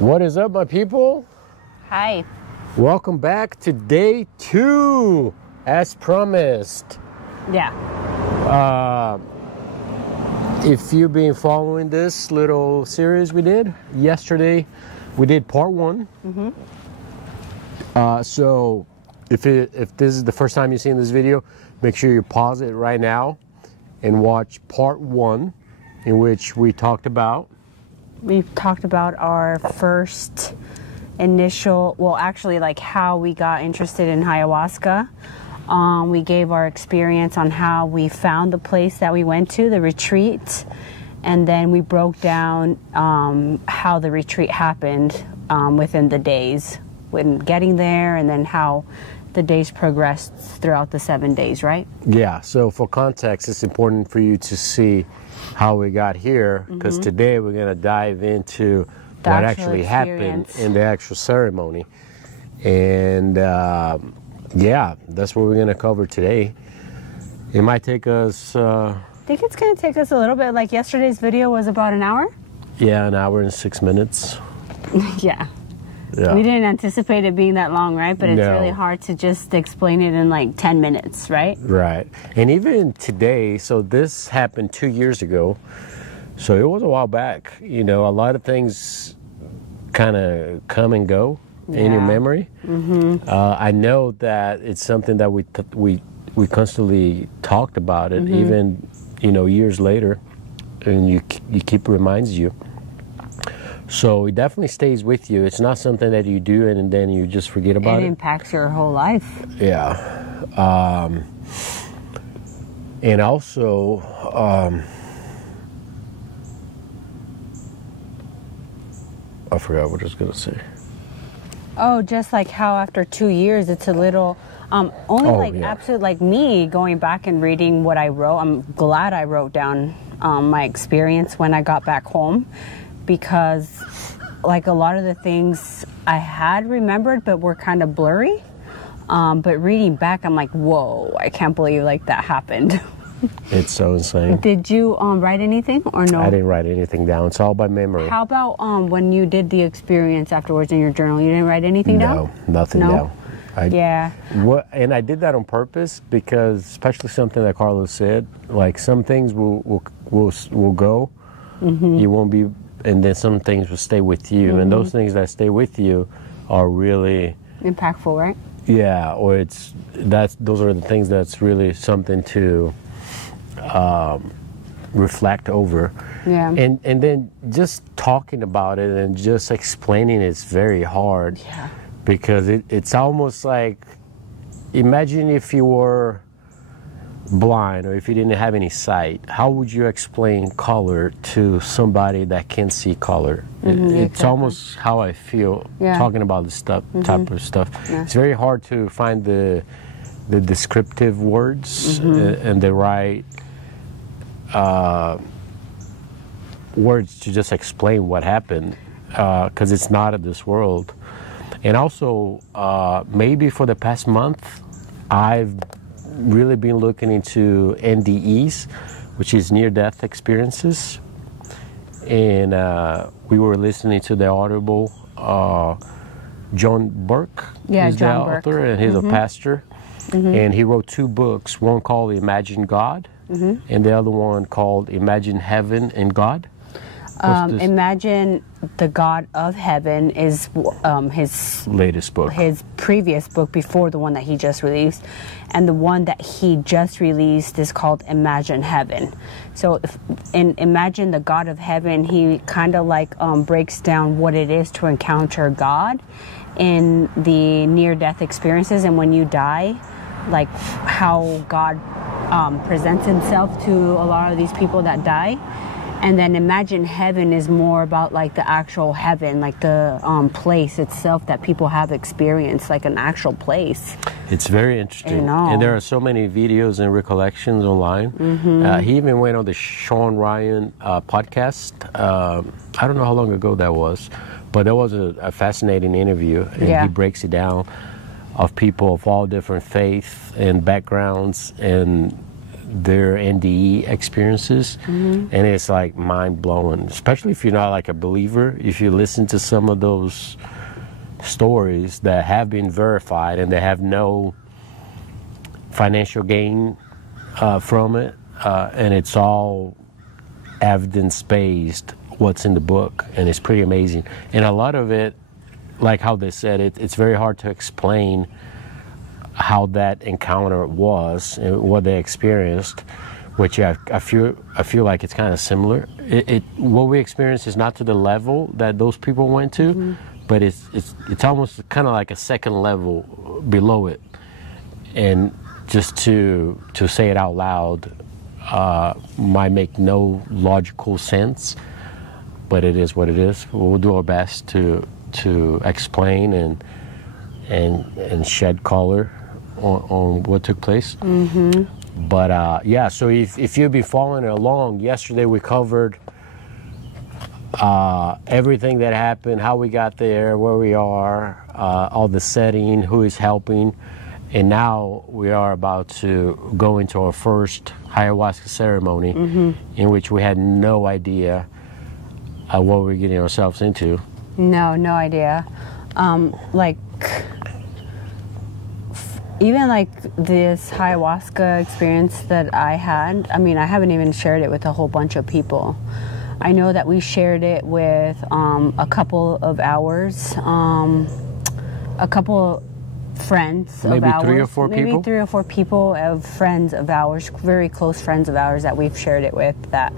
What is up, my people? Hi. Welcome back to day 2, as promised. Yeah. If you've been following this little series we did yesterday, we did part 1. So if this is the first time you've seen this video, make sure you pause it right now and watch part 1, in which we talked about our first initial, well, actually, like how we got interested in ayahuasca. We gave our experience on how we found the place that we went to, the retreat, and then we broke down how the retreat happened within the days when getting there, and then how the days progressed throughout the 7 days, right? Yeah, so for context, it's important for you to see how we got here, because today we're going to dive into what actually happened in the actual ceremony. And yeah, that's what we're going to cover today. It might take us... I think it's going to take us a little bit. Like yesterday's video was about an hour? Yeah, an hour and 6 minutes. Yeah. We didn't anticipate it being that long, right? But it's really hard to just explain it in like 10 minutes, right? Right. And even today, so this happened 2 years ago. So it was a while back. You know, a lot of things kind of come and go in your memory. I know that it's something that we constantly talked about it, even, you know, years later, and you keep reminds you. So it definitely stays with you. It's not something that you do and then you just forget about it. It impacts your whole life. Yeah. And also, I forgot what I was going to say. Oh, just like how after 2 years, it's a little, absolute, like me going back and reading what I wrote. I'm glad I wrote down my experience when I got back home, because like a lot of the things I had remembered but were kind of blurry. But reading back, I'm like, whoa, I can't believe like that happened. It's so insane. Did you write anything or no? I didn't write anything down. It's all by memory. How about when you did the experience afterwards in your journal? You didn't write anything down? No, nothing down. And I did that on purpose because, especially something that Carlos said, like some things will go, you won't be, and then some things will stay with you, and those things that stay with you are really impactful, right? Yeah, or those are the things that's really something to reflect over. Yeah. And then just talking about it and just explaining it's very hard. Yeah. Because it's almost like, imagine if you were blind or if you didn't have any sight, how would you explain color to somebody that can see color? It's almost how I feel talking about this stuff, type of stuff. Yeah. It's very hard to find the descriptive words and the right words to just explain what happened, because it's not of this world. And also, maybe for the past month, I've really been looking into NDEs, which is near-death experiences. And we were listening to the Audible, John Burke. Yeah, he's John the author, and he's a pastor. And he wrote 2 books, one called Imagine God, and the other one called Imagine Heaven and God. Imagine the God of Heaven is his latest book. His previous book before the one that he just released. And the one that he just released is called Imagine Heaven. So in Imagine the God of Heaven, he kind of like breaks down what it is to encounter God in the near-death experiences. And when you die, like how God presents himself to a lot of these people that die. And then Imagine Heaven is more about like the actual heaven, like the place itself that people have experienced, like an actual place. It's very interesting. And there are so many videos and recollections online. He even went on the Sean Ryan podcast. I don't know how long ago that was, but that was a fascinating interview. And he breaks it down of people of all different faiths and backgrounds, and their NDE experiences, and it's like mind-blowing, especially if you're not like a believer. If you listen to some of those stories that have been verified and they have no financial gain from it, and it's all evidence-based, what's in the book, and it's pretty amazing. And a lot of it, like how they said it, it's very hard to explain how that encounter was and what they experienced, which I feel like it's kind of similar. What we experienced is not to the level that those people went to, but it's almost kind of like a second level below it. And just to say it out loud might make no logical sense, but it is what it is. We'll do our best to explain and shed color on what took place. But yeah, so if you've been following along, yesterday we covered everything that happened, how we got there, where we are, all the setting, who is helping, and now we are about to go into our first ayahuasca ceremony, in which we had no idea what we were getting ourselves into. No idea. Like, even like this ayahuasca experience that I had, I mean, I haven't even shared it with a whole bunch of people. I know that we shared it with a couple of ours, a couple friends of ours. Maybe 3 or 4 people? Maybe 3 or 4 people of friends of ours, very close friends of ours that we've shared it with, that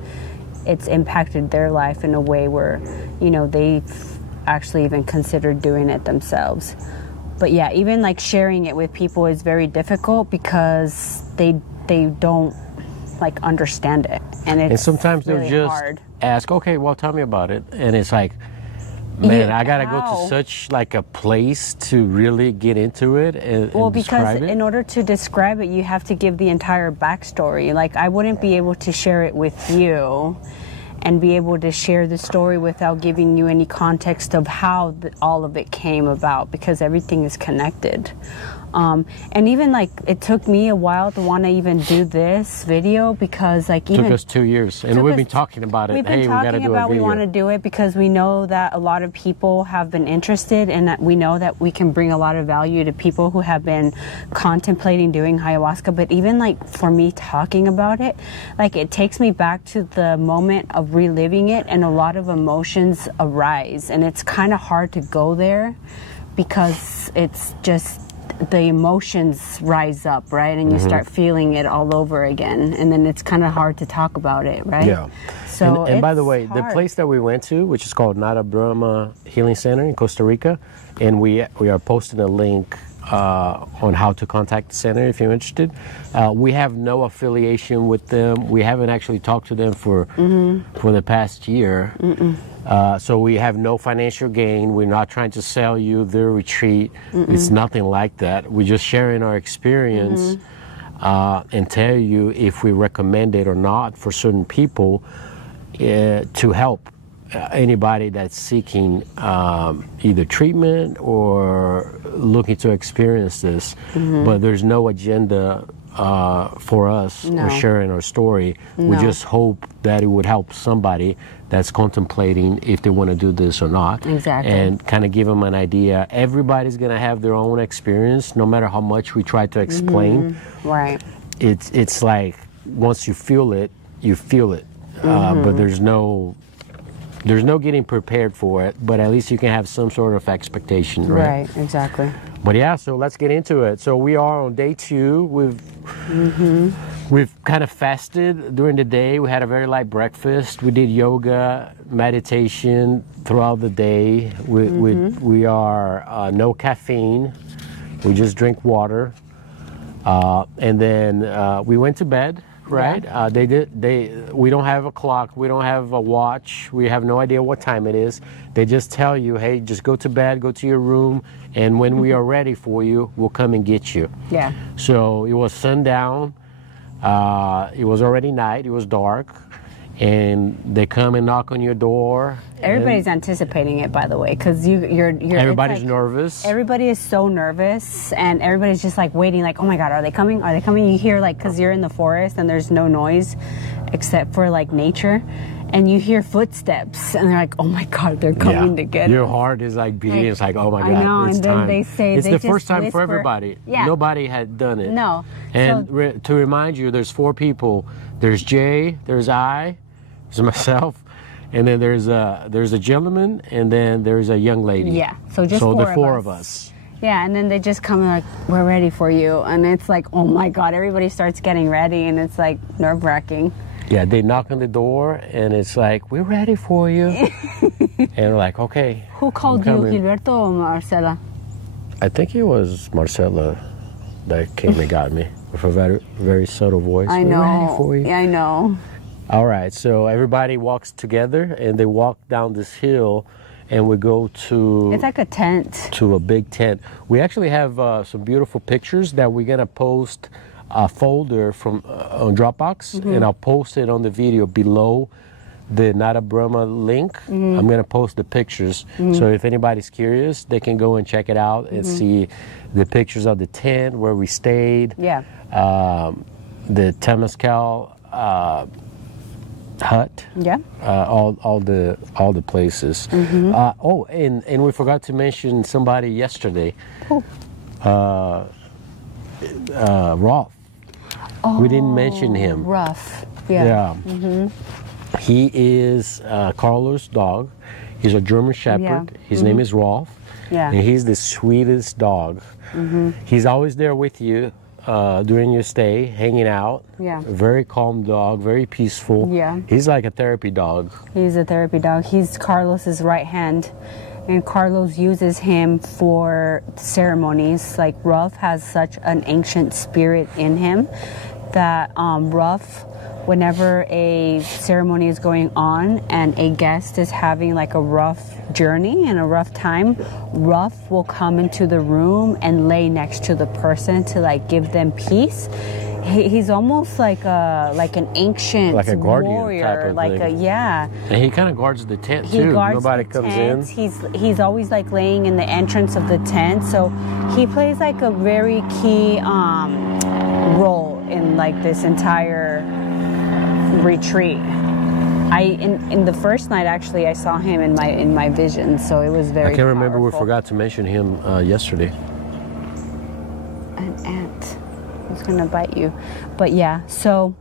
it's impacted their life in a way where, you know, they've actually even considered doing it themselves. But yeah, even like sharing it with people is very difficult because they don't like understand it, and sometimes really they'll just hard. Ask, okay, well, tell me about it, and it's like, man, I gotta go to such like a place to really get into it and because describe it. In order to describe it, you have to give the entire backstory. Like, I wouldn't be able to share it with you and be able to share the story without giving you any context of how all of it came about, because everything is connected. And even like, it took me a while to want to even do this video, because like it took us 2 years, and we've been talking about it. We've been talking about we want to do it because we know that a lot of people have been interested, and that we know that we can bring a lot of value to people who have been contemplating doing ayahuasca. But even like for me talking about it, like it takes me back to the moment of reliving it, and a lot of emotions arise, and it's kind of hard to go there because it's just the emotions rise up, right? And you start feeling it all over again, and then it's kind of hard to talk about it, right? Yeah. So and by the way, the place that we went to, which is called Nada Brahma Healing Center in Costa Rica, and we are posting a link on how to contact the center if you're interested. We have no affiliation with them. We haven't actually talked to them for the past year. So we have no financial gain. We're not trying to sell you their retreat. It's nothing like that. We're just sharing our experience and tell you if we recommend it or not for certain people to help anybody that's seeking either treatment or looking to experience this. But there's no agenda for us or sharing our story. We just hope that it would help somebody that's contemplating if they want to do this or not. Exactly. And kind of give them an idea. Everybody's going to have their own experience, no matter how much we try to explain. Right. It's like once you feel it, you feel it. But there's no getting prepared for it, but at least you can have some sort of expectation, right? Right, exactly. But yeah, so let's get into it. So we are on day 2. We've kind of fasted during the day. We had a very light breakfast. We did yoga, meditation throughout the day. We are no caffeine. We just drink water. And then we went to bed. Right? Yeah. We don't have a clock. We don't have a watch. We have no idea what time it is. They just tell you, hey, just go to bed, go to your room, and when we are ready for you, we'll come and get you. Yeah. So it was sundown. It was already night. It was dark. and they come and knock on your door. Everybody's anticipating it, by the way, because you're everybody's like, nervous. Everybody is so nervous, and everybody's just like waiting, like, oh my God, are they coming? Are they coming? You hear, like, because you're in the forest and there's no noise except for like nature, and you hear footsteps, and they're like, oh my God, they're coming to get Your us. heart is like beating. It's like, oh my God, I know, it's and then time. they say it's they the just first time whisper. for everybody. Yeah. Nobody had done it. No. And So, to remind you, there's 4 people. There's Jay, there's there's myself, and then there's a gentleman, and then there's a young lady. yeah, so just so four the 4 of us. Yeah, and then they just come and like, we're ready for you. And it's like, oh my God, everybody starts getting ready, and it's like nerve-wracking. Yeah, they knock on the door, and it's like, we're ready for you. And we're like, okay. Who called you, Gilberto or Marcela? I think it was Marcela that came and got me with a very, very subtle voice. I know. We're ready for you. Yeah, I know. All right, so everybody walks together, and they walk down this hill, and we go to... It's like a tent. To a big tent. We actually have some beautiful pictures that we're gonna post a folder from on Dropbox, and I'll post it on the video below the Nada Brahma link. I'm gonna post the pictures, so if anybody's curious, they can go and check it out and see the pictures of the tent where we stayed. Yeah. The Temazcal hut. Yeah. All the places. And we forgot to mention somebody yesterday. Who? Rolf. Oh, we didn't mention him. Rough. Yeah. He is Carlos' dog. He's a German Shepherd. Yeah. His name is Rolf. Yeah. And he's the sweetest dog. He's always there with you during your stay, hanging out. Yeah. Very calm dog, very peaceful. Yeah. He's like a therapy dog. He's a therapy dog. He's Carlos's right hand, and Carlos uses him for ceremonies. Like, Ruff has such an ancient spirit in him that Ruff, whenever a ceremony is going on and a guest is having like a rough journey and a rough time, Ruff will come into the room and lay next to the person to like give them peace. He's almost like an ancient, like a guardian warrior, type of like thing. And he kind of guards the tent he too. guards Nobody the comes tent. in. He's always like laying in the entrance of the tent, so he plays like a very key role in like this entire retreat. In the first night, actually, I saw him in my vision, so it was very. I can't remember. We powerful. forgot to mention him yesterday. An ant was gonna bite you, but yeah. So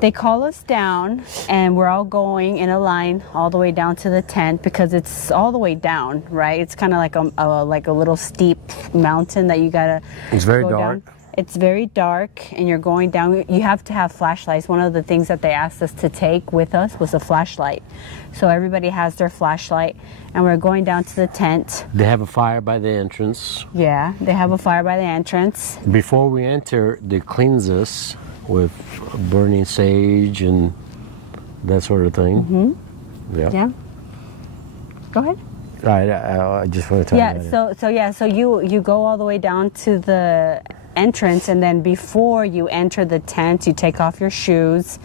they call us down, and we're all going in a line all the way down to the tent because it's all the way down, right? It's kind of like a little steep mountain that you gotta. It's very go dark. Down. It's very dark, and you're going down. You have to have flashlights. One of the things that they asked us to take with us was a flashlight. So everybody has their flashlight, and we're going down to the tent. They have a fire by the entrance. Yeah, they have a fire by the entrance. Before we enter, they cleanse us with burning sage and that sort of thing. Yeah. Yeah. Go ahead. I just want to tell you that. So you go all the way down to the entrance, and then before you enter the tent, you take off your shoes,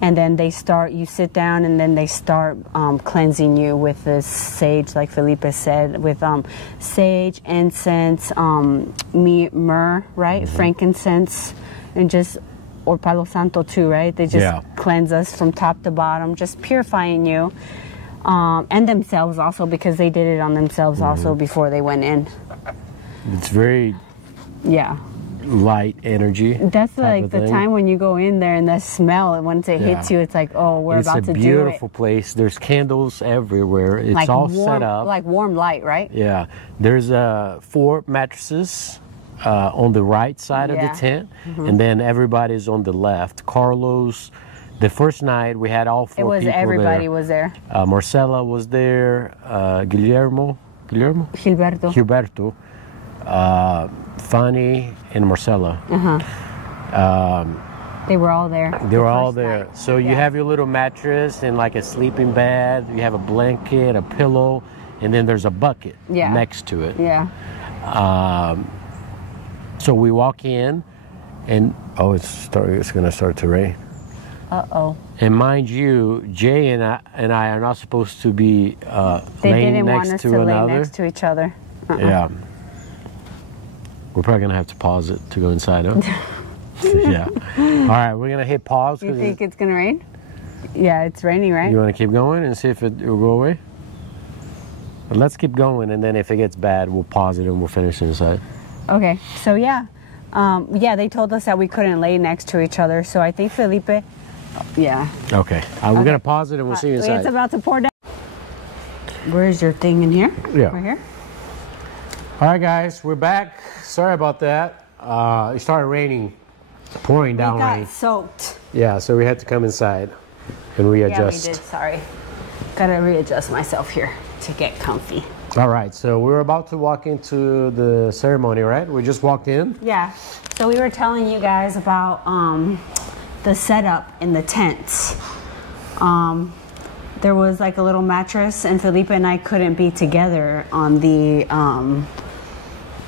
and then you sit down, and then they start cleansing you with this sage, like Felipe said, with sage, incense, myrrh, right? Frankincense, and or Palo Santo too, right? They just cleanse us from top to bottom, just purifying you. And themselves also, because they did it on themselves also before they went in. It's very light energy. That's like the time when you go in there and the smell, and once it hits you, it's like, oh, we're about to do it. It's a beautiful place. There's candles everywhere. It's like all set up. Like warm light, right? Yeah. There's 4 mattresses on the right side of the tent, and then everybody's on the left. Carlos... The first night we had all 4 people there. Everybody was there. Marcela was there. Gilberto. Fanny and Marcela. They were all there. They were all there. Night. So you have your little mattress and like a sleeping bag. You have a blanket, a pillow, and then there's a bucket next to it. Yeah. So we walk in, and it's going to start to rain. Uh-oh. And mind you, Jay and I are not supposed to be They laying didn't want next us to to another. lay next to each other. Yeah. We're probably going to have to pause it to go inside, huh? Yeah. All right, we're going to hit pause. You think it's going to rain? Yeah, it's raining, right? You want to keep going and see if it will go away? Let's keep going, and then if it gets bad, we'll pause it and we'll finish inside. Okay, so yeah. Yeah, they told us that we couldn't lay next to each other, so I think Felipe... Yeah. Okay. We're going to pause it and we'll see you inside. It's about to pour down. Where's your thing in here? Yeah. Right here? All right, guys, we're back. Sorry about that. It started raining, pouring down rain. We got soaked. Yeah, so we had to come inside and readjust. Yeah, we did, sorry. Gotta readjust myself here to get comfy. All right, so we're about to walk into the ceremony, right? We just walked in. Yeah, so we were telling you guys about the setup in the tents. There was like a little mattress, and Felipe and I couldn't be together on the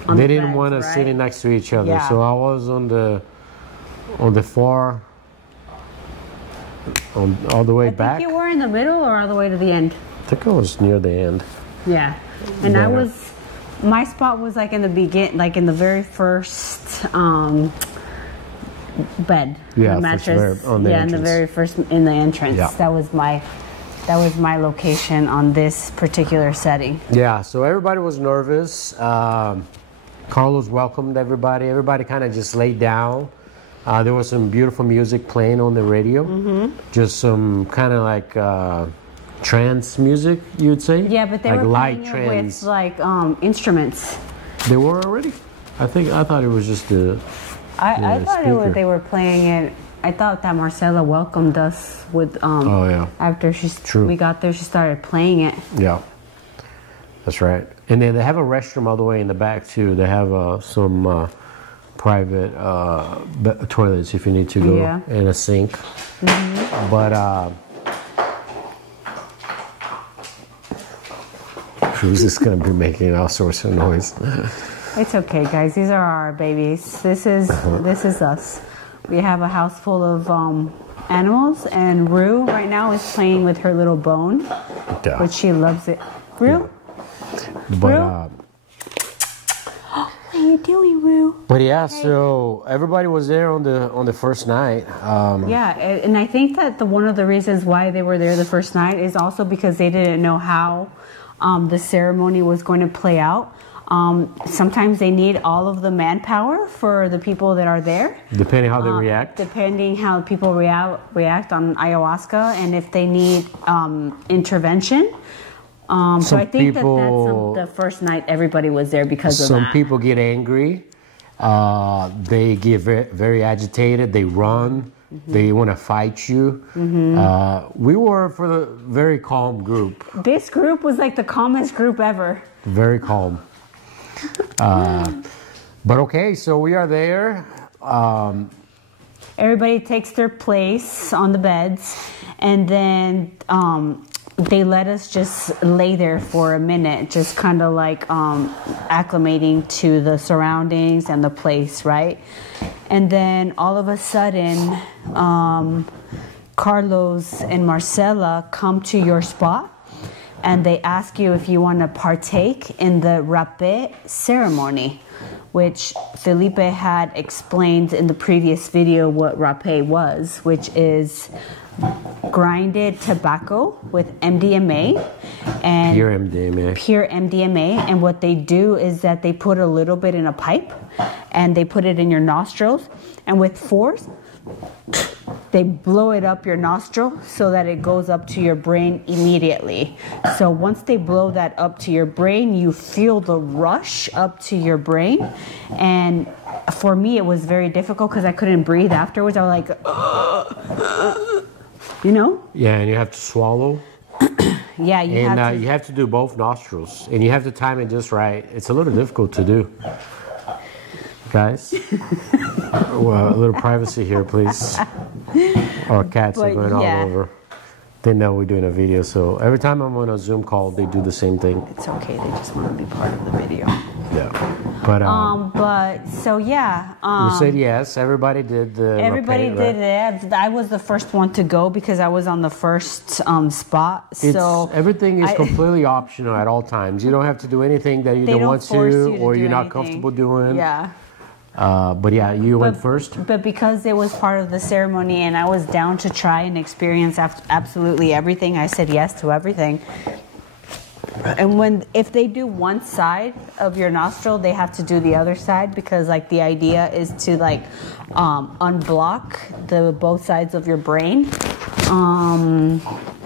they didn't want us sitting next to each other, so I was on the far, all the way back. I think you were in the middle or all the way to the end. I think I was near the end. Yeah, and my spot was like in the like in the very first bed. Yeah, the mattress. In the very first in the entrance. Yeah. That was my location on this particular setting. Yeah, so everybody was nervous. Carlos welcomed everybody. Everybody kind of just laid down. There was some beautiful music playing on the radio. Just some kind of like trance music, you'd say. Yeah, but they like were light playing trance. it with like instruments. They were already? I thought it was just the I thought speaker. they were playing it. I thought that Marcela welcomed us with oh yeah. After we got there, she started playing it. Yeah, that's right. And then they have a restroom all the way in the back too. They have some private toilets if you need to go, and a sink. But who's just gonna be making all sorts of noise? It's okay, guys. These are our babies. This is us. We have a house full of animals, and Rue right now is playing with her little bone, but she loves it. Rue? But Rue? What are you doing, Rue? But yeah, so everybody was there on the first night. Yeah, and I think that one of the reasons why they were there the first night is also because they didn't know how the ceremony was going to play out. Sometimes they need all of the manpower for the people that are there. Depending how they react. Depending how people react on ayahuasca, and if they need intervention. So I think that's the first night everybody was there because of that. Some people get angry. They get very agitated. They run. They want to fight you. We were for the very calm group. This group was like the calmest group ever. Very calm. But okay, so we are there. Everybody takes their place on the beds, and then they let us just lay there for a minute, just kind of like acclimating to the surroundings and the place, right? And then all of a sudden, Carlos and Marcela come to your spot, and they ask you if you want to partake in the rapé ceremony, which Felipe had explained in the previous video what rapé was, which is grinded tobacco with MDMA and pure MDMA. And what they do is that they put a little bit in a pipe and they put it in your nostrils, and with force they blow it up your nostril so that it goes up to your brain immediately. So once they blow that up to your brain, you feel the rush up to your brain. And for me, it was very difficult because I couldn't breathe afterwards. I was like, you know? Yeah, and you have to swallow. Yeah, you have to do both nostrils, and you have to time it just right. It's a little difficult to do. Guys, well, a little privacy here, please. Our cats are going all over. They know we're doing a video, so every time I'm on a Zoom call, they do the same thing. It's okay. They just want to be part of the video. But so yeah. You said yes. Everybody did the. Everybody rapé, did right? it. I was the first one to go because I was on the first spot. So Everything is completely optional at all times. You don't have to do anything that you don't want to, or you're not comfortable doing. Yeah. But yeah, you went first. But because it was part of the ceremony and I was down to try and experience absolutely everything, I said yes to everything. And if they do one side of your nostril, they have to do the other side because like the idea is to like unblock both sides of your brain.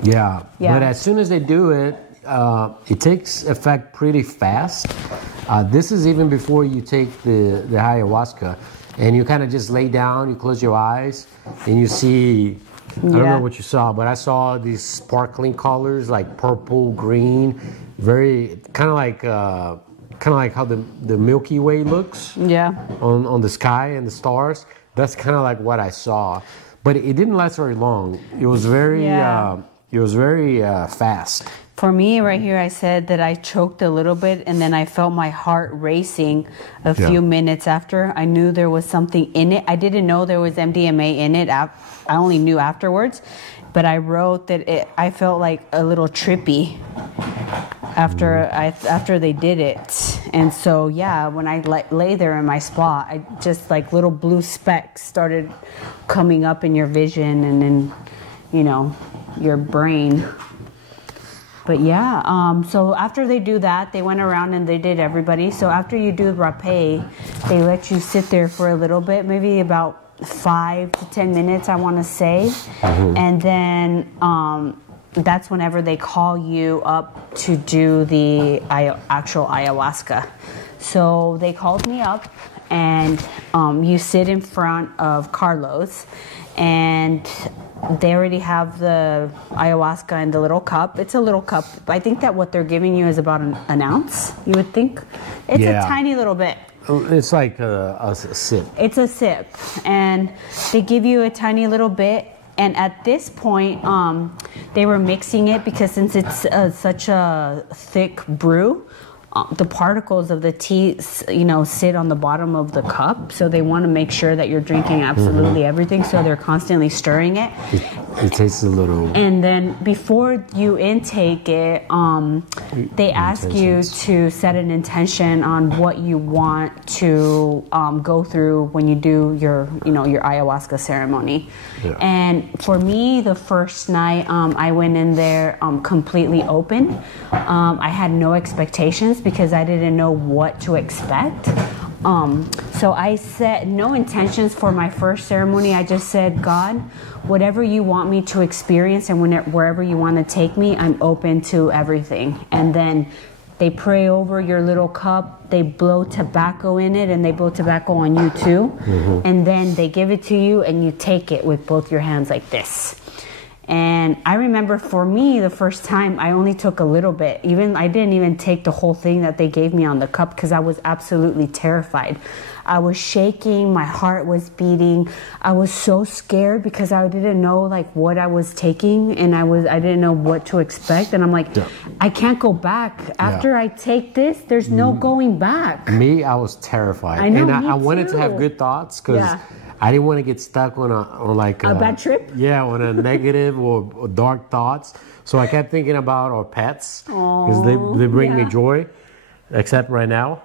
Yeah. But as soon as they do it, it takes effect pretty fast. This is even before you take the ayahuasca, and you kind of just lay down, you close your eyes, and you see. I don't know what you saw, but I saw these sparkling colors like purple, green, very kind of like how the Milky Way looks. Yeah. On the sky and the stars. That's kind of like what I saw, but it didn't last very long. It was very fast. For me, right here, I said that I choked a little bit, and then I felt my heart racing a few minutes after. I knew there was something in it. I didn't know there was MDMA in it. I only knew afterwards. But I wrote that I felt like a little trippy after they did it. And so, yeah, when I lay there in my spot, I just like little blue specks started coming up in your vision and in, your brain. But yeah, so after they do that, they went around and they did everybody. So after you do the rapé, they let you sit there for a little bit, maybe about 5 to 10 minutes, I want to say. And then that's whenever they call you up to do the actual ayahuasca. So they called me up, and you sit in front of Carlos, and they already have the ayahuasca in the little cup. It's a little cup. I think that what they're giving you is about an ounce, you would think. It's a tiny little bit. It's like a sip. It's a sip. And they give you a tiny little bit. And at this point, they were mixing it because since it's such a thick brew, the particles of the tea, sit on the bottom of the cup. So they want to make sure that you're drinking absolutely everything. So they're constantly stirring it. It tastes a little. And then before you intake it, they ask you to set an intention on what you want to go through when you do your ayahuasca ceremony. Yeah. And for me, the first night, I went in there completely open. I had no expectations because I didn't know what to expect. So I set no intentions for my first ceremony. I just said, God, whatever you want me to experience and wherever you want to take me, I'm open to everything. And then they pray over your little cup. They blow tobacco in it, and they blow tobacco on you too. And then they give it to you, and you take it with both your hands like this. And I remember for me, the first time, I only took a little bit. I didn't even take the whole thing that they gave me on the cup because I was absolutely terrified. I was shaking. My heart was beating. I was so scared because I didn't know what I was taking, and I didn't know what to expect. And I'm like, I can't go back. After I take this, there's no going back. Me, I was terrified. I know, and I wanted to have good thoughts because I didn't want to get stuck on a bad trip. Yeah, on a negative or dark thoughts. So I kept thinking about our pets because they bring me joy. Except right now.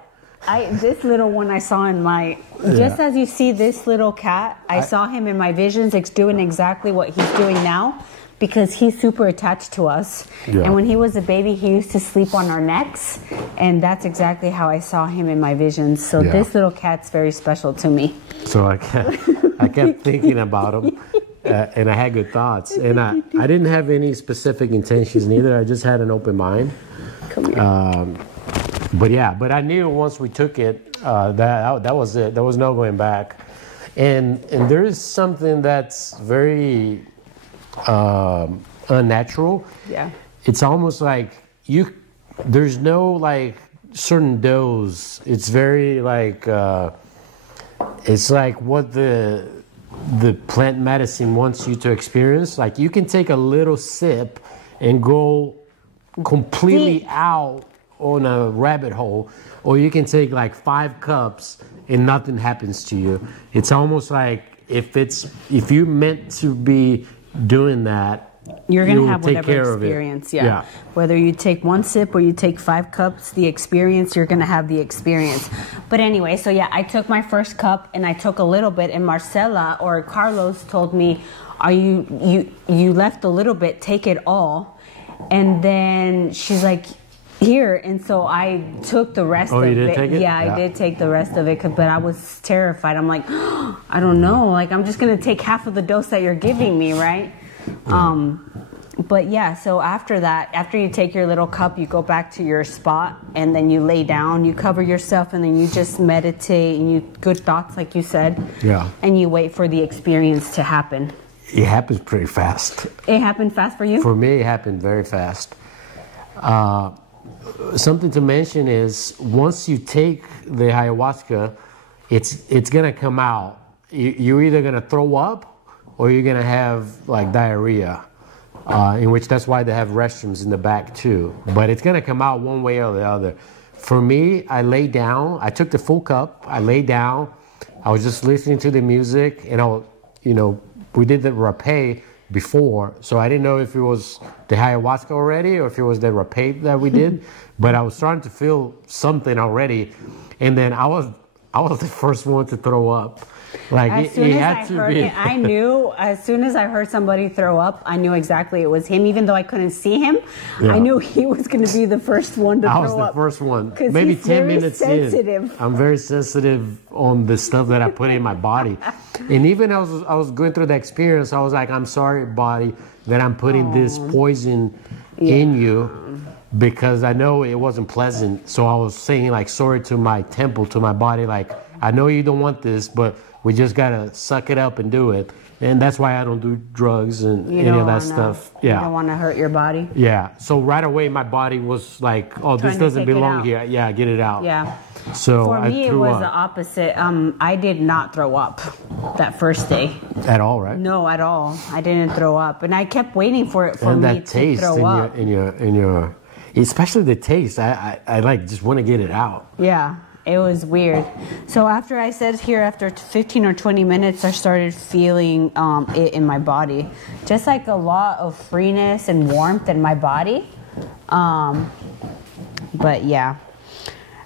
This little one I saw in just as you see this little cat, I saw him in my visions. It's doing exactly what he's doing now because he's super attached to us. Yeah. And when he was a baby, he used to sleep on our necks, and that's exactly how I saw him in my visions. So this little cat's very special to me. So I kept thinking about him, and I had good thoughts. And I didn't have any specific intentions neither. I just had an open mind. Come here. But I knew once we took it, that was it. There was no going back. And there is something that's very unnatural. Yeah. It's almost like there's no certain dose. It's very it's like what the plant medicine wants you to experience. Like you can take a little sip and go completely out on a rabbit hole, or you can take like 5 cups and nothing happens to you. It's almost like if you're meant to be doing that, you're going to have take whatever care experience. Of it. Yeah. Whether you take 1 sip or you take 5 cups, the experience, you're going to have the experience. But anyway, so yeah, I took my first cup and I took a little bit, and Marcela or Carlos told me, you left a little bit, take it all. And then she's like, here. And so I took the rest of it. Oh, you did take it? Yeah, I did take the rest of it, but I was terrified. I'm like, I don't know. Like, I'm just going to take half of the dose that you're giving me, right? Yeah. But yeah, so after that, after you take your little cup, you go back to your spot and then you lay down, you cover yourself, and then you just meditate and you good thoughts, like you said. Yeah. And you wait for the experience to happen. It happens pretty fast. It happened fast for you? For me, it happened very fast. Something to mention is once you take the ayahuasca, it's gonna come out. You're either gonna throw up or you're gonna have like diarrhea, in which that's why they have restrooms in the back too. But it's gonna come out one way or the other. For me, I lay down. I took the full cup. I lay down. I was just listening to the music, and we did the rapé before, so I didn't know if it was the ayahuasca already or if it was the rapé that we did. But I was starting to feel something already, and then I was the first one to throw up. Like as soon as I heard it, I knew. As soon as I heard somebody throw up, I knew exactly it was him. Even though I couldn't see him, I knew he was going to be the first one to throw up. I was the first one. Maybe 10 minutes sensitive. In. I'm very sensitive on the stuff that I put in my body, and even I was going through the experience. I was like, I'm sorry, body, that I'm putting this poison in you, because I know it wasn't pleasant. So I was saying like sorry to my temple, to my body, like I know you don't want this, but we just gotta suck it up and do it. And that's why I don't do drugs and any of that stuff. Yeah. You don't want to hurt your body. Yeah. So right away my body was like, oh, this doesn't belong here. Yeah, get it out. Yeah. So for me, it was the opposite. I did not throw up that first day. At all, right? No, at all. I didn't throw up, and I kept waiting for it for me to throw up. In your, especially the taste. I like just want to get it out. Yeah. It was weird. So after I said here, after 15 or 20 minutes, I started feeling it in my body. Just like a lot of freeness and warmth in my body. But yeah.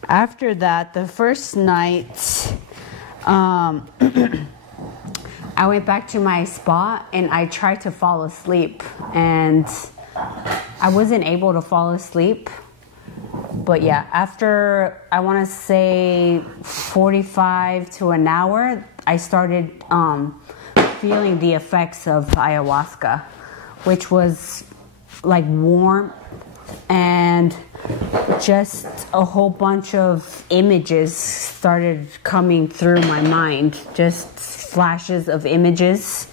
After that, the first night, I went back to my spot and I tried to fall asleep. And I wasn't able to fall asleep. But yeah, after, I want to say 45 to an hour, I started feeling the effects of ayahuasca, which was like warm and just a whole bunch of images started coming through my mind, just flashes of images,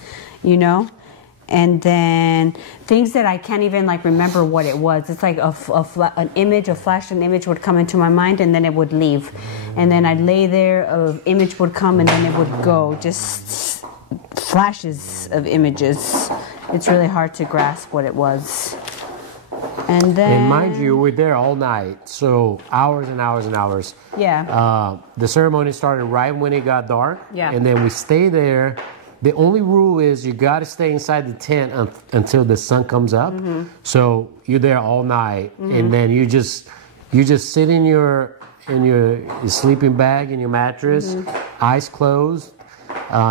And then things that I can't even like remember what it was. It's like a flash, an image would come into my mind and then it would leave. And then I'd lay there, an image would come and then it would go. Just flashes of images. It's really hard to grasp what it was. And then... And mind you, we're there all night. So hours and hours and hours. Yeah. The ceremony started right when it got dark. Yeah. And then we stay there. The only rule is you got to stay inside the tent until the sun comes up. Mm-hmm. So you're there all night, and then you just sit in your sleeping bag in your mattress, eyes closed.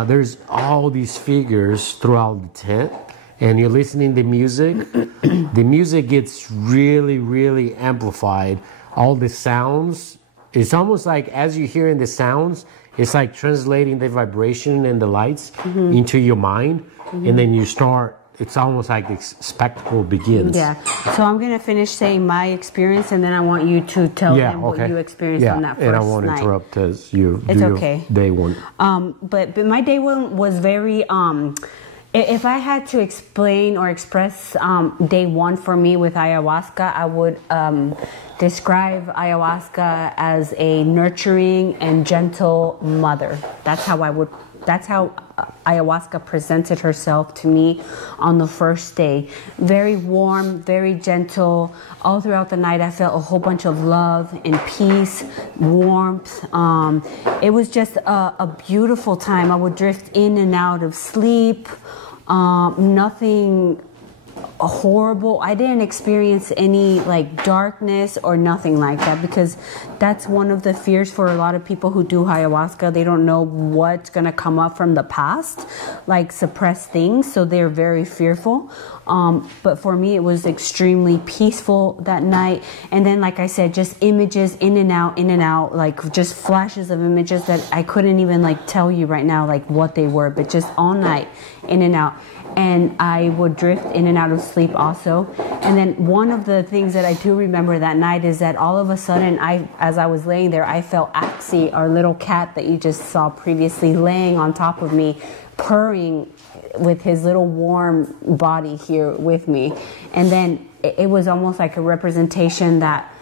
There's all these figures throughout the tent, and you're listening to music. The music gets really, really amplified. All the sounds. It's almost like as you're hearing the sounds, it's like translating the vibration and the lights into your mind, and then you start. It's almost like the spectacle begins. Yeah. So I'm gonna finish saying my experience, and then I want you to tell them what you experienced on that first night. And I won't interrupt as you do your day one. But my day one was very. If I had to explain or express day one for me with ayahuasca, I would describe ayahuasca as a nurturing and gentle mother. That's how I would That's how ayahuasca presented herself to me on the first day. Very warm, very gentle. All throughout the night, I felt a whole bunch of love and peace, warmth. It was just a beautiful time. I would drift in and out of sleep. Nothing horrible. I didn't experience any like darkness or nothing like that, because that's one of the fears for a lot of people who do ayahuasca. They don't know what's going to come up from the past, like suppressed things, so they're very fearful. But for me, it was extremely peaceful that night. And then, like I said, just images in and out, like just flashes of images that I couldn't even like tell you right now like what they were, but just all night in and out. And I would drift in and out of sleep also. And then one of the things that I do remember that night is that all of a sudden, as I was laying there, I felt Axie, our little cat that you just saw previously, laying on top of me, purring with his little warm body here with me. And then it was almost like a representation that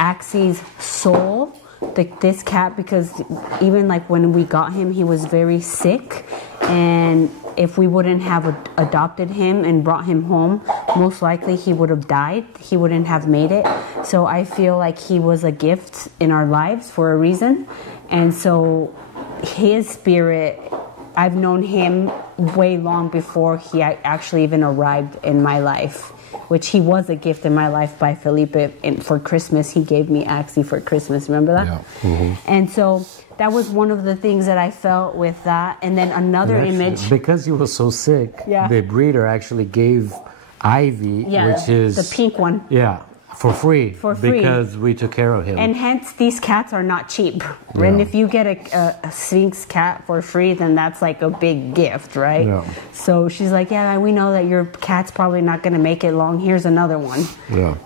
Axie's soul, this cat, because even like when we got him, he was very sick, and if we wouldn't have adopted him and brought him home, most likely he would have died. He wouldn't have made it. So I feel like he was a gift in our lives for a reason. And so his spirit, I've known him way long before he actually even arrived in my life, which he was a gift in my life by Felipe. And for Christmas, he gave me Axie for Christmas. Remember that? Yeah. Mm-hmm. And so that was one of the things that I felt with that. And then another image. Because he was so sick, the breeder actually gave Ivy, which is the pink one. Yeah, for free. For free. Because we took care of him. And hence, these cats are not cheap. Yeah. And if you get a Sphinx cat for free, then that's like a big gift, right? Yeah. So she's like, yeah, we know that your cat's probably not going to make it long. Here's another one. Yeah.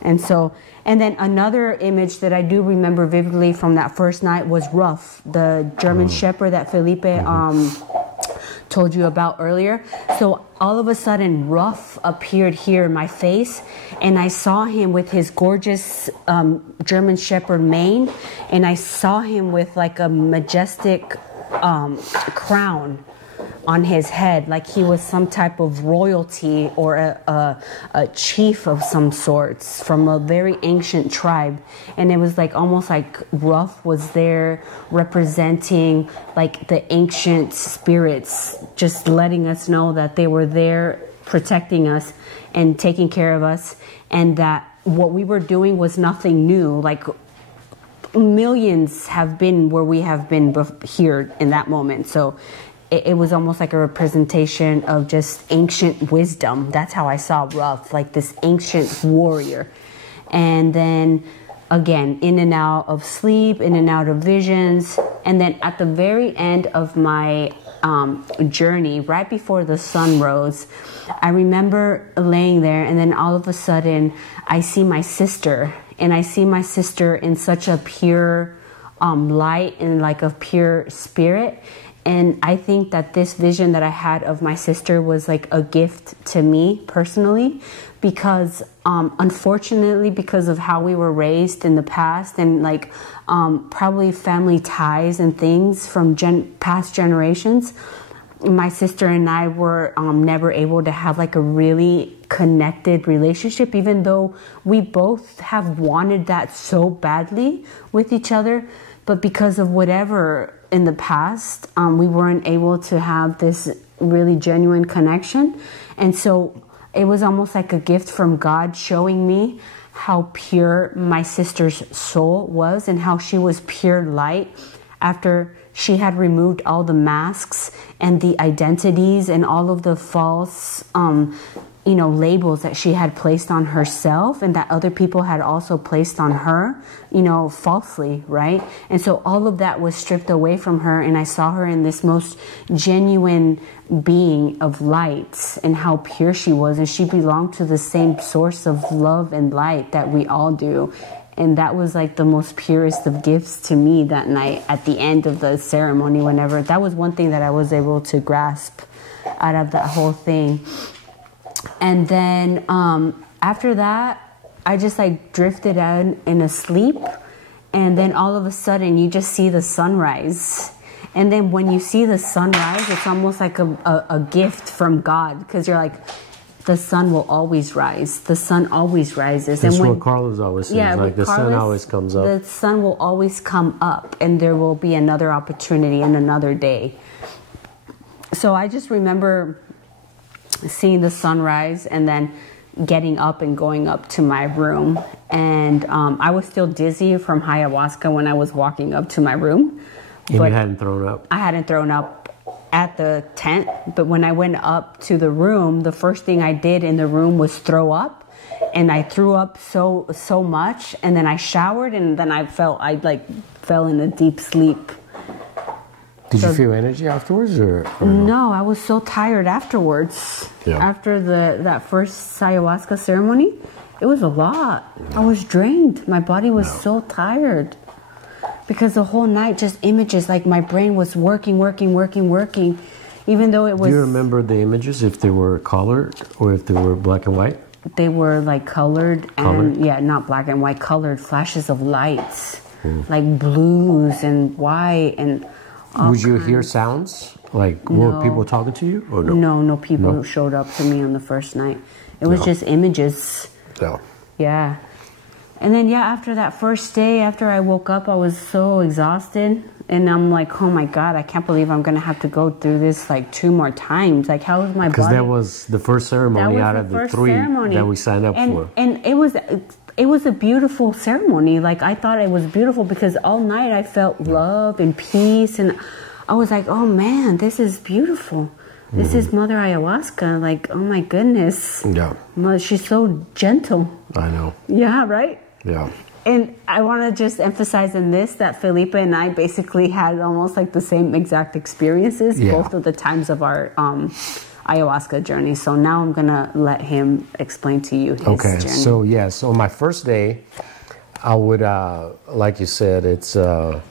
And then another image that I do remember vividly from that first night was Ruff, the German Shepherd that Felipe told you about earlier. So all of a sudden, Ruff appeared here in my face, and I saw him with his gorgeous German Shepherd mane, and I saw him with like a majestic crown on his head, like he was some type of royalty or a chief of some sorts from a very ancient tribe. And it was like almost like Ruff was there representing like the ancient spirits, just letting us know that they were there protecting us and taking care of us, and that what we were doing was nothing new. Like millions have been where we have been here in that moment. So it was almost like a representation of just ancient wisdom. That's how I saw Ruff, like this ancient warrior. And then again, in and out of sleep, in and out of visions. And then at the very end of my journey, right before the sun rose, I remember laying there, and then all of a sudden I see my sister, and I see my sister in such a pure light and like a pure spirit. And I think that this vision that I had of my sister was like a gift to me personally, because unfortunately, because of how we were raised in the past, and like probably family ties and things from past generations, my sister and I were never able to have like a really connected relationship, even though we both have wanted that so badly with each other. But because of whatever in the past, we weren't able to have this really genuine connection. And so it was almost like a gift from God showing me how pure my sister's soul was, and how she was pure light after she had removed all the masks and the identities and all of the false labels that she had placed on herself, and that other people had also placed on her, falsely, right? And so all of that was stripped away from her, and I saw her in this most genuine being of light, and how pure she was, and she belonged to the same source of love and light that we all do. And that was like the most purest of gifts to me that night at the end of the ceremony. Whenever that was one thing that I was able to grasp out of that whole thing. And then after that, I just like drifted out in a sleep. And then all of a sudden you just see the sunrise. And then when you see the sunrise, it's almost like a gift from God, because you're like, the sun will always rise. The sun always rises. That's and when, what Carlos always says. Yeah, like the Carlos, sun always comes up. The sun will always come up, and there will be another opportunity and another day. So I just remember seeing the sunrise and then getting up and going up to my room. And I was still dizzy from ayahuasca when I was walking up to my room. And you hadn't thrown up? I hadn't thrown up at the tent, but when I went up to the room, the first thing I did in the room was throw up, and I threw up so much, and then I showered, and then I fell in a deep sleep. Did you feel energy afterwards, or no? I was so tired afterwards. Yeah. After that first ayahuasca ceremony, it was a lot. I was drained. My body was so tired. Because the whole night, just images, like my brain was working, even though it was... Do you remember the images, if they were colored or if they were black and white? They were like colored? And, yeah, not black and white, colored flashes of lights, like blues and white and Would you hear sounds? Like, were people talking to you or no? No people showed up to me on the first night. It was just images. No. Yeah. And then, after that first day, after I woke up, I was so exhausted. And I'm like, oh my God, I can't believe I'm going to have to go through this like 2 more times. Like, how is my body? Because that was the first ceremony out of the 3 that we signed up for. And it was a beautiful ceremony. Like, I thought it was beautiful because all night I felt love and peace. And I was like, oh man, this is beautiful. This is Mother Ayahuasca. Like, oh my goodness. Yeah. She's so gentle. I know. Yeah, right? Yeah. And I want to just emphasize in this that Felipe and I basically had almost like the same exact experiences both of the times of our ayahuasca journey. So now I'm going to let him explain to you his journey. So my first day, I would, like you said, it's a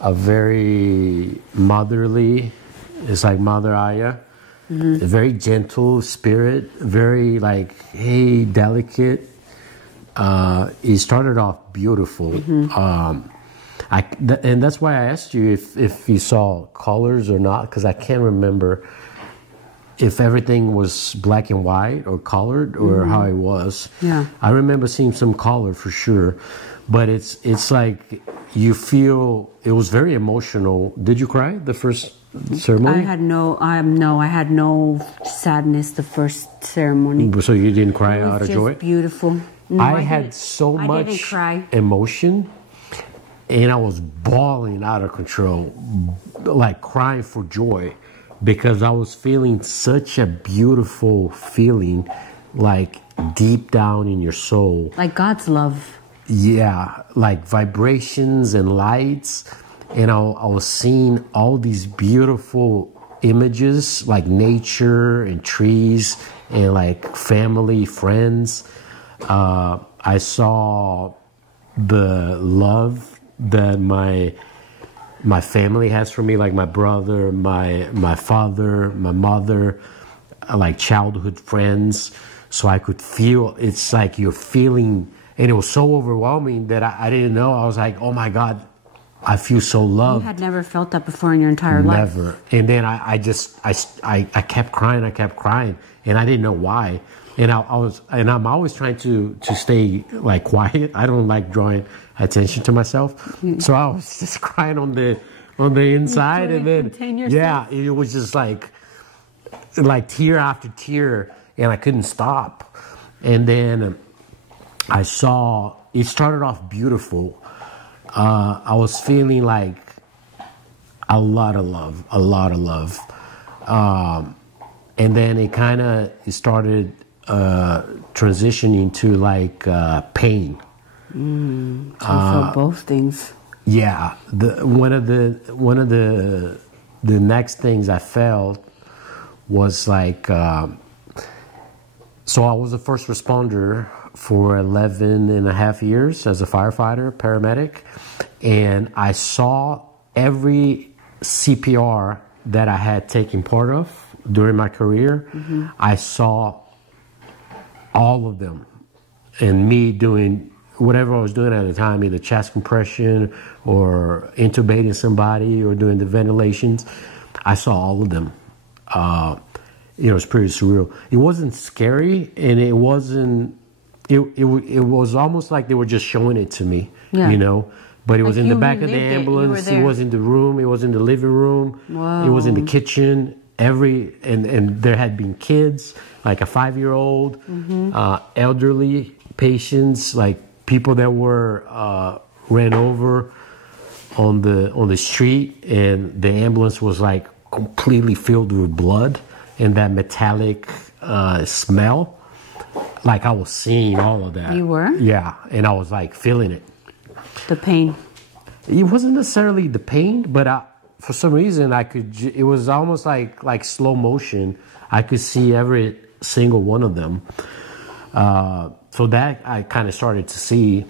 very motherly, it's like Mother Aya, a very gentle spirit, very like, hey, delicate. It started off beautiful. And that's why I asked you if you saw colors or not, because I can't remember if everything was black and white or colored or how it was. Yeah. I remember seeing some color for sure, but it's like you feel, it was very emotional. Did you cry the first ceremony? I had no sadness the first ceremony. So you didn't cry out of joy? It was just beautiful. No, I had so much emotion, and I was bawling out of control, like crying for joy, because I was feeling such a beautiful feeling, like deep down in your soul. Like God's love. Yeah, like vibrations and lights. And I was seeing all these beautiful images, like nature and trees and like family, friends. I saw the love that my family has for me, like my brother, my father, my mother, like childhood friends. So I could feel, it's like you're feeling, and it was so overwhelming that I didn't know. I was like, oh my God, I feel so loved. You had never felt that before in your entire life. Never. And then I kept crying, and I didn't know why. And I'm always trying to stay like quiet. I don't like drawing attention to myself. So I was just crying on the inside, and then it was just like tear after tear, and I couldn't stop. And then I saw it started off beautiful. I was feeling like a lot of love, and then it started transitioning to like pain. So I felt both things. Yeah, one of the next things I felt was like, so I was a first responder for 11 and a half years as a firefighter, paramedic, and I saw every CPR that I had taken part of during my career. I saw all of them, and me doing whatever I was doing at the time, either chest compression or intubating somebody or doing the ventilations, I saw all of them. It was pretty surreal. It wasn't scary, and it wasn't. It was almost like they were just showing it to me, you know. But it was in the back of the ambulance. It was in the room. It was in the living room. Wow. It was in the kitchen. And there had been kids, like a 5-year-old, elderly patients, like people that were ran over on the street, and the ambulance was like completely filled with blood and that metallic smell. Like I was seeing all of that. You were? Yeah, and I was like feeling it. The pain. It wasn't necessarily the pain, but for some reason I could. It was almost like slow motion. I could see every single one of them. So that I kind of started to see,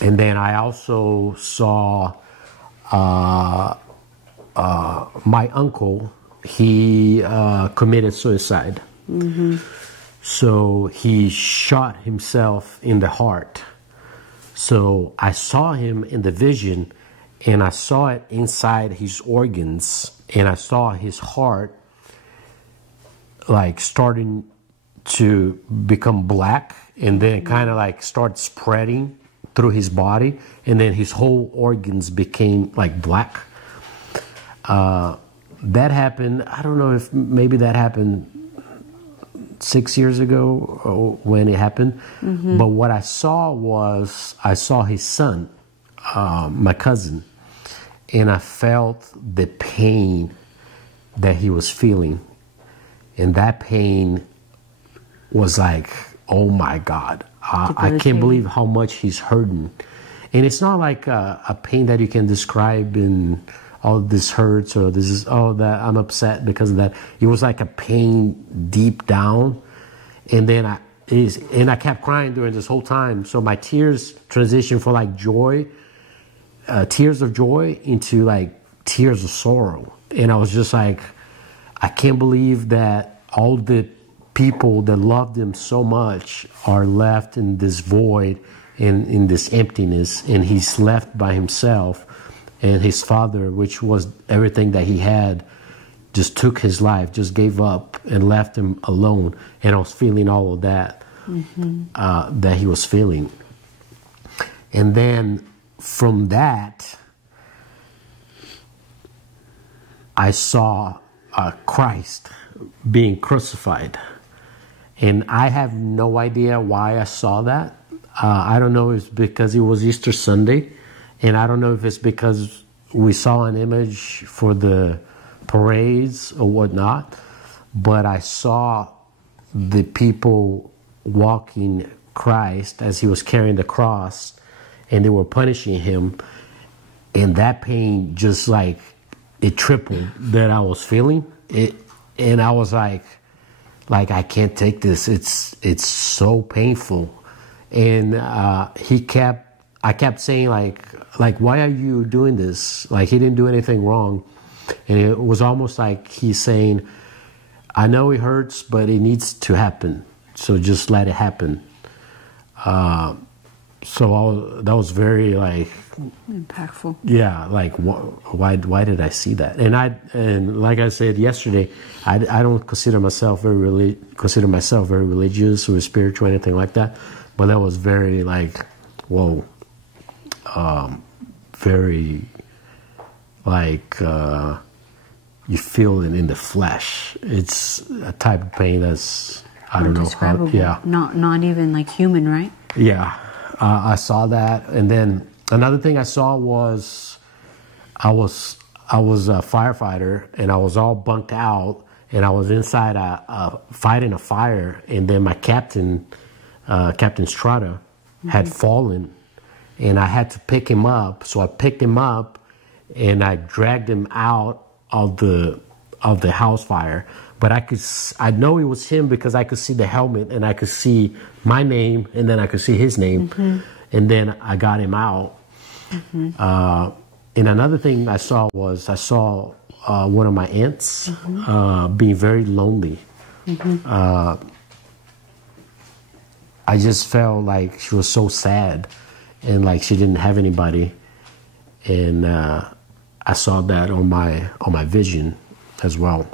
and then I also saw my uncle. He committed suicide. So he shot himself in the heart. So I saw him in the vision, and I saw it inside his organs, and I saw his heart like starting to become black, and then kind of like start spreading through his body, and then his whole organs became like black. That happened, I don't know if maybe that happened 6 years ago when it happened. But what I saw was, I saw his son, my cousin, and I felt the pain that he was feeling. And that pain was like, oh my God, I can't believe how much he's hurting. And it's not like a pain that you can describe in, oh, this hurts, or this is, oh, that I'm upset because of that. It was like a pain deep down. And then I kept crying during this whole time. So my tears transitioned from like joy, tears of joy, into like tears of sorrow. And I was just like, I can't believe that all the people that loved him so much are left in this void, in this emptiness, and he's left by himself. And his father, which was everything that he had, just took his life, just gave up and left him alone. And I was feeling all of that, that he was feeling. And then from that, I saw Christ being crucified. And I have no idea why I saw that. I don't know if it's because it was Easter Sunday. And I don't know if it's because we saw an image for the parades or whatnot, but I saw the people walking Christ as he was carrying the cross, and they were punishing him. And that pain just like, it tripled that I was feeling it. And I was like I can't take this. It's so painful. And I kept saying like, why are you doing this? Like, he didn't do anything wrong. And it was almost like he's saying, I know it hurts, but it needs to happen. So just let it happen. That was very like impactful. Yeah, like why did I see that? And like I said yesterday, I don't consider myself very religious or spiritual or anything like that. But that was very like, whoa. Very like you feel it in the flesh. It's a type of pain that's, I don't know how. Yeah, not even like human, right? Yeah, I saw that. And then another thing I saw was I was a firefighter, and I was all bunked out, and I was inside fighting a fire, and then my captain, Captain Strata, had fallen. And I had to pick him up. So I picked him up, and I dragged him out of the house fire. But I know it was him because I could see the helmet, and I could see my name, and then I could see his name. And then I got him out. And another thing I saw was one of my aunts being very lonely. I just felt like she was so sad, and like she didn't have anybody, and I saw that on my vision as well.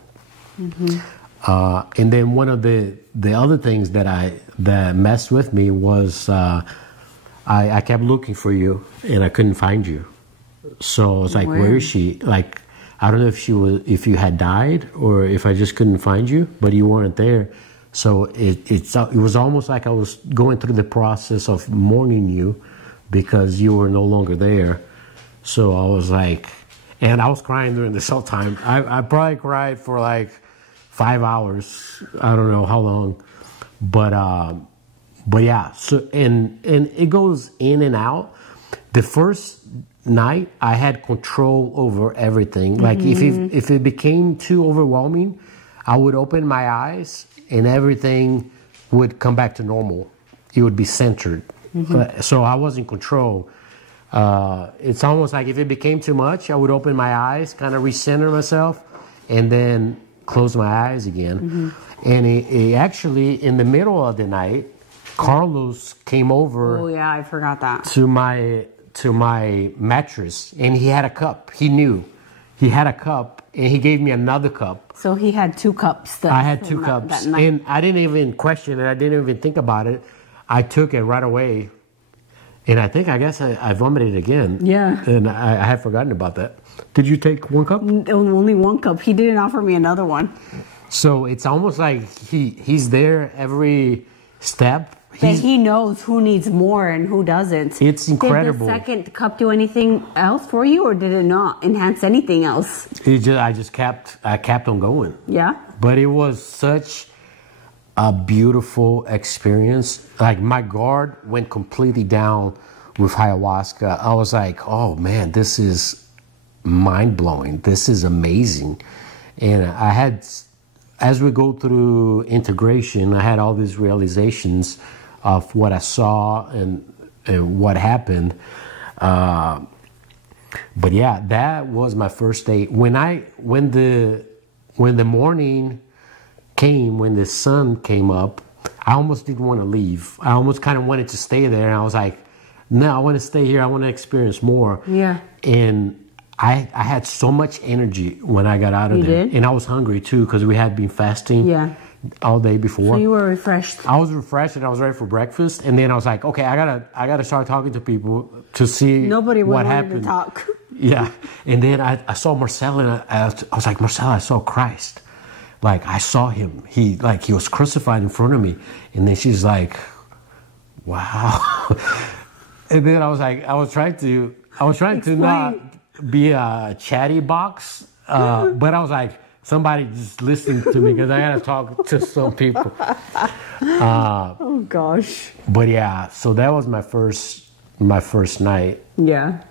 And then one of the other things that messed with me was I kept looking for you and I couldn't find you. So I was like, where is she? Like, I don't know if you had died or if I just couldn't find you, but you weren't there. So it was almost like I was going through the process of mourning you because you were no longer there. So I was like, and I was crying during this whole time. I probably cried for like 5 hours. I don't know how long, but yeah. So and it goes in and out. The first night I had control over everything. Like if it became too overwhelming, I would open my eyes and everything would come back to normal. It would be centered. So I was in control. It's almost like if it became too much, I would open my eyes, kind of recenter myself, and then close my eyes again. And it actually, in the middle of the night, Carlos came over. Oh yeah, I forgot that. To my mattress, and he had a cup. He knew he had a cup, and he gave me another cup. So he had 2 cups. I had 2 cups, and I didn't even question it. I didn't even think about it. I took it right away, and I guess I vomited again. Yeah, and I had forgotten about that. Did you take 1 cup? Only 1 cup. He didn't offer me another one. So it's almost like he's there every step. That he knows who needs more and who doesn't. It's incredible. Did the second cup do anything else for you, or did it not enhance anything else? I kept on going. Yeah. But it was such a beautiful experience. Like my guard went completely down with ayahuasca. I was like, oh man, this is mind blowing. This is amazing. And I had, as we go through integration, I had all these realizations of what I saw and what happened. But yeah, that was my first day. When the morning came, when the sun came up, I almost didn't want to leave. I almost kind of wanted to stay there. And I was like, no, I want to stay here. I want to experience more. Yeah. And I had so much energy when I got out of there. And I was hungry too, because we had been fasting all day before. So you were refreshed. I was refreshed and I was ready for breakfast. And then I was like, okay, I gotta start talking to people to see what happened. To talk. Yeah. And then I saw Marcella, and I was like, Marcella, I saw Christ. Like I saw him. He was crucified in front of me. And then she's like, wow. And then I was like, I was trying to not be a chatty box, but I was like, somebody just listening to me because I gotta talk to some people. Oh gosh. But yeah, so that was my first night. Yeah.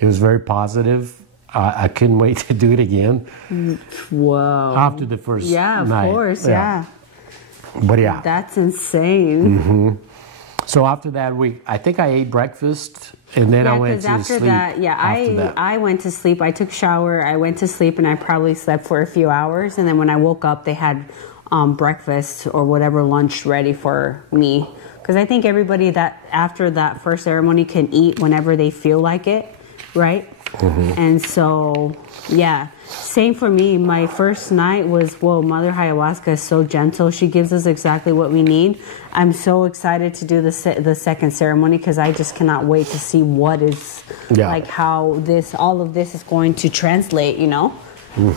It was very positive. I couldn't wait to do it again. Whoa. After the first night. Of course, yeah. But yeah. That's insane. So after that, I think I ate breakfast, and then I went to sleep. I went to sleep. I took a shower. I went to sleep, and I probably slept for a few hours. And then when I woke up, they had breakfast or whatever lunch ready for me. Because I think everybody that after that first ceremony can eat whenever they feel like it, right? And so, yeah. Same for me. My first night was, Mother Ayahuasca is so gentle. She gives us exactly what we need. I'm so excited to do the second ceremony because I just cannot wait to see what is, like how all of this is going to translate, you know?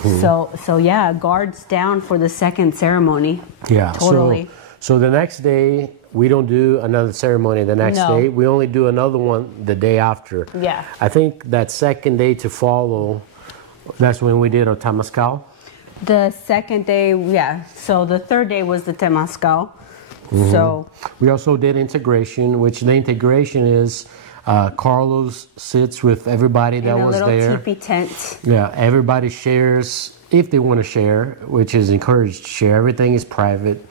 So yeah, guards down for the second ceremony. Yeah. Totally. So the next day, we don't do another ceremony the next day. We only do another one the day after. Yeah. I think that second day to follow, that's when we did our Temazcal. The second day, yeah. So the third day was the Temazcal. So we also did integration, which the integration is Carlos sits with everybody that was there. In a little teepee tent. Yeah, everybody shares if they want to share, which is encouraged to share. Everything is private.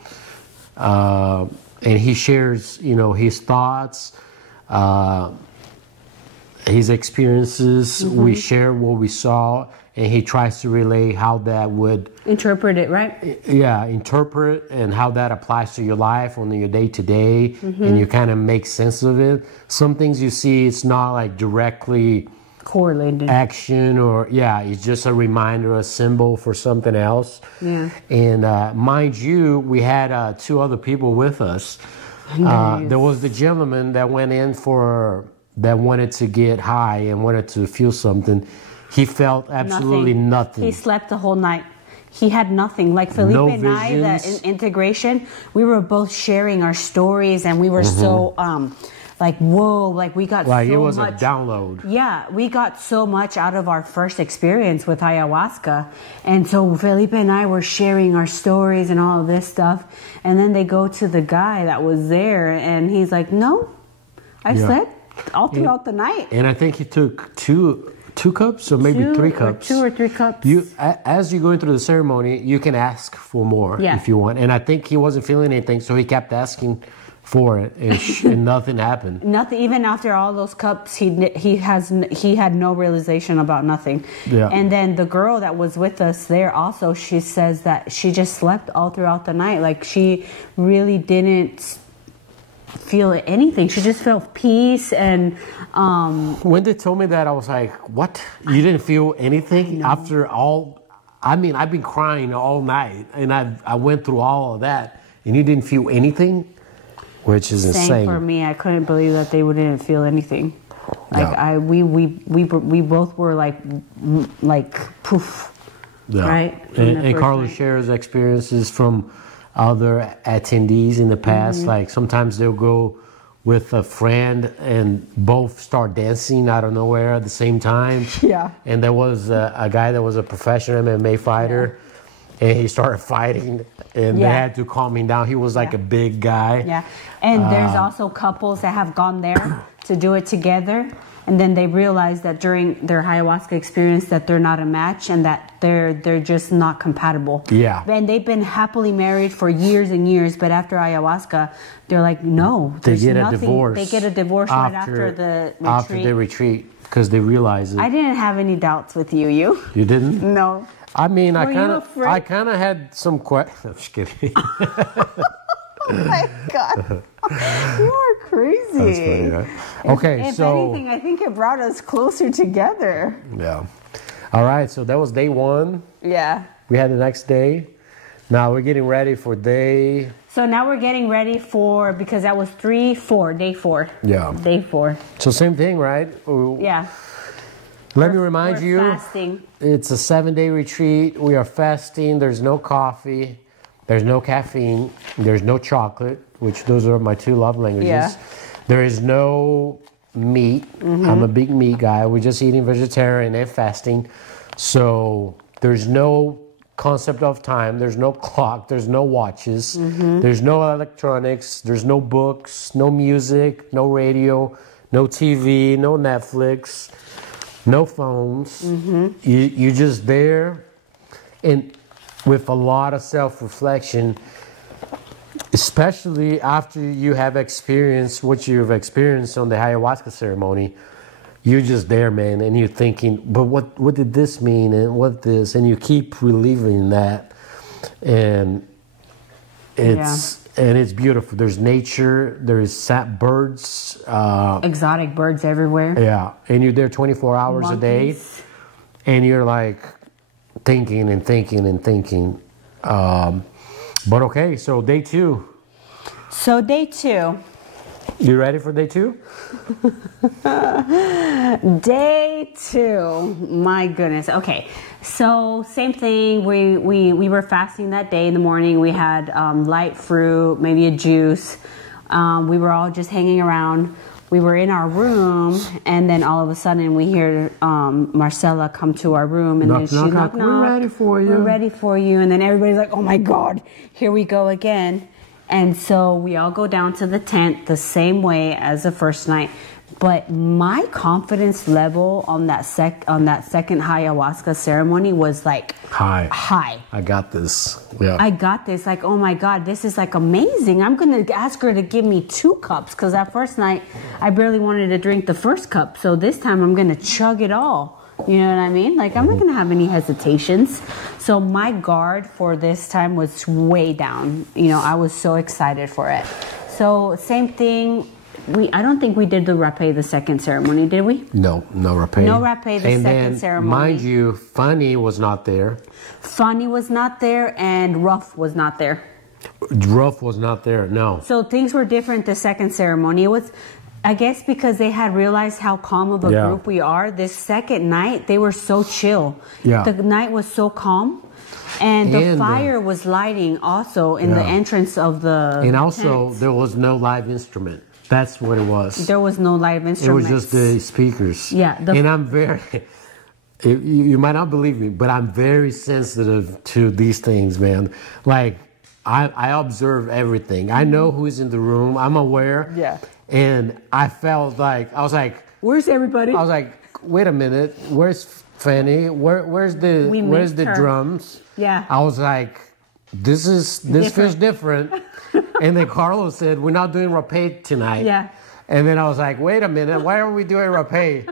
And he shares, his thoughts. his experiences. We share what we saw, and he tries to relay how that would interpret it, right? Yeah, interpret and how that applies to your life on your day to day, and you kind of make sense of it. Some things you see, it's not like directly correlated action, or it's just a reminder, a symbol for something else. Yeah. And mind you, we had 2 other people with us. There was the gentleman that went in that wanted to get high and wanted to feel something. He felt absolutely nothing. He slept the whole night. He had nothing. Like Felipe and I, the integration, we were both sharing our stories, and we were so like, whoa, like we got like so it was much, a download. Yeah, we got so much out of our first experience with ayahuasca. And so Felipe and I were sharing our stories and all of this stuff. And then they go to the guy that was there, and he's like, no, I slept all throughout the night. And I think he took two cups, or maybe 3 cups. 2 or 3 cups. As you're going through the ceremony, you can ask for more if you want. And I think he wasn't feeling anything, so he kept asking for it, and nothing happened. Nothing. Even after all those cups, he had no realization about nothing. Yeah. And then the girl that was with us there also, she says that she just slept all throughout the night. Like, she really didn't feel anything. She just felt peace. And when they told me that, I was like, what? You didn't feel anything after all? I mean, I've been crying all night, and I went through all of that, and you didn't feel anything? Which is insane. Same for me. I couldn't believe that they didn't feel anything. Like we both were like poof. Yeah. Right. And Carlos shares experiences from other attendees in the past. Like sometimes they'll go with a friend and both start dancing out of nowhere at the same time. Yeah. And there was a guy that was a professional MMA fighter. And he started fighting, and they had to calm him down. He was like a big guy. Yeah, and there's also couples that have gone there to do it together, and then they realize that during their ayahuasca experience that they're not a match, and that they're just not compatible. Yeah. And they've been happily married for years and years, but after ayahuasca, they're like, no, they get a divorce. They get a divorce right after the retreat. After the retreat, because they realize it. I didn't have any doubts with you. You didn't? No. I mean, I kind of had some questions. I'm just kidding. Oh my God. You are crazy. That's funny, right? Okay, if anything, I think it brought us closer together. Yeah. All right, so that was day 1. Yeah. We had the next day. Now we're getting ready for day... So now we're getting ready for, because that was day 4. Yeah. Day 4. So same thing, right? Yeah. Let me remind you, fasting. It's a 7-day retreat. We are fasting. There's no coffee. There's no caffeine. There's no chocolate, which those are my 2 love languages. Yeah. There is no meat. I'm a big meat guy. We're just eating vegetarian and fasting. So there's no concept of time. There's no clock. There's no watches. There's no electronics. There's no books, no music, no radio, no TV, no Netflix. No phones. You're just there, and with a lot of self-reflection, especially after you have experienced what you've experienced on the ayahuasca ceremony. You're just there, man, and you're thinking, but what did this mean, and what this, and you keep reliving that, and it's beautiful. There's nature. There's birds. Exotic birds everywhere. Yeah, and you're there 24 hours a day, and you're like thinking and thinking and thinking. But okay, so day 2. So day 2. You ready for day 2? Day 2. My goodness. Okay. So same thing. We were fasting that day in the morning. We had light fruit, maybe a juice. We were all just hanging around. We were in our room, and then all of a sudden we hear Marcela come to our room, and then she knock, we're ready for you. We're ready for you. And then everybody's like, oh my God, here we go again. And so we all go down to the tent the same way as the first night. But my confidence level on that second ayahuasca ceremony was like high. I got this. Yeah. I got this. Like, oh my God, this is like amazing. I'm going to ask her to give me 2 cups, because that first night I barely wanted to drink the first cup. So this time I'm going to chug it all. You know what I mean? Like, I'm not going to have any hesitations. So my guard for this time was way down. You know, I was so excited for it. So same thing. I don't think we did the rapé the second ceremony, did we? No rapé. No rapé the second ceremony. Mind you, Fanny was not there. Fanny was not there, and Ruff was not there. Ruff was not there, no. So things were different the second ceremony. It was, I guess, because they had realized how calm of a group we are. This second night, they were so chill. Yeah. The night was so calm. And the fire was lighting also in the entrance of the And also, tent. there was no live instrument. That's what it was. There was no live instruments. It was just the speakers. Yeah. And I'm very, you might not believe me, but I'm very sensitive to these things, man. Like, I observe everything. I know who's in the room. I'm aware. Yeah. And I felt like, I was like, where's everybody? I was like, wait a minute, where's Fanny? Where's the drums? Yeah. I was like, this feels different. And then Carlos said, we're not doing rapé tonight. Yeah. And then I was like, wait a minute, why are we doing rapé?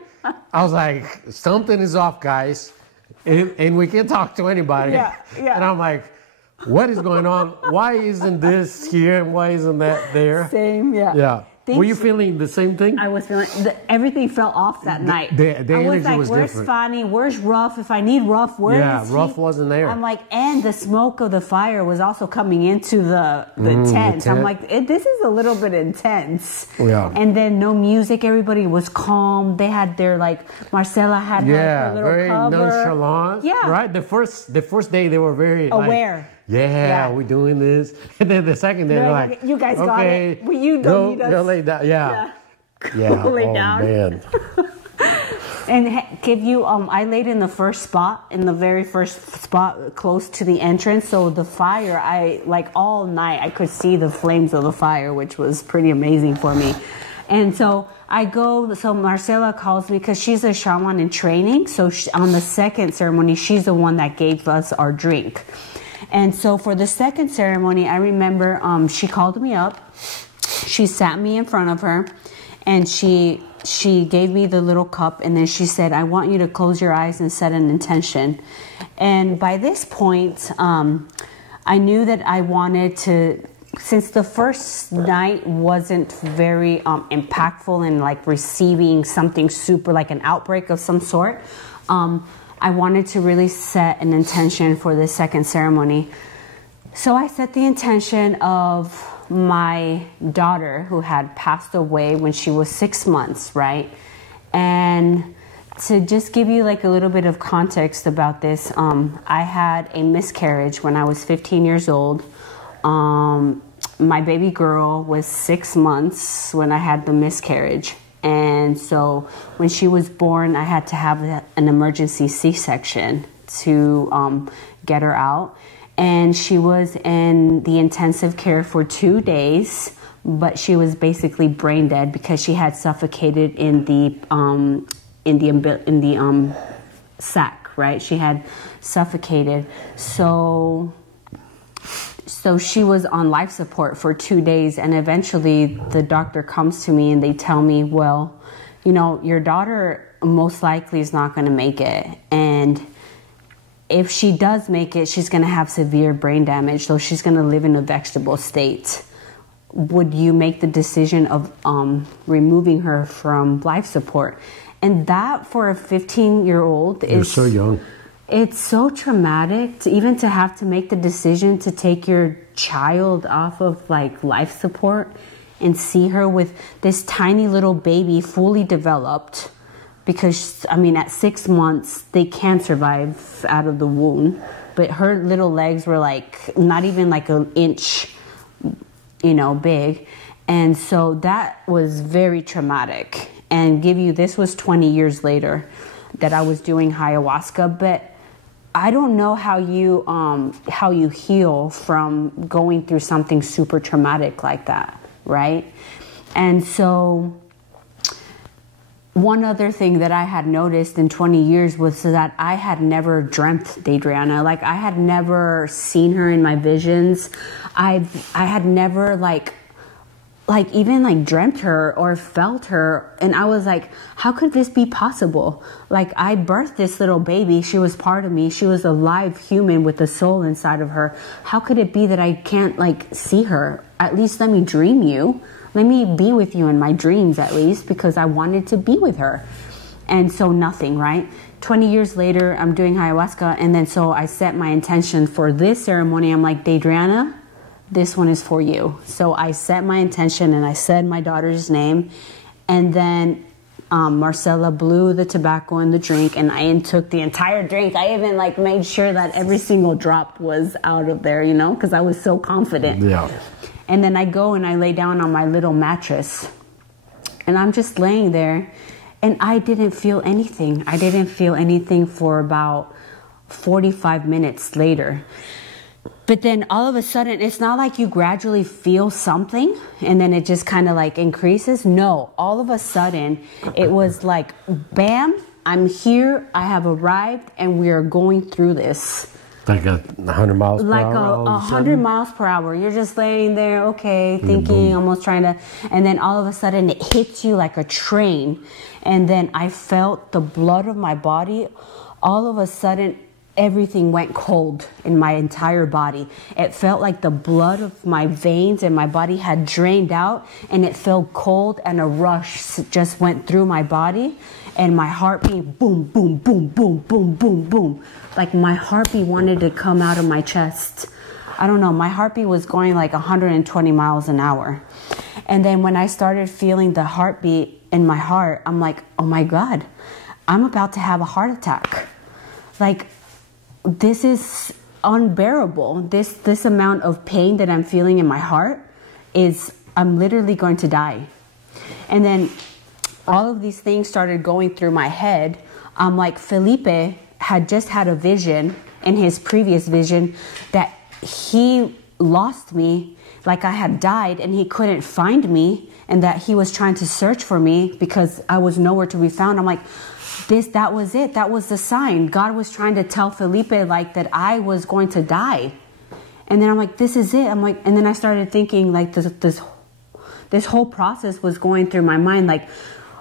I was like, something is off, guys. And we can't talk to anybody. Yeah. And I'm like, what is going on? Why isn't this here and why isn't that there? Same, yeah. Yeah. Were you feeling the same thing? I was feeling, everything fell off that night. The I was energy like, was where's different. Fanny? Where's Ruff? If I need Ruff, where is he? Ruff wasn't there. I'm like, and the smoke of the fire was also coming into the tent. I'm like, this is a little bit intense. Yeah. And then no music. Everybody was calm. They had their, like, Marcela had her little very cover. nonchalant. Yeah. Right? The first day they were very aware. Like, yeah, we're doing this. And then the second day they're like, you guys got it. Well, you don't need us. Go lay down. Yeah. Lay down. Man. And give you, I laid in the first spot, in the very first spot close to the entrance. So the fire, like all night, I could see the flames of the fire, which was pretty amazing for me. And so so Marcela calls me because she's a shaman in training. So on the second ceremony, she's the one that gave us our drink. And so for the second ceremony, I remember she called me up. She sat me in front of her, and she gave me the little cup, and then she said, I want you to close your eyes and set an intention. And by this point, I knew that I wanted to, since the first night wasn't very impactful and like receiving something super, like an outbreak of some sort, I wanted to really set an intention for the second ceremony. So I set the intention of my daughter, who had passed away when she was 6 months, right? And to just give you like a little bit of context about this, I had a miscarriage when I was 15 years old. My baby girl was 6 months when I had the miscarriage. And so when she was born, I had to have an emergency C-section to get her out. And she was in the intensive care for 2 days, but she was basically brain dead because she had suffocated in the sac, right? She had suffocated. So she was on life support for 2 days, and eventually the doctor comes to me and they tell me, well, you know, your daughter most likely is not going to make it. And if she does make it, she's going to have severe brain damage, so she's going to live in a vegetable state. Would you make the decision of removing her from life support? And that, for a 15-year-old, is so young. It's so traumatic even to have to make the decision to take your child off of like life support and see her with this tiny little baby fully developed. Because, I mean, at 6 months, they can survive out of the womb. But her little legs were like, not even like an inch, you know, big. And so that was very traumatic. And this was 20 years later that I was doing ayahuasca. But I don't know how you heal from going through something super traumatic like that, right? And so one other thing that I had noticed in 20 years was that I had never dreamt Daedriana. Like, I had never seen her in my visions. I had never even dreamt her or felt her. And I was like, how could this be possible? Like, I birthed this little baby. She was part of me. She was a live human with a soul inside of her. How could it be that I can't see her? At least let me dream you. Let me be with you in my dreams, at least, because I wanted to be with her. And so nothing, right? 20 years later, I'm doing ayahuasca. And then so I set my intention for this ceremony. I'm like, Daedriana, this one is for you. So I set my intention and I said my daughter's name. And then Marcella blew the tobacco in the drink and I took the entire drink. I even made sure that every single drop was out of there, because I was so confident. Yeah. And then I go and I lay down on my little mattress. And I'm just laying there. And I didn't feel anything. I didn't feel anything for about 45 minutes later. But then all of a sudden, it's not like you gradually feel something and then it just kind of increases. No, all of a sudden, it was like, bam, I'm here. I have arrived and we are going through this. Like 100 miles per hour? Like 100 miles per hour. You're just laying there, okay, thinking, almost trying to... And then all of a sudden, it hits you like a train. And then I felt the blood of my body. All of a sudden, everything went cold in my entire body. It felt like the blood of my veins and my body had drained out. And it felt cold and a rush just went through my body. And my heartbeat, boom, boom, boom, boom, boom, boom, boom. Like my heartbeat wanted to come out of my chest. I don't know, my heartbeat was going 120 miles an hour. And then when I started feeling the heartbeat in my heart, I'm like, oh my God, I'm about to have a heart attack. This is unbearable. This amount of pain that I'm feeling in my heart I'm literally going to die. And then all of these things started going through my head. Felipe had just had a vision in his previous vision that he lost me, like I had died and he couldn't find me and that he was trying to search for me because I was nowhere to be found. I'm like, that was it. That was the sign. God was trying to tell Felipe that I was going to die. And then I'm like, this is it. And then I started thinking this whole process was going through my mind.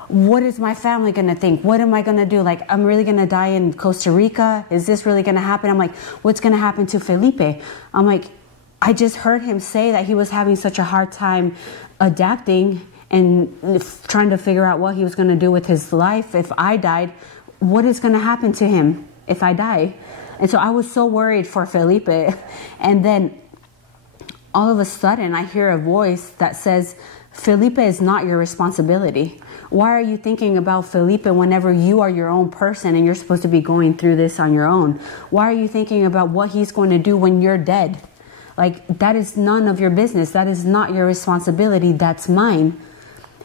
What is my family going to think? What am I going to do? I'm really going to die in Costa Rica? Is this really going to happen? I'm like, what's going to happen to Felipe? I'm like, I just heard him say that he was having such a hard time adapting and trying to figure out what he was going to do with his life. If I died, what is going to happen to him if I die? And so I was so worried for Felipe. And then all of a sudden I hear a voice that says, Felipe is not your responsibility. Why are you thinking about Felipe whenever you are your own person and you're supposed to be going through this on your own? Why are you thinking about what he's going to do when you're dead? That is none of your business. That is not your responsibility. That's mine.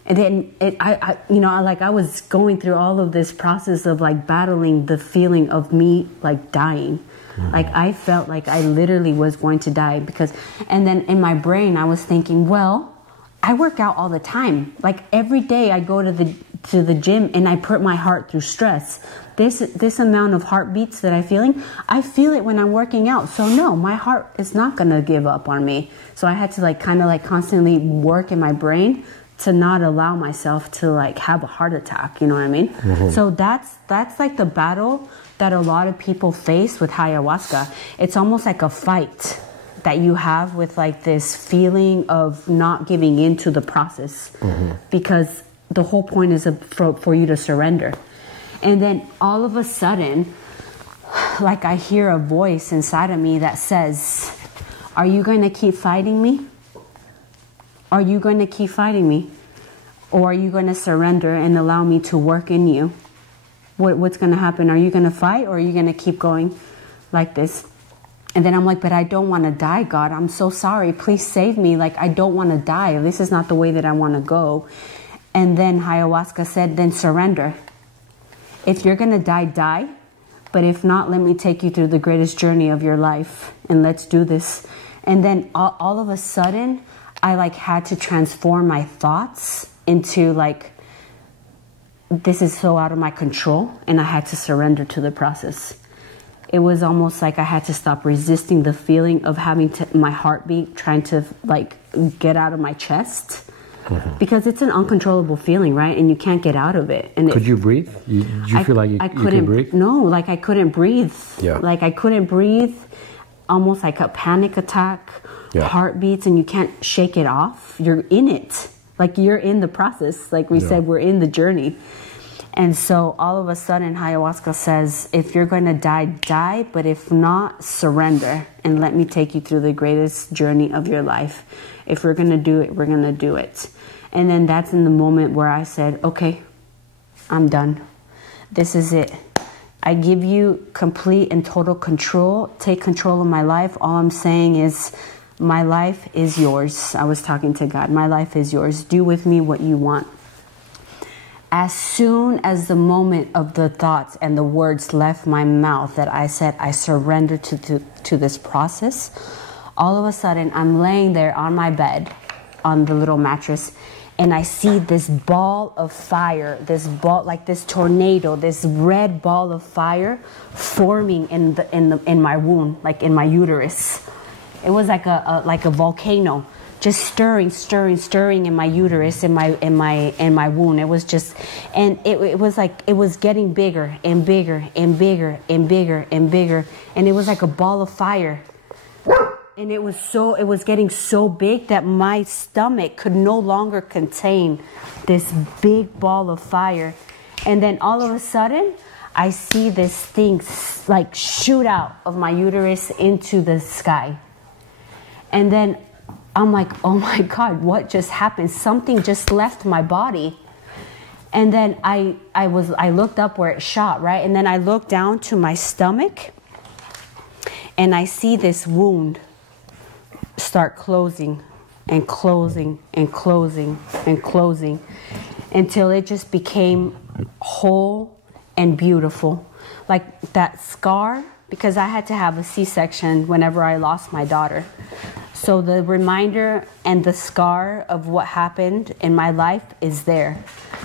And then I was going through all of this process of battling the feeling of me dying. I felt like I literally was going to die and then in my brain I was thinking, well, I work out all the time. Every day I go to the gym and I put my heart through stress. This amount of heartbeats that I feel it when I'm working out. So no, my heart is not going to give up on me. So I had to constantly work in my brain to not allow myself to have a heart attack. You know what I mean? Mm-hmm. So that's the battle that a lot of people face with ayahuasca. It's almost like a fight that you have with this feeling of not giving into the process. Mm-hmm. Because the whole point is for you to surrender. And then all of a sudden, I hear a voice inside of me that says, are you going to keep fighting me? Are you going to keep fighting me? Or are you going to surrender and allow me to work in you? What's going to happen? Are you going to fight or are you going to keep going like this? And then I'm like, but I don't want to die, God. I'm so sorry. Please save me. I don't want to die. This is not the way that I want to go. And then ayahuasca said, then surrender. If you're going to die, die. But if not, let me take you through the greatest journey of your life. And let's do this. And then all of a sudden, I had to transform my thoughts into this is so out of my control, and I had to surrender to the process. It was almost like I had to stop resisting the feeling of having my heartbeat trying to like get out of my chest. Because it's an uncontrollable feeling, right? And you can't get out of it. And could you breathe? Did you feel like you couldn't breathe? No, like I couldn't breathe. Yeah. Like I couldn't breathe. Almost like a panic attack, heartbeats, and you can't shake it off. You're in it. Like you're in the process. Like we said, we're in the journey. And so all of a sudden, Ayahuasca says, if you're going to die, die. But if not, surrender. And let me take you through the greatest journey of your life. If we're going to do it, we're going to do it. And then that's in the moment where I said, okay, I'm done. This is it. I give you complete and total control. Take control of my life. All I'm saying is my life is yours. I was talking to God. My life is yours. Do with me what you want. As soon as the moment of the thoughts and the words left my mouth that I said I surrender to this process, all of a sudden I'm laying there on my bed on the little mattress, and I see this ball of fire, this ball, like this tornado, this red ball of fire forming in my womb, like in my uterus. It was like a volcano, just stirring in my uterus, in my womb. It was just, and it was like it was getting bigger and bigger and bigger and bigger and bigger, and it was like a ball of fire. And it was getting so big that my stomach could no longer contain this big ball of fire. And then all of a sudden, I see this thing like shoot out of my uterus into the sky. And then I'm like, oh my God, what just happened? Something just left my body. And then I looked up where it shot, right? And then I looked down to my stomach, and I see this wound start closing and closing and closing and closing until it just became whole and beautiful. Like that scar, because I had to have a C-section whenever I lost my daughter. So the reminder and the scar of what happened in my life is there.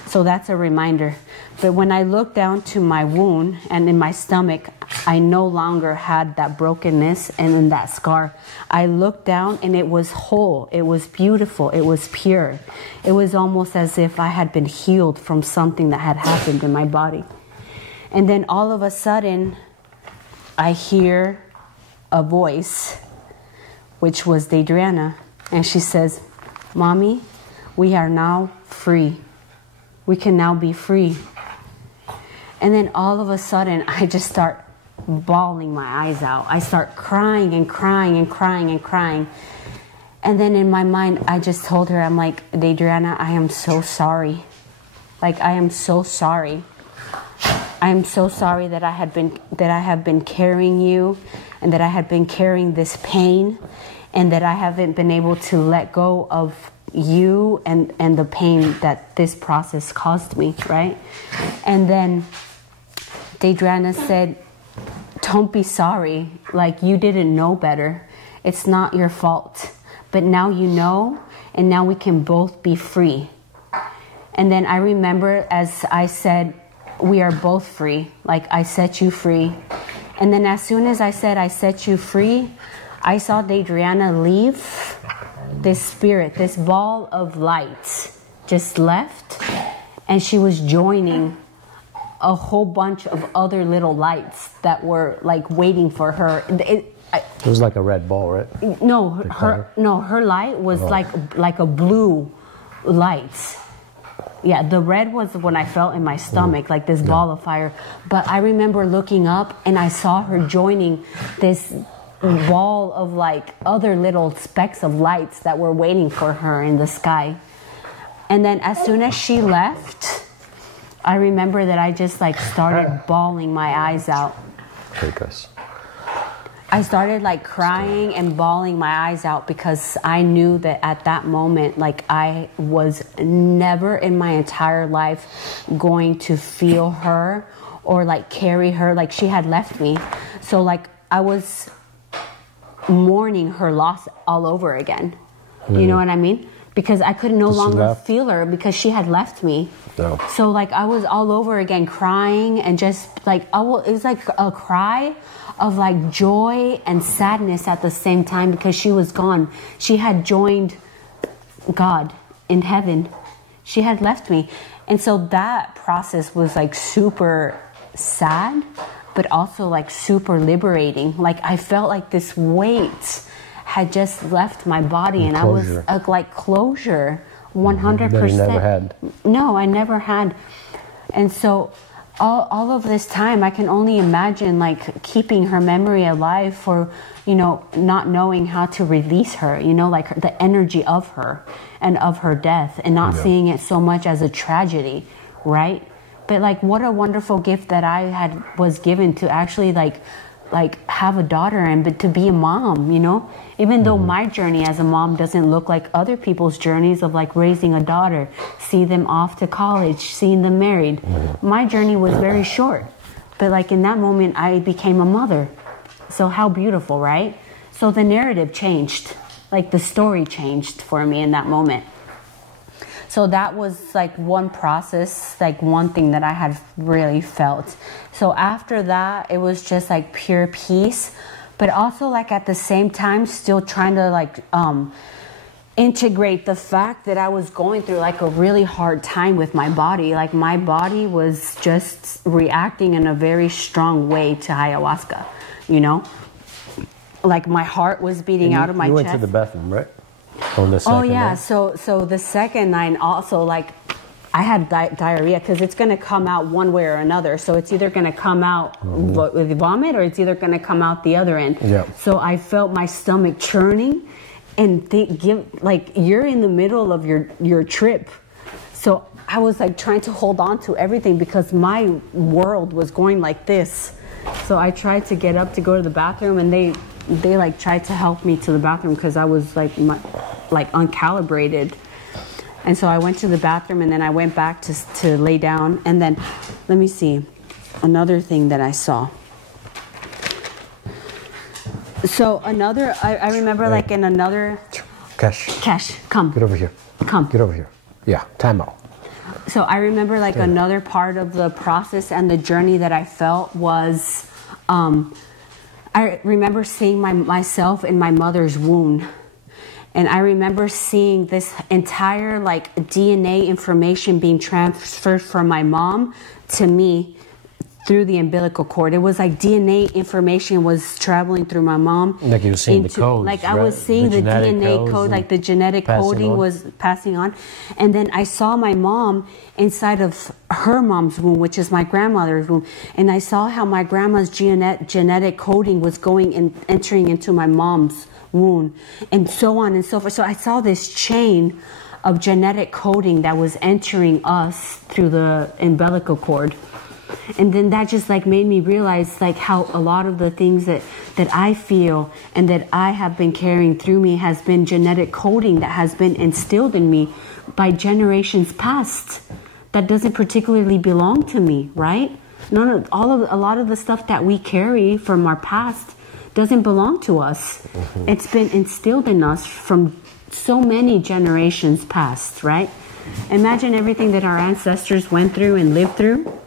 So that's a reminder. But when I looked down to my wound and in my stomach, I no longer had that brokenness and in that scar. I looked down and it was whole. It was beautiful. It was pure. It was almost as if I had been healed from something that had happened in my body. And then all of a sudden, I hear a voice, which was Adriana, and she says, "Mommy, we are now free. We can now be free." And then all of a sudden, I just start bawling my eyes out. I start crying and crying and crying and crying. And then in my mind, I just told her, I'm like, "Adriana, I am so sorry. Like, I am so sorry. I am so sorry that I have been carrying you, and that I have been carrying this pain, and that I haven't been able to let go of you and the pain that this process caused me," right? And then Adriana said, "Don't be sorry. Like, you didn't know better. It's not your fault. But now you know, and now we can both be free." And then I remember as I said, "We are both free. Like, I set you free." And then as soon as I said, "I set you free," I saw Adriana leave. This spirit, this ball of light just left, and she was joining a whole bunch of other little lights that were like waiting for her. It was like a red ball, right? No, her light was like a blue light. Yeah, the red was when I felt in my stomach, like this ball of fire. But I remember looking up and I saw her joining this wall of like other little specks of lights that were waiting for her in the sky. And then as soon as she left, I remember that I just like started bawling my eyes out. Take us. I started like crying and bawling my eyes out because I knew that at that moment, like I was never in my entire life going to feel her or like carry her. Like, she had left me. So like I was mourning her loss all over again. You know what I mean? because I could no She longer left? feel her because she had left me. No. So like I was all over again crying and just like it was like a cry of like joy and sadness at the same time because she was gone. She had joined God in heaven. She had left me. And so that process was like super sad, but also like super liberating. Like I felt like this weight had just left my body and closure. I was like closure, 100%. That you never had. No, I never had. And so all of this time, I can only imagine like keeping her memory alive for, you know, not knowing how to release her, you know, like the energy of her and of her death and not seeing it so much as a tragedy, right? But like what a wonderful gift that I was given to actually like have a daughter and but to be a mom, you know, even though my journey as a mom doesn't look like other people's journeys of like raising a daughter, see them off to college, seeing them married. My journey was very short, but like in that moment I became a mother. So how beautiful, right? So the narrative changed, like the story changed for me in that moment. So that was like one process, like one thing that I had really felt. So after that, it was just like pure peace, but also like at the same time, still trying to like integrate the fact that I was going through like a really hard time with my body. Like my body was just reacting in a very strong way to ayahuasca, you know? Like my heart was beating out of my chest. You went to the bathroom, right? On the second yeah. night? So the second night also like I had diarrhea because it's going to come out one way or another. So it's either going to come out with vomit or it's either going to come out the other end. Yeah. So I felt my stomach churning and like you're in the middle of your trip. So I was like trying to hold on to everything because my world was going like this. So I tried to get up to go to the bathroom and they like tried to help me to the bathroom because I was like uncalibrated. And so I went to the bathroom and then I went back to lay down. And then, let me see, another thing that I saw. So another, I remember like in another... Cash, come. Get over here. Come. Get over here. Yeah, time out. So I remember like another part of the process and the journey that I felt was... I remember seeing myself in my mother's womb. And I remember seeing this entire like DNA information being transferred from my mom to me through the umbilical cord. It was like DNA information was traveling through my mom. Like you were seeing the codes, like I was seeing the DNA code, like the genetic coding was passing on. And then I saw my mom inside of her mom's womb, which is my grandmother's womb. And I saw how my grandma's genetic coding was going and entering into my mom's womb and so on and so forth. So I saw this chain of genetic coding that was entering us through the umbilical cord. And then that just like made me realize like how a lot of the things that I feel and that I have been carrying through me has been genetic coding that has been instilled in me by generations past that doesn't particularly belong to me, right? A lot of the stuff that we carry from our past doesn't belong to us. It's been instilled in us from so many generations past, right? Imagine everything that our ancestors went through and lived through.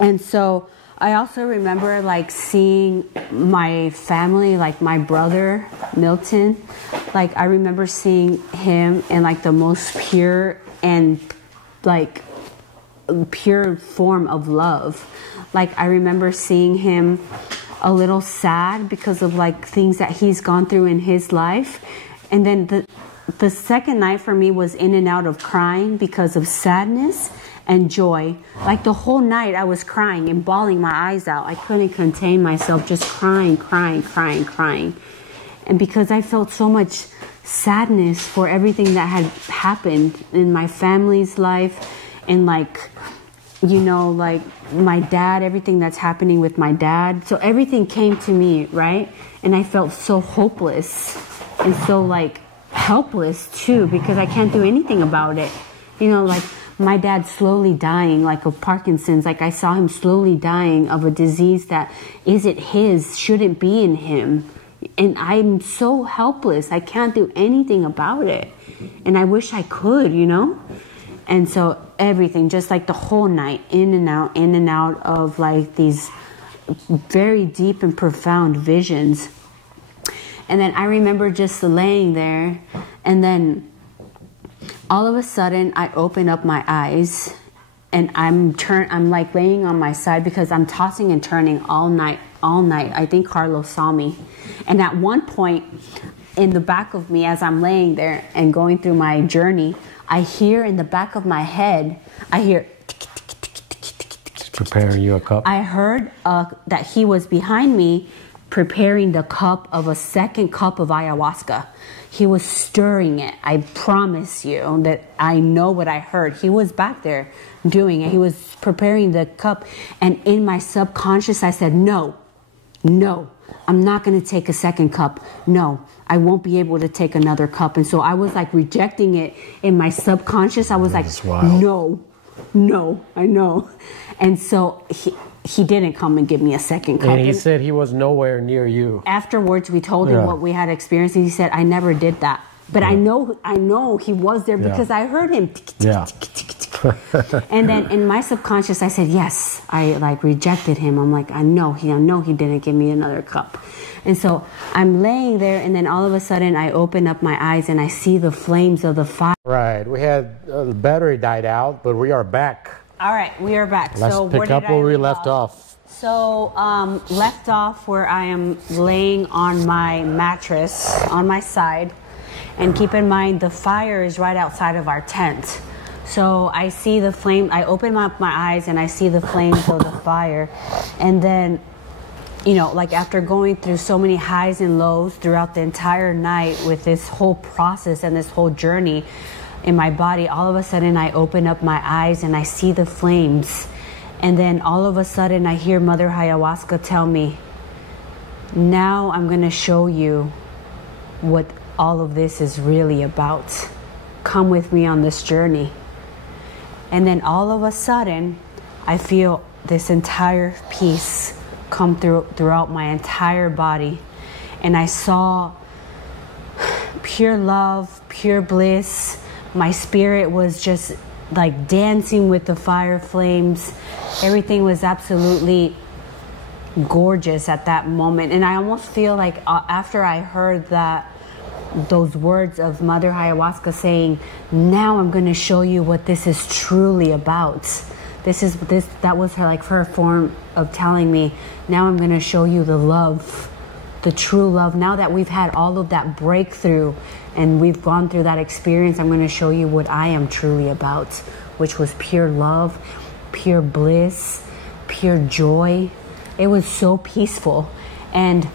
And so I also remember like seeing my family, like my brother Milton, like I remember seeing him in like the most pure and like pure form of love. Like I remember seeing him a little sad because of like things that he's gone through in his life. And then the second night for me was in and out of crying because of sadness and joy. Like the whole night I was crying and bawling my eyes out. I couldn't contain myself, just crying. And because I felt so much sadness for everything that had happened in my family's life and like, you know, like my dad, everything that's happening with my dad. So everything came to me, right? And I felt so hopeless and so like helpless too because I can't do anything about it. You know, like my dad slowly dying like of Parkinson's. Like I saw him slowly dying of a disease that isn't his, shouldn't be in him, And I'm so helpless. I can't do anything about it. And I wish I could, you know? And so everything, just like the whole night, in and out of like these very deep and profound visions. And then I remember just laying there, and then all of a sudden I open up my eyes, and I'm like laying on my side because I'm tossing and turning all night. I think Carlos saw me. And at one point in the back of me, as I'm laying there and going through my journey, I hear in the back of my head, I hear preparing you a cup. I heard that he was behind me preparing the cup of a second cup of ayahuasca. He was stirring it. I promise you that I know what I heard. He was back there doing it. He was preparing the cup. And in my subconscious, I said, no, I'm not going to take a second cup. No, I won't be able to take another cup. And so I was like rejecting it in my subconscious. I was like, no, I know. And so he didn't come and give me a second cup. And he said he was nowhere near you. Afterwards, we told him what we had experienced, and he said, I never did that. But I know he was there because I heard him. And then in my subconscious, I said, yes, I like rejected him. I'm like, I know he didn't give me another cup. And so I'm laying there, and then all of a sudden I open up my eyes and I see the flames of the fire. Right, we had the battery died out, but we are back. All right, we are back. Let's pick up where we left off. So left off where I am laying on my mattress on my side. And keep in mind, the fire is right outside of our tent. So I see the flame. I open up my eyes and I see the flames of the fire. And then, you know, like after going through so many highs and lows throughout the entire night with this whole process and this whole journey in my body, all of a sudden I open up my eyes and I see the flames. And then all of a sudden I hear Mother Ayahuasca tell me, now I'm going to show you what all of this is really about. Come with me on this journey. And then all of a sudden, I feel this entire peace come throughout my entire body. And I saw pure love, pure bliss. My spirit was just like dancing with the fire flames. Everything was absolutely gorgeous at that moment. And I almost feel like after I heard those words of Mother Ayahuasca saying, now I'm going to show you what this is truly about. That was her form of telling me, now I'm going to show you the love, the true love. Now that we've had all of that breakthrough and we've gone through that experience, I'm going to show you what I am truly about, which was pure love, pure bliss, pure joy. It was so peaceful. And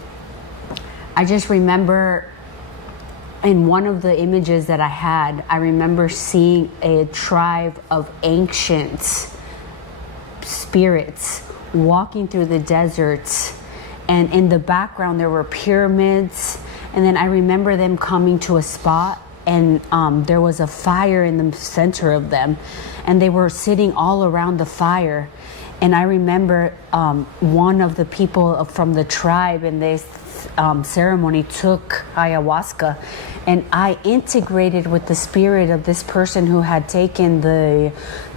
I just remember in one of the images that I had, I remember seeing a tribe of ancient spirits walking through the deserts. And in the background, there were pyramids. And then I remember them coming to a spot, and there was a fire in the center of them. And they were sitting all around the fire. And I remember one of the people from the tribe in this ceremony took ayahuasca, and I integrated with the spirit of this person who had taken the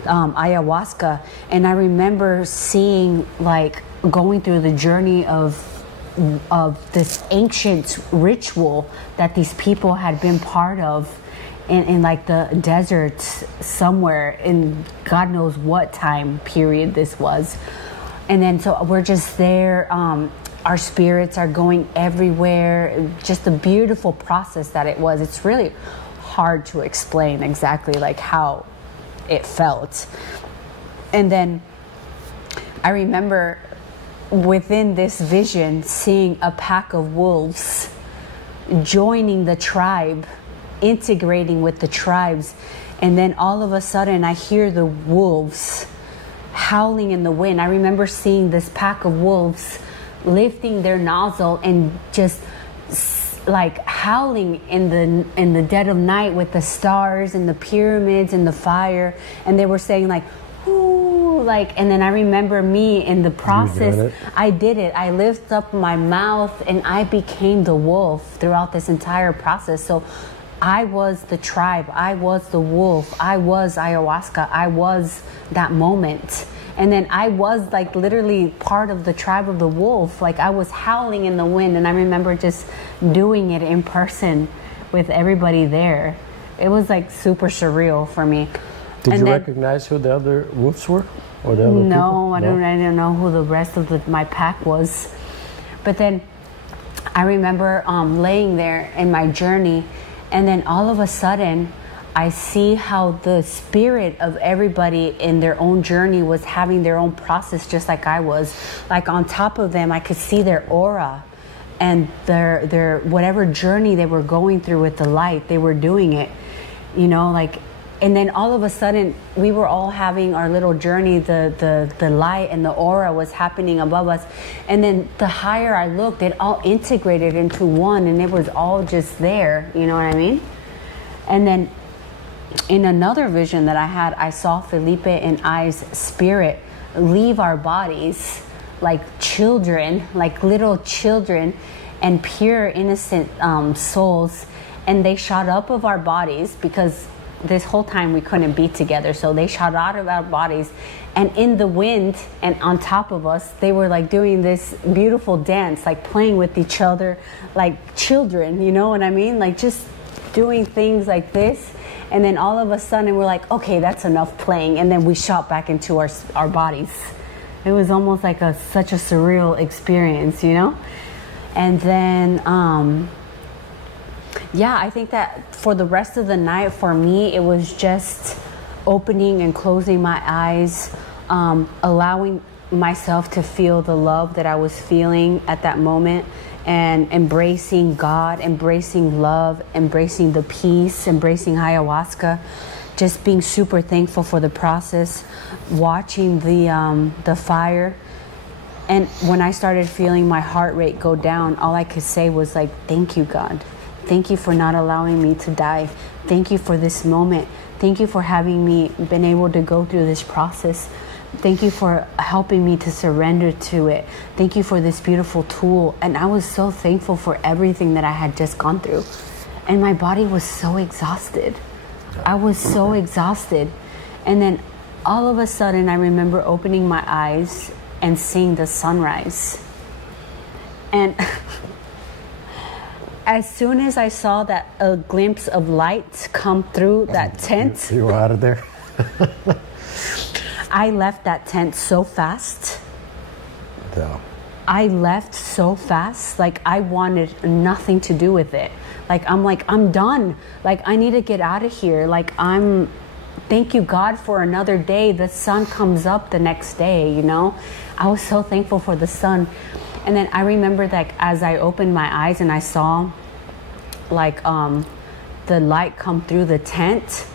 ayahuasca. And I remember seeing, like, going through the journey of this ancient ritual that these people had been part of in like the desert somewhere in God knows what time period this was. And then so we're just there, our spirits are going everywhere. Just a beautiful process that it was. It's really hard to explain exactly like how it felt. And then I remember within this vision seeing a pack of wolves joining the tribe, integrating with the tribes. And then all of a sudden I hear the wolves howling in the wind. I remember seeing this pack of wolves lifting their nozzle and just like howling in the dead of night with the stars and the pyramids and the fire. And they were saying like, ooh, like, and then I remember me in the process, I did it. I lifted up my mouth and I became the wolf throughout this entire process. So I was the tribe, I was the wolf, I was ayahuasca, I was that moment. And then I was like literally part of the tribe of the wolf. Like I was howling in the wind, and I remember just doing it in person with everybody there. It was like super surreal for me. Did you recognize who the other wolves were? Or the other people? I didn't know who the rest of my pack was. But then I remember laying there in my journey, and then all of a sudden I see how the spirit of everybody in their own journey was having their own process, just like I was. Like on top of them, I could see their aura and their whatever journey they were going through with the light, they were doing it, you know, like. And then all of a sudden, we were all having our little journey. The light and the aura was happening above us. And then the higher I looked, it all integrated into one, and it was all just there. You know what I mean? And then in another vision that I had, I saw Felipe and I's spirit leave our bodies like children, like little children, and pure, innocent souls. And they shot up of our bodies because this whole time we couldn't be together, so they shot out of our bodies, and in the wind and on top of us, they were like doing this beautiful dance, like playing with each other like children, you know what I mean, like just doing things like this. And then all of a sudden we're like, okay, that's enough playing, and then we shot back into our bodies. It was almost like such a surreal experience, you know. And then yeah, I think that for the rest of the night, for me, it was just opening and closing my eyes, allowing myself to feel the love that I was feeling at that moment, and embracing God, embracing love, embracing the peace, embracing ayahuasca, just being super thankful for the process, watching the fire. And when I started feeling my heart rate go down, all I could say was like, thank you, God. Thank you for not allowing me to die. Thank you for this moment. Thank you for having me been able to go through this process. Thank you for helping me to surrender to it. Thank you for this beautiful tool. And I was so thankful for everything that I had just gone through. And my body was so exhausted. I was so exhausted. And then all of a sudden, I remember opening my eyes and seeing the sunrise. And as soon as I saw that a glimpse of light come through that tent, you were out of there. I left that tent so fast. Yeah. I left so fast. Like I wanted nothing to do with it. I'm done. Like I need to get out of here. Thank you, God, for another day. The sun comes up the next day, you know. I was so thankful for the sun. And then I remember that as I opened my eyes and I saw like the light come through the tent,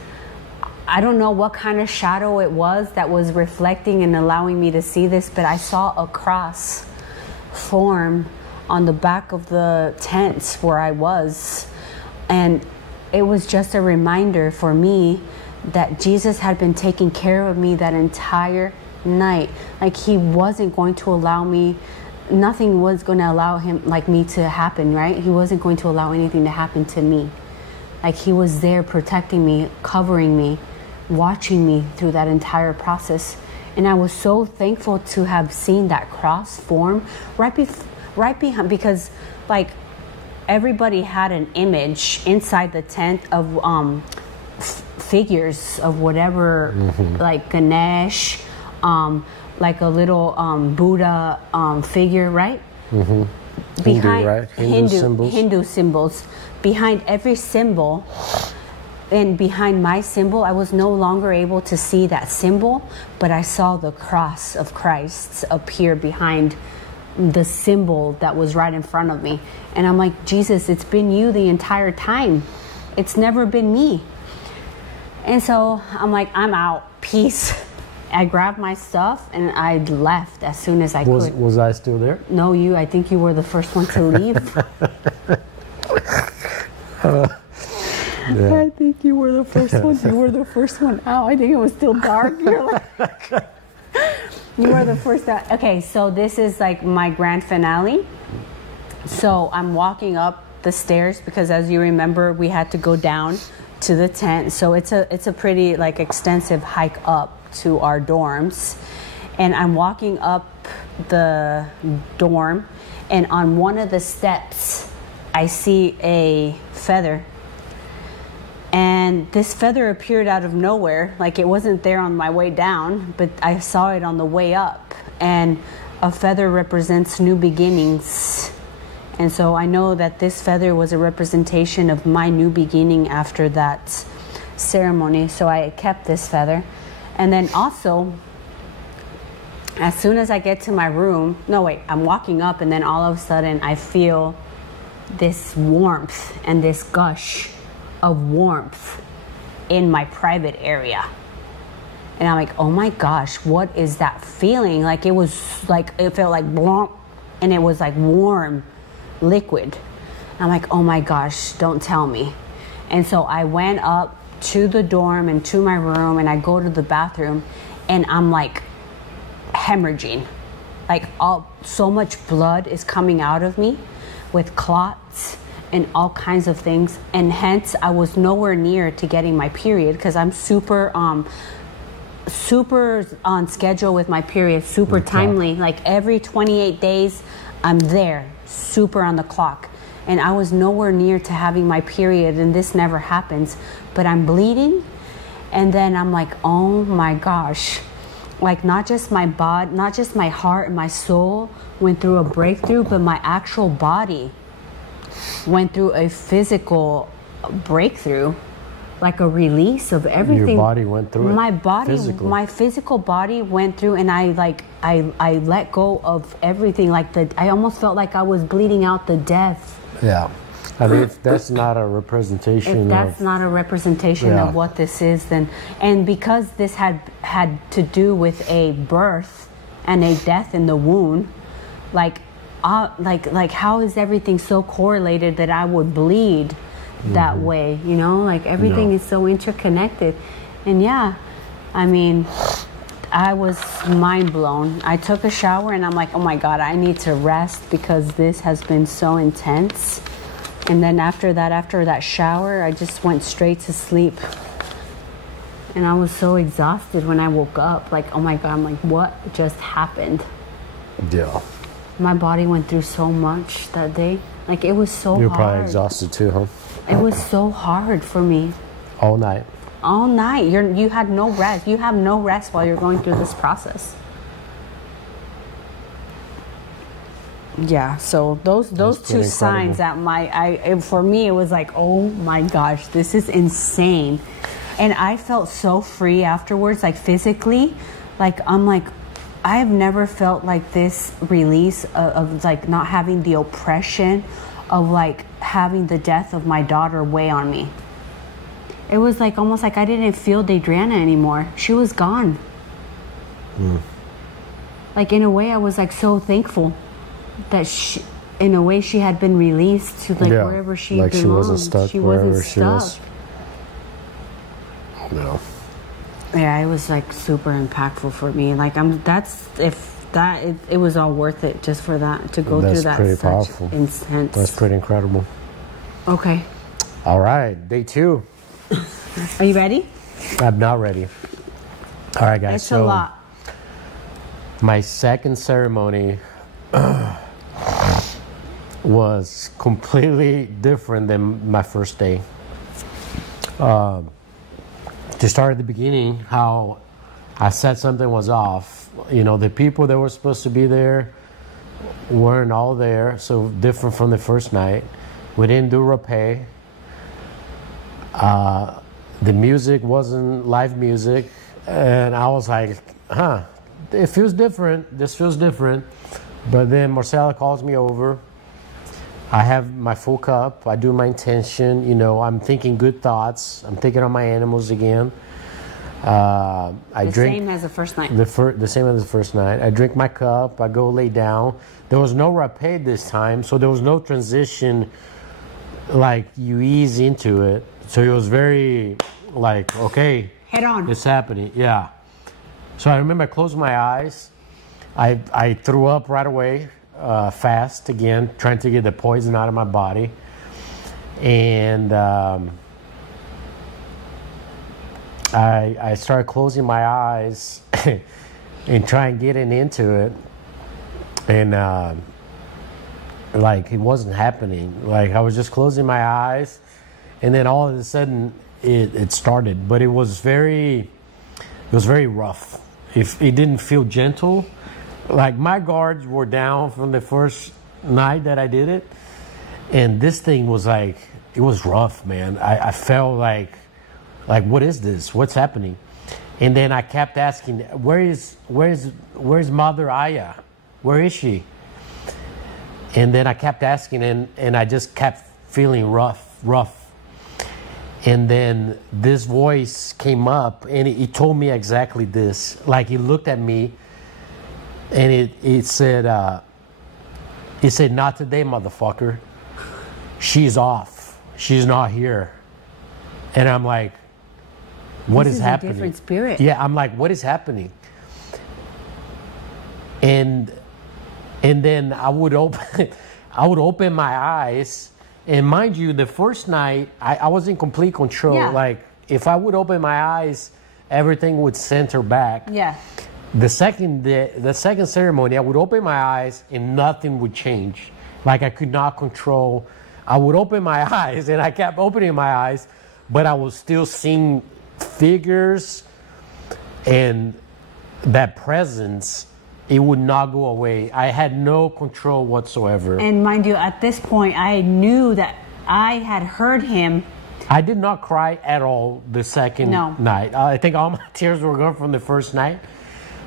I don't know what kind of shadow it was that was reflecting and allowing me to see this, but I saw a cross form on the back of the tent where I was. And it was just a reminder for me that Jesus had been taking care of me that entire night. Like he wasn't going to allow me, nothing was going to allow him like me to happen, right? He wasn't going to allow anything to happen to me. Like he was there protecting me, covering me, watching me through that entire process. And I was so thankful to have seen that cross form right behind, because like everybody had an image inside the tent of figures of whatever, like Ganesh, like a little Buddha figure, right? Mm-hmm. Behind right? Hindu symbols. Behind every symbol and behind my symbol, I was no longer able to see that symbol, but I saw the cross of Christ appear behind the symbol that was right in front of me. And I'm like, Jesus, it's been you the entire time. It's never been me. And so I'm like, I'm out. Peace. I grabbed my stuff and I left as soon as I could. Was I still there? No, I think you were the first one to leave. Yeah. I think you were the first one. You were the first one out. I think it was still dark. You're like, You are the first that. Okay, so this is like my grand finale. So I'm walking up the stairs because, as you remember, we had to go down to the tent. So it's a pretty like extensive hike up to our dorms, and I'm walking up the dorm, and on one of the steps, I see a feather. And this feather appeared out of nowhere, like it wasn't there on my way down, but I saw it on the way up. And a feather represents new beginnings. And so I know that this feather was a representation of my new beginning after that ceremony. So I kept this feather. And then also, as soon as I get to my room, I'm walking up, and then all of a sudden I feel this warmth and this gush of warmth in my private area. And I'm like, oh my gosh, what is that feeling? Like it felt like blonk, and it was like warm liquid. I'm like, oh my gosh, don't tell me. And so I went up to the dorm and to my room, and I go to the bathroom, and I'm like hemorrhaging. Like so much blood is coming out of me with clots and all kinds of things, and hence I was nowhere near to getting my period because I'm super on schedule with my period, super timely. Like every 28 days I'm there, super on the clock, and I was nowhere near to having my period, and this never happens, but I'm bleeding. And then I'm like, oh my gosh, like not just my body, not just my heart and my soul went through a breakthrough, but my actual body went through a physical breakthrough, like a release of everything. Your body went through it. My body, physically. My physical body went through, and I let go of everything. Like I almost felt like I was bleeding out the death. Yeah, I mean that's not a representation. If that's not a representation of what this is, then, and because this had to do with a birth and a death in the womb, like how is everything so correlated that I would bleed that way? You know, like everything is so interconnected. And yeah, I mean, I was mind blown. I took a shower, and I'm like, oh my God, I need to rest because this has been so intense. And then after that shower, I just went straight to sleep. And I was so exhausted when I woke up. Like, oh my God, I'm like, what just happened? Yeah. My body went through so much that day. Like, it was so hard. You're probably exhausted too, huh? It was so hard for me. All night. All night. You had no rest. You have no rest while you're going through this process. Yeah, so those two signs that for me, it was like, oh my gosh, this is insane. And I felt so free afterwards, like physically. Like, I'm like, I have never felt like this release of like not having the oppression of like having the death of my daughter weigh on me. It was like almost like I didn't feel Deidreana anymore. She was gone. Like, in a way, I was like so thankful that in a way she had been released to like wherever she belonged. She wasn't stuck. She wasn't stuck. No. Yeah, it was like super impactful for me. Like it was all worth it just for that, to go through that. That's pretty powerful. Intense. That's pretty incredible. Okay. All right, day 2. Are you ready? I'm not ready. All right, guys. It's a lot. My second ceremony was completely different than my first day. To start at the beginning, how I said something was off. You know, the people that were supposed to be there weren't all there, so different from the first night. We didn't do rapé. The music wasn't live music, and I was like, it feels different. This feels different. But then Marcela calls me over. I have my full cup. I do my intention. You know, I'm thinking good thoughts. I'm thinking on my animals again. I drink same as the first night. The same as the first night. I drink my cup. I go lay down. There was no rapé this time, so there was no transition. Like, you ease into it. So it was very like, okay, head on. It's happening. Yeah. So I remember I closed my eyes, I threw up right away, fast again, trying to get the poison out of my body. And I started closing my eyes and trying getting into it. And like it wasn't happening. Like I was just closing my eyes, and then all of a sudden it started. But it was very rough. It didn't feel gentle. Like my guards were down from the first night that I did it, and this thing was like, it was rough, man. I felt like what is this? What's happening? And then I kept asking, where's Mother Aya? Where is she? And then I kept asking, and I just kept feeling rough. And then this voice came up, and he told me exactly this. Like he looked at me, and it said, not today, motherfucker. She's off. She's not here. And I'm like, what is happening? A different spirit. Yeah, I'm like, what is happening? And then I would open my eyes, and mind you, the first night I was in complete control. Yeah. Like if I would open my eyes, everything would center back. Yeah. The second ceremony, I would open my eyes and nothing would change. Like I could not control. I would open my eyes, and I kept opening my eyes, but I was still seeing figures, and that presence, it would not go away. I had no control whatsoever. And mind you, at this point, I knew that I had heard him. I did not cry at all the second night. I think all my tears were gone from the first night.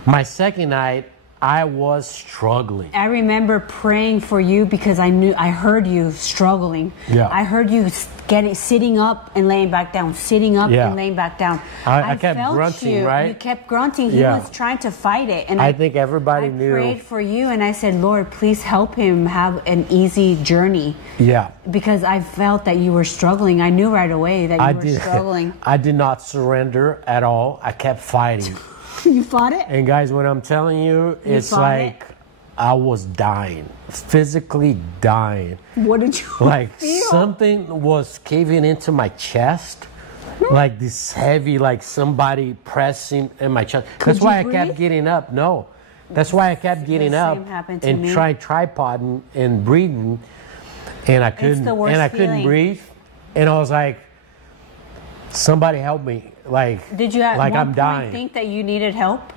My second night, I was struggling. I remember praying for you because I heard you struggling. Yeah. I heard you sitting up and laying back down, sitting up and laying back down. I kept grunting, right? You kept grunting. He was trying to fight it. And I think everybody knew. I prayed for you, and I said, Lord, please help him have an easy journey. Yeah. Because I felt that you were struggling. I knew right away that you were struggling. I did not surrender at all. I kept fighting. You fought it? And guys, what I'm telling you, it's like I was dying, physically dying. What did you feel? Something was caving into my chest, like this heavy, like somebody pressing in my chest. That's why I kept getting up. No, that's why I kept getting up and trying tripod and breathing, and I couldn't. And I couldn't breathe, and I was like, somebody help me. Like, did you at like one I'm point dying. Think that you needed help?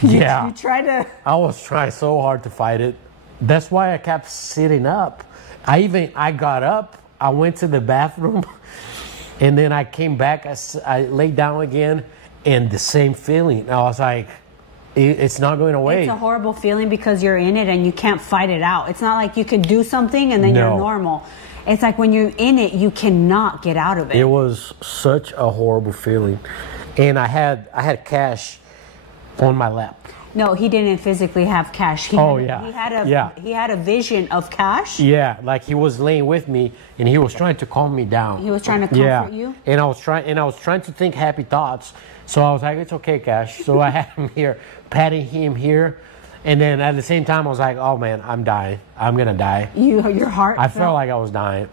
Yeah. You tried to. I was trying so hard to fight it. That's why I kept sitting up. I got up. I went to the bathroom, and then I came back. I laid down again, and the same feeling. I was like, it's not going away. It's a horrible feeling because you're in it and you can't fight it out. It's not like you can do something and then you're normal. It's like when you're in it, you cannot get out of it. It was such a horrible feeling. And I had cash on my lap. No, he didn't physically have cash. He had a vision of cash. Yeah, like he was laying with me and he was trying to calm me down. He was trying to comfort you? And I was trying to think happy thoughts. So I was like, it's okay, Cash. So I had him here, patting him here. And then at the same time, I was like, oh, man, I'm dying. I'm going to die. Your heart I felt like I was dying.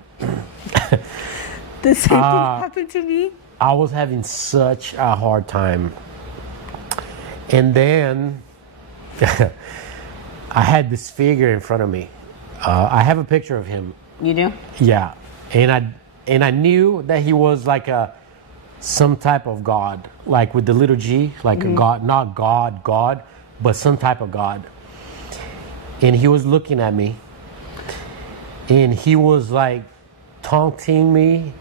The same thing happened to me. I was having such a hard time. And then I had this figure in front of me. I have a picture of him. You do? Yeah. And I knew that he was like some type of God, like with the little G, like a God, not God, but some type of God. And he was looking at me, and he was like taunting me,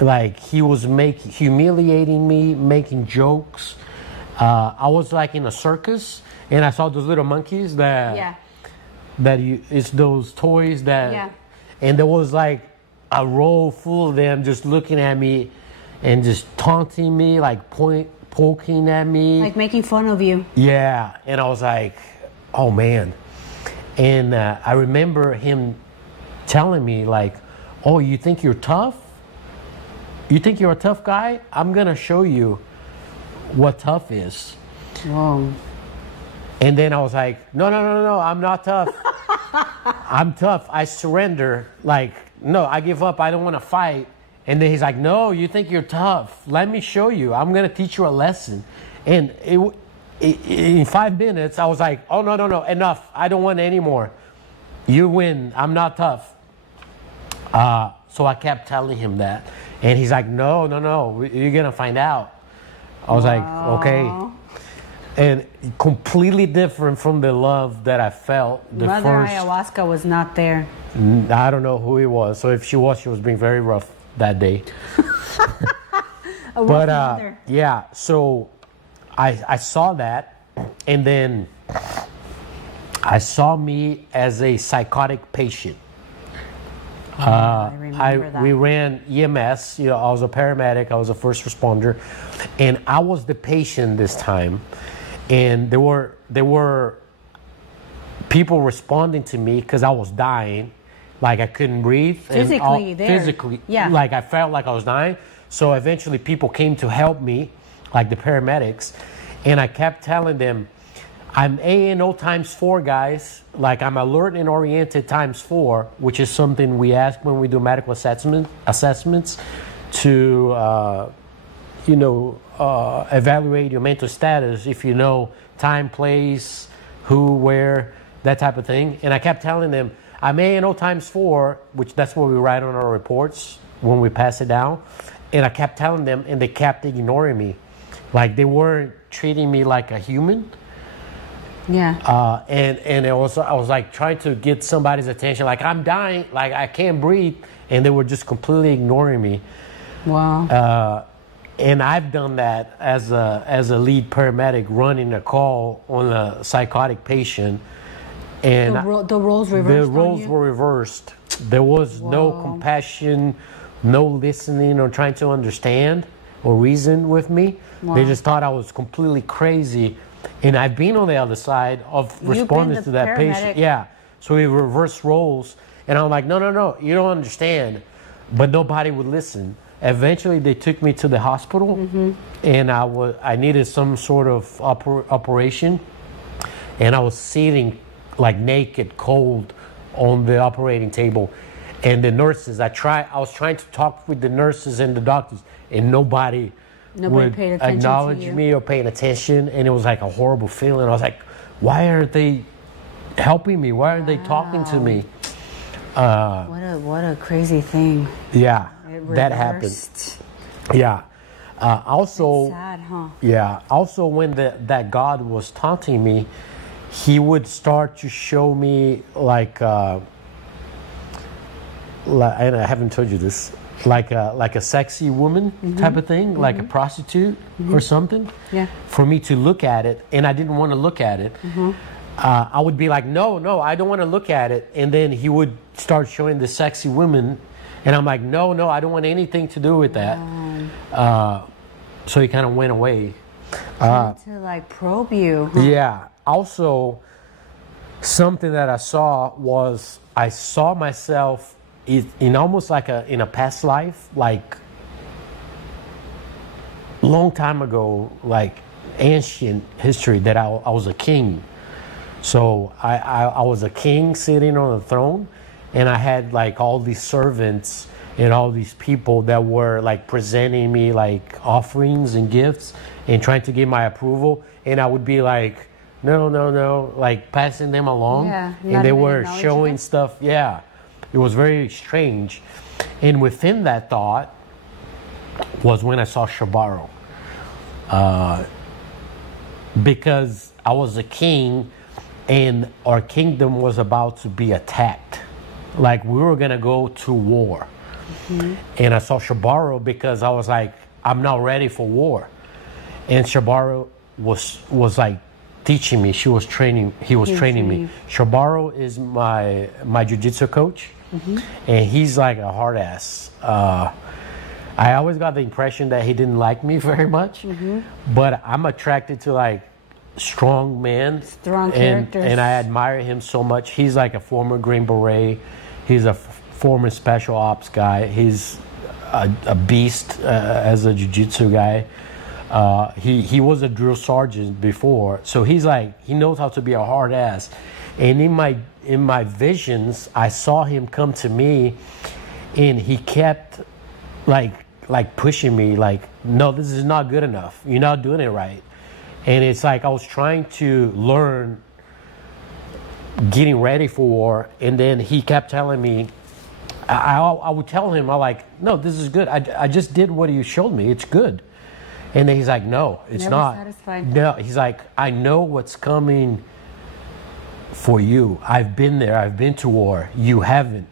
like he was humiliating me, making jokes. I was like in a circus, and I saw those little monkeys it's those toys that, and there was like a row full of them just looking at me and just taunting me, like poking at me. Like making fun of you. Yeah. And I was like, oh, man. And I remember him telling me, like, oh, you think you're tough? You think you're a tough guy? I'm going to show you what tough is. Whoa. And then I was like, no, I'm not tough. I'm tough. I surrender. Like, no, I give up. I don't want to fight. And then he's like, no, you think you're tough. Let me show you. I'm going to teach you a lesson. And in 5 minutes, I was like, oh, no, enough. I don't want any more. You win. I'm not tough. So I kept telling him that. And he's like, no, you're going to find out. I was like, okay. And completely different from the love that I felt. Mother Ayahuasca was not there. I don't know who he was. So if she was being very rough that day. But yeah, so I saw that, and then I saw me as a psychotic patient. I remember that. We ran EMS. You know, I was a paramedic. I was a first responder, and I was the patient this time. And there were people responding to me because I was dying, like I couldn't breathe. Physically, yeah. Like I felt like I was dying. So eventually, people came to help me, like the paramedics, and I kept telling them, "I'm ANO times 4, guys. Like I'm alert and oriented times 4, which is something we ask when we do medical assessments to." Evaluate your mental status if you know time, place, who, where, that type of thing. And I kept telling them, I'm ANO times 4, which that's what we write on our reports when we pass it down. And I kept telling them, and they kept ignoring me. Like they weren't treating me like a human. Yeah. And I was like trying to get somebody's attention, like I'm dying, like I can't breathe. And they were just completely ignoring me. Wow. And I've done that as a lead paramedic, running a call on a psychotic patient. And the roles reversed. The roles were reversed. There was no compassion, no listening or trying to understand or reason with me. Wow. They just thought I was completely crazy. And I've been on the other side of responding to that patient. Yeah. So we reversed roles. And I'm like, no, you don't understand. But nobody would listen. Eventually, they took me to the hospital, and I needed some sort of operation, and I was sitting like naked, cold, on the operating table, and the nurses. I was trying to talk with the nurses and the doctors, and nobody would acknowledge me or paying attention, and it was like a horrible feeling. I was like, why aren't they helping me? Why aren't they talking to me? What a crazy thing. Yeah. That happened. Yeah. Also, that's sad, huh? Yeah. Also, when that God was taunting me, He would start to show me like and I haven't told you this, like a sexy woman type of thing, like a prostitute or something. Yeah. For me to look at it, and I didn't want to look at it. I would be like, no, I don't want to look at it, and then He would start showing the sexy women. And I'm like, no, I don't want anything to do with that. So he kind of went away. To like probe you. Huh? Yeah. Also, something that I saw myself in almost like in a past life, like long time ago, like ancient history, that I was a king. So I was a king sitting on a throne. And I had like all these servants and all these people that were like presenting me like offerings and gifts and trying to get my approval. And I would be like, no, like passing them along. Yeah, and they were showing stuff. Yeah, it was very strange. And within that thought was when I saw Shabaro. Because I was a king and our kingdom was about to be attacked. Like we were gonna go to war. And I saw Shabaro because I was like, I'm not ready for war. And Shabaro was like teaching me. He was training me. Shabaro is my jiu-jitsu coach, and he's like a hard ass. I always got the impression that he didn't like me very much, but I'm attracted to like strong men, strong characters, and I admire him so much. He's like a former Green Beret. He's a former special ops guy. He's a beast as a jiu-jitsu guy. He was a drill sergeant before, so he's like, he knows how to be a hard ass. And in my visions, I saw him come to me, and he kept like pushing me, like, no, this is not good enough. You're not doing it right. And it's like I was trying to learn, getting ready for war, and then he kept telling me, I would tell him, I'm like, no, this is good. I just did what you showed me. It's good. And then he's like, no, it's Never not. Satisfied. No, he's like, I know what's coming for you. I've been there. I've been to war. You haven't.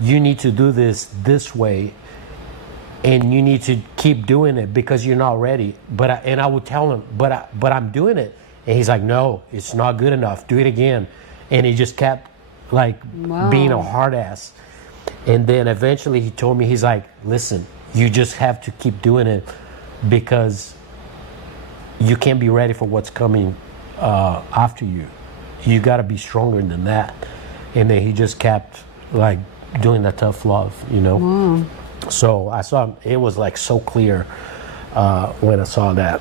You need to do this way, and you need to keep doing it because you're not ready. And I would tell him, but I'm doing it. And he's like, no, it's not good enough. Do it again. And he just kept like being a hard ass. And then eventually he told me, he's like, listen, you just have to keep doing it because you can't be ready for what's coming after you. You got to be stronger than that. And then he just kept like doing the tough love, you know. So I saw, it was like so clear when I saw that.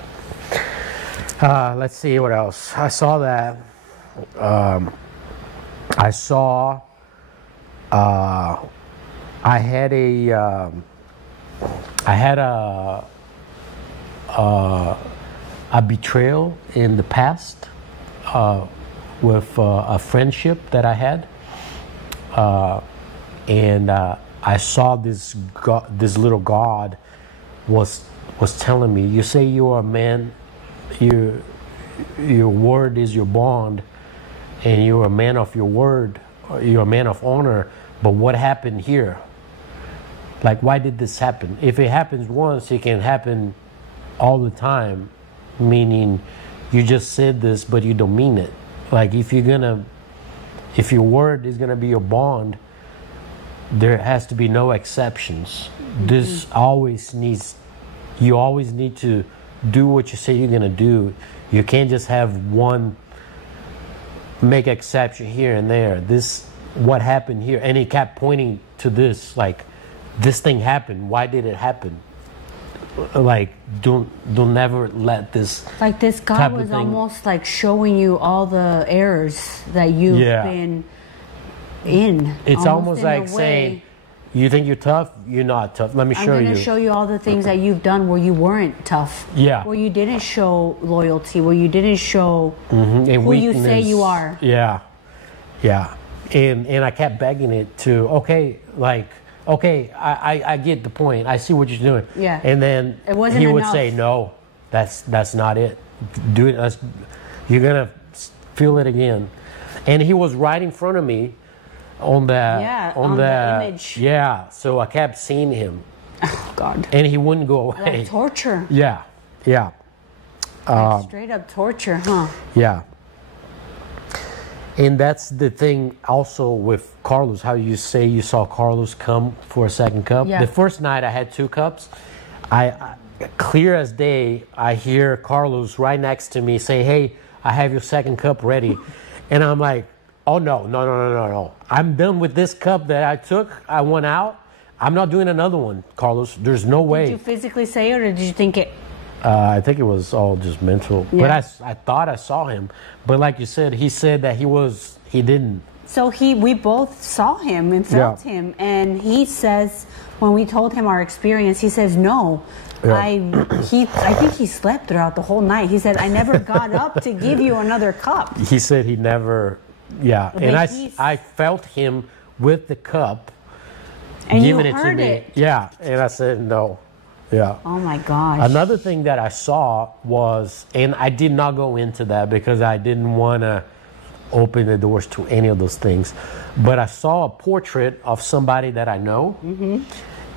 Let's see what else. I saw that. I saw I had a betrayal in the past with a friendship that I had, and I saw this little God was telling me, you say you are a man, your word is your bond, and you're a man of your word, you're a man of honor, but what happened here? Like, why did this happen? If it happens once, it can happen all the time, meaning you just said this, but you don't mean it. Like, if your word is gonna be your bond, there has to be no exceptions. This you always need to do what you say you're gonna do. You can't just have one make exception here and there. What happened here? And he kept pointing to this, like, this thing happened. Why did it happen? Like, don't never let this. Like, this God was almost like showing you all the errors that you've been in. It's almost like saying, you think you're tough? You're not tough. Let me show you. I'm going to show you all the things that you've done where you weren't tough. Yeah. Where you didn't show loyalty. Where you didn't show who you say you are. Yeah. Yeah. And I kept begging it to, okay, I get the point. I see what you're doing. Yeah. And then he would say, no, that's not it. Do it. You're going to feel it again. And he was right in front of me on the image. Yeah. So I kept seeing him. Oh, God. And he wouldn't go away. Like torture. Yeah. Yeah. Like straight up torture, huh? Yeah. And that's the thing also with Carlos, how you say you saw Carlos come for a second cup. Yeah. The first night I had 2 cups. I clear as day, I hear Carlos right next to me say, hey, I have your second cup ready. And I'm like, oh, no. I'm done with this cup that I took. I went out. I'm not doing another one, Carlos. There's no way. Did you physically say it, or did you think it? I think it was all just mental. Yeah. But I thought I saw him. But like you said, he said that he didn't. So we both saw him and felt him. And he says, when we told him our experience, he says, no. Yeah. I think he slept throughout the whole night. He said, I never got up to give you another cup. He said he never, And I felt him with the cup, and giving you heard it to me. It. Yeah, and I said no. Yeah. Oh my gosh. Another thing that I saw was, and I did not go into that because I didn't want to open the doors to any of those things, but I saw a portrait of somebody that I know,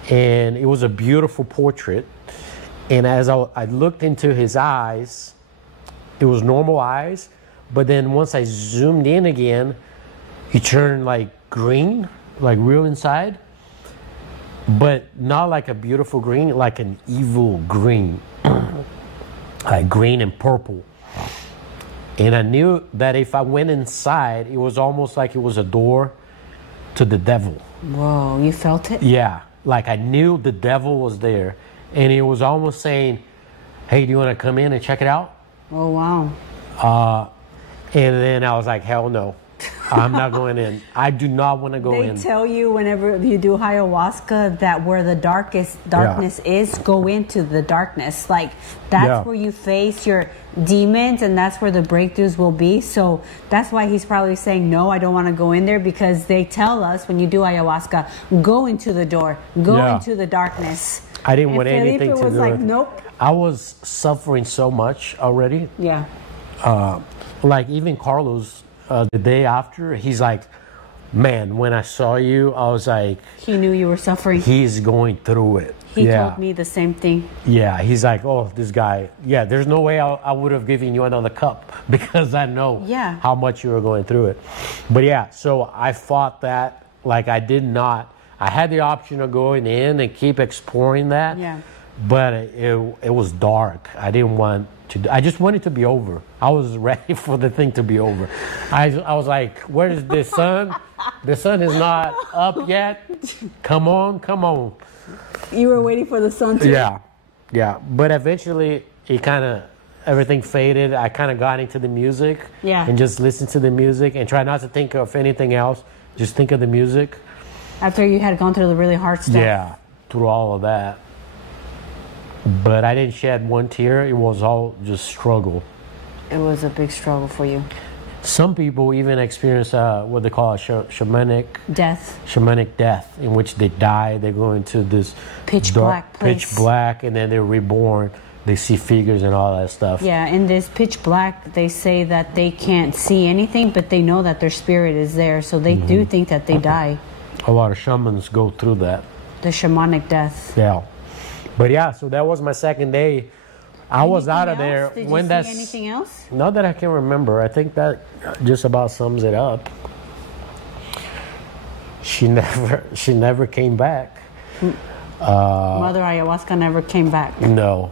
and it was a beautiful portrait. And as I looked into his eyes, it was normal eyes, but then once I zoomed in again, he turned like green, like real inside. But not like a beautiful green, like an evil green, like green and purple. And I knew that if I went inside, it was almost like it was a door to the devil. Whoa, you felt it? Yeah, like I knew the devil was there. And it was almost saying, hey, do you want to come in and check it out? Oh, wow. And then I was like, hell no. I'm not going in. I do not want to go in. They tell you whenever you do ayahuasca that where the darkness is, go into the darkness. Like, that's where you face your demons, and that's where the breakthroughs will be. So that's why he's probably saying, no, I don't want to go in there, because they tell us when you do ayahuasca, go into the door, go into the darkness. I didn't want anything to do with it. Nope. I was suffering so much already. Yeah. Like even Carlos, the day after, he's like, man, when I saw you, I was like... He knew you were suffering. He's going through it. He told me the same thing. Yeah, he's like, oh, this guy... Yeah, there's no way I would have given you another cup because I know how much you were going through it. But yeah, so I fought that. Like I did not... I had the option of going in and keep exploring that. Yeah. But it was dark. I didn't want to... I just wanted to be over. I was ready for the thing to be over. I was like, where is the sun? The sun is not up yet. Come on, come on. You were waiting for the sun to... Yeah. But eventually, it kind of... Everything faded. I kind of got into the music. Yeah. And just listened to the music and try not to think of anything else. Just think of the music. After you had gone through the really hard stuff. Yeah, through all of that. But I didn't shed one tear. It was all just struggle. It was a big struggle for you. Some people even experience what they call a shamanic death, in which they die. They go into this pitch black place. Pitch black, and then they're reborn. They see figures and all that stuff. Yeah, in this pitch black, they say that they can't see anything, but they know that their spirit is there. So they do think that they die. A lot of shamans go through that. The shamanic death. Yeah. But yeah, so that was my second day. I was out of there. Did you see anything else? Not that I can remember. I think that just about sums it up. She never came back. Mother Ayahuasca never came back. No.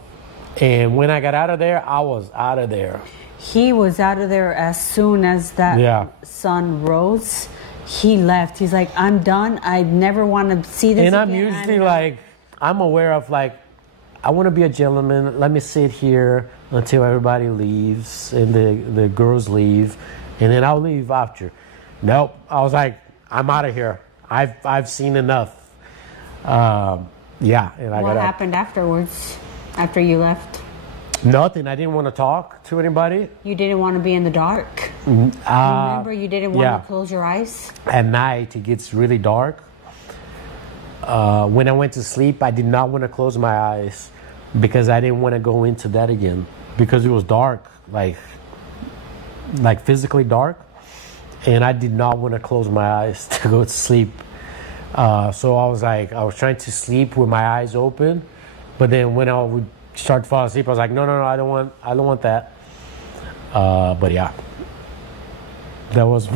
And when I got out of there, I was out of there. He was out of there as soon as that sun rose. He left. He's like, I'm done. I never want to see this again. And I'm usually like, I'm aware of like, I want to be a gentleman. Let me sit here until everybody leaves and the girls leave, and then I'll leave after. Nope. I was like, I'm out of here. I've seen enough. Yeah. And I what happened afterwards? After you left? Nothing. I didn't want to talk to anybody. You didn't want to be in the dark? Remember, you didn't want to close your eyes? At night, it gets really dark. When I went to sleep, I did not want to close my eyes because I didn't want to go into that again because it was dark, like physically dark, and I did not want to close my eyes to go to sleep. So I was trying to sleep with my eyes open, but then when I would start to fall asleep, I was like, no, I don't want that. But yeah, that was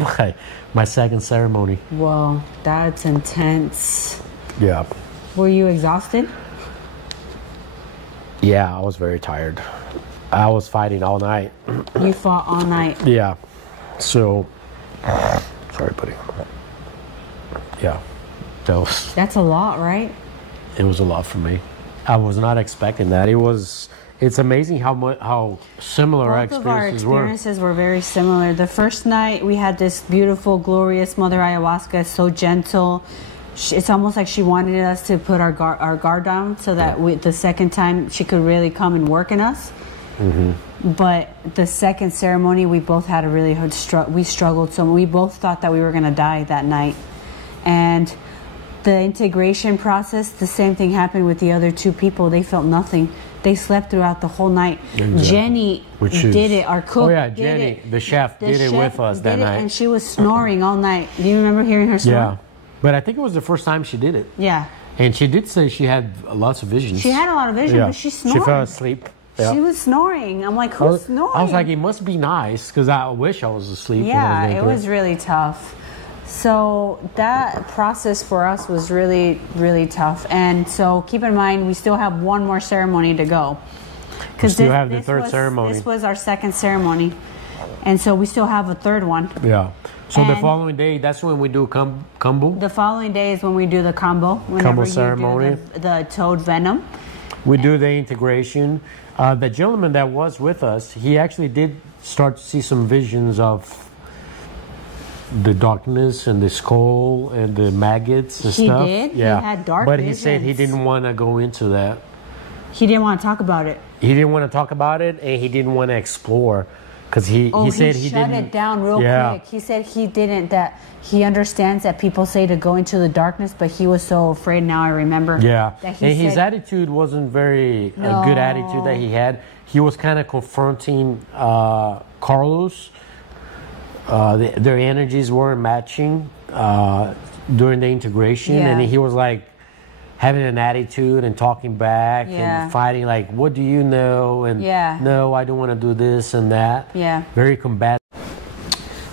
my second ceremony. Whoa, that's intense. Yeah. Were you exhausted? Yeah, I was very tired. I was fighting all night. You fought all night? Yeah. So, sorry, buddy. Yeah. That's a lot, right? It was a lot for me. I was not expecting that. It's amazing how similar our experiences were. Both of our experiences were very similar. The first night, we had this beautiful, glorious Mother Ayahuasca, so gentle. It's almost like she wanted us to put our guard down so that the second time she could really come and work in us. But the second ceremony, we both had a really hard we struggled. So we both thought that we were going to die that night. And the integration process, the same thing happened with the other two people. They felt nothing. They slept throughout the whole night. Exactly. Jenny did it. Our cook Jenny, the chef, did it with us that night. And she was snoring all night. Do you remember hearing her snore? Yeah. But I think it was the first time she did it. Yeah. And she did say she had lots of visions. She had a lot of visions, but she snored. She fell asleep. Yeah. She was snoring. I'm like, who's snoring? I was like, it must be nice because I wish I was asleep. Yeah, it was really tough. So that process for us was really, really tough. And so keep in mind, we still have one more ceremony to go. We still have the third ceremony. This was our second ceremony. And so we still have a third one. Yeah. So the following day, that's when we do combo? The following day is when we do the combo. Combo ceremony. The toad venom. We do the integration. The gentleman that was with us, he actually did start to see some visions of the darkness and the skull and the maggots and stuff. He did? Yeah. He had dark But visions. he said he didn't want to go into that. He didn't want to talk about it. He didn't want to talk about it, and he didn't want to explore. Because he said he shut didn't. it down real quick. He said he didn't, that he understands that people say to go into the darkness, but he was so afraid. Now I remember. Yeah. That And his attitude wasn't very a good attitude that he had. He was kind of confronting Carlos. Their energies weren't matching during the integration. Yeah. And he was like having an attitude and talking back and fighting, like, what do you know? And no, I don't want to do this and that. Yeah. Very combative.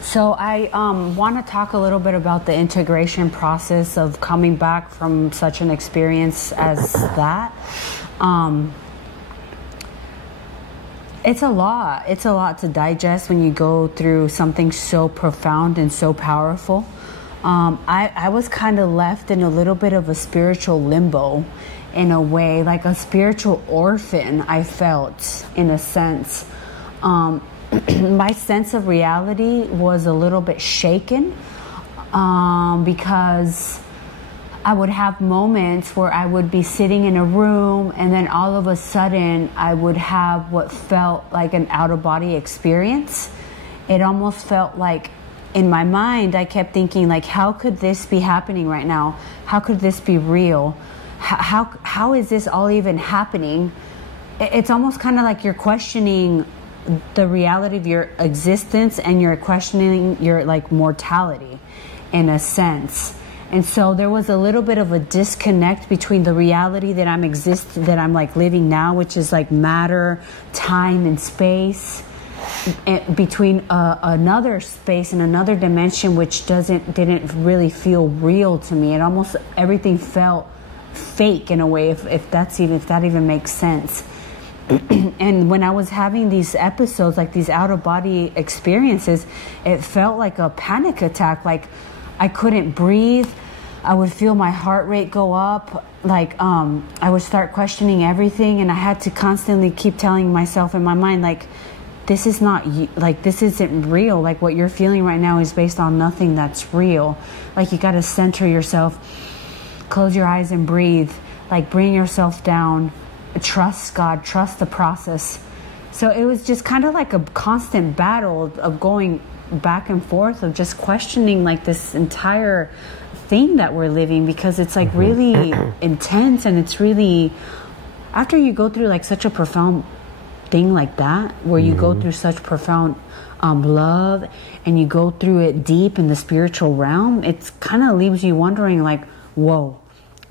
So I want to talk a little bit about the integration process of coming back from such an experience as that. It's a lot. It's a lot to digest when you go through something so profound and so powerful. I was kind of left in a little bit of a spiritual limbo, in a way, like a spiritual orphan. I felt, in a sense. My sense of reality was a little bit shaken, because I would have moments where I would be sitting in a room, and then all of a sudden I would have what felt like an out-of-body experience. It almost felt like, in my mind, I kept thinking, like, how could this be happening right now? How could this be real? How is this all even happening? It's almost kind of like you're questioning the reality of your existence, and you're questioning your, like, mortality, in a sense. And so there was a little bit of a disconnect between the reality that I'm like living now, which is like matter, time, and space, between another space and another dimension, which didn't really feel real to me. It almost, everything felt fake in a way, if that even makes sense. And when I was having these episodes, like these out-of-body experiences, it felt like a panic attack. Like, I couldn't breathe. I would feel my heart rate go up. Like, I would start questioning everything, and I had to constantly keep telling myself in my mind, like, this is not, like, this isn't real. Like, what you're feeling right now is based on nothing that's real. Like, you got to center yourself, close your eyes and breathe. Like, bring yourself down, trust God, trust the process. So it was just kind of like a constant battle of going back and forth, of just questioning, like, this entire thing that we're living, because it's like really intense. And it's really, after you go through like such a profound thing like that, where you go through such profound love, and you go through it deep in the spiritual realm, it kind of leaves you wondering, like, whoa,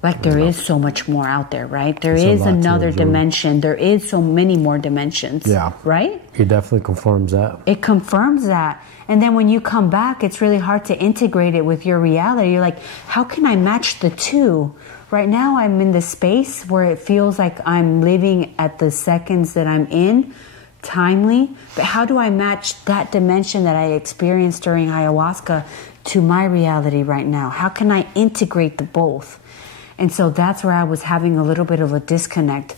like, there is so much more out there, right? There is another dimension. There is so many more dimensions. Yeah. Right? It definitely confirms that. It confirms that. And then when you come back, it's really hard to integrate it with your reality. You're like, how can I match the two? Right now, I'm in the space where it feels like I'm living at the seconds that I'm in, timely. But how do I match that dimension that I experienced during ayahuasca to my reality right now? How can I integrate the both? And so that's where I was having a little bit of a disconnect.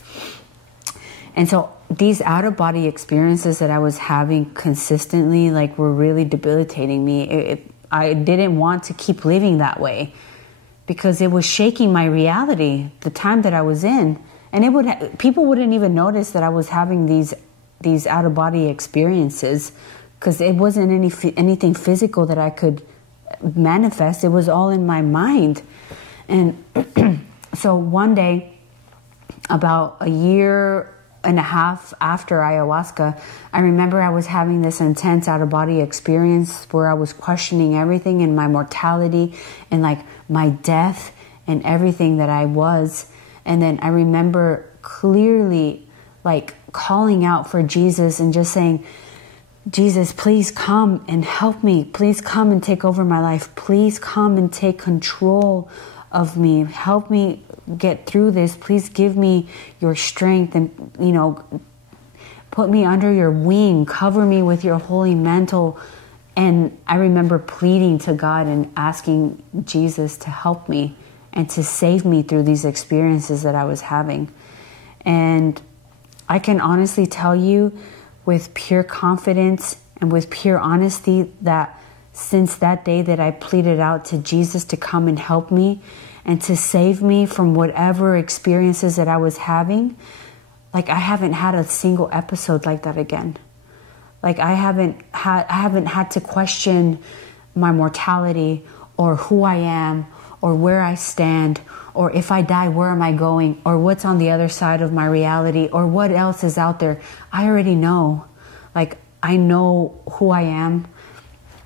And so these out-of-body experiences that I was having consistently, like, were really debilitating me. I didn't want to keep living that way, because it was shaking my reality, the time that I was in. And people wouldn't even notice that I was having these out-of-body experiences, because it wasn't anything physical that I could manifest. It was all in my mind. And so one day, about a year and a half after ayahuasca, I remember I was having this intense out-of-body experience where I was questioning everything, and my mortality, and like my death, and everything that I was. And then I remember clearly, like, calling out for Jesus and just saying, Jesus, please come and help me. Please come and take over my life. Please come and take control of me. Help me get through this. Please give me your strength, and, you know, put me under your wing. Cover me with your holy mantle. And I remember pleading to God and asking Jesus to help me and to save me through these experiences that I was having. And I can honestly tell you with pure confidence and with pure honesty that since that day that I pleaded out to Jesus to come and help me and to save me from whatever experiences that I was having, like I haven't had a single episode like that again. Like I haven't had to question my mortality or who I am or where I stand or if I die, where am I going, or what's on the other side of my reality, or what else is out there. I already know. Like, I know who I am.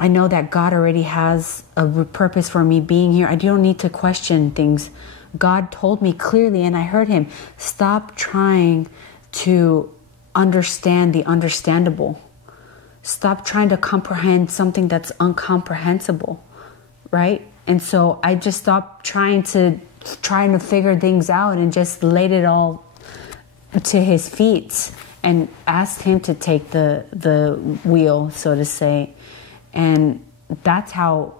I know that God already has a purpose for me being here. I don't need to question things. God told me clearly, and I heard him, stop trying to understand the understandable. Stop trying to comprehend something that's incomprehensible, right? And so I just stopped trying to figure things out and just laid it all to his feet and asked him to take the wheel, so to say. And that's how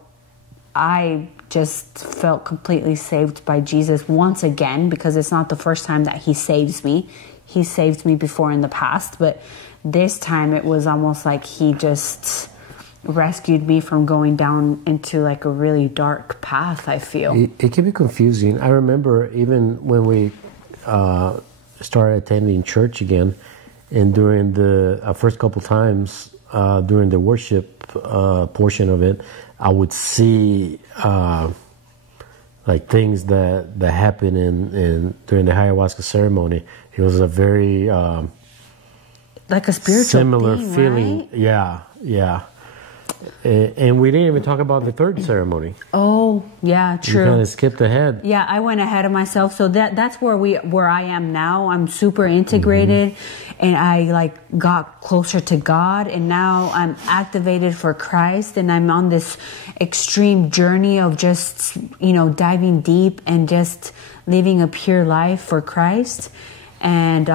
I just felt completely saved by Jesus once again, because it's not the first time that he saves me. He saved me before in the past, but this time it was almost like he just rescued me from going down into like a really dark path, I feel. It can be confusing. I remember even when we started attending church again, and during the first couple times during the worship portion of it, I would see like things that happen in during the ayahuasca ceremony. It was a very like a spiritual similar thing, feeling, right? Yeah. And we didn't even talk about the third ceremony. Oh, yeah, true. We kind of skipped ahead. Yeah, I went ahead of myself. So that's where I am now. I'm super integrated, and I like got closer to God, and now I'm activated for Christ, and I'm on this extreme journey of just, diving deep and just living a pure life for Christ. And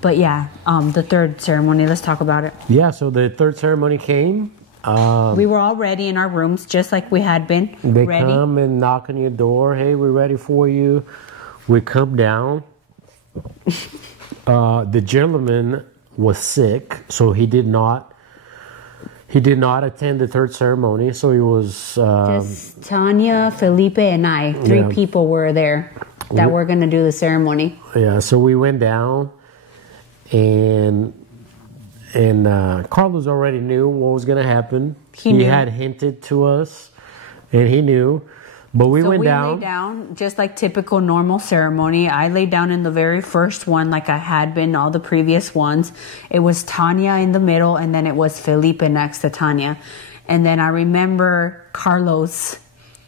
but yeah, the third ceremony, let's talk about it. Yeah, so the third ceremony came. We were all ready in our rooms, just like we had been. They ready. come and knock on your door. Hey, we're ready for you. We come down. The gentleman was sick, so he did not attend the third ceremony. So he was just Tanya, Felipe, and I. Three people were there that were going to do the ceremony. Yeah, so we went down, and Carlos already knew what was going to happen. He had hinted to us, and he knew. But we went down. Laid down, just like typical normal ceremony. I laid down in the very first one, like I had been all the previous ones. It was Tanya in the middle, and then it was Felipe next to Tanya. And then I remember Carlos,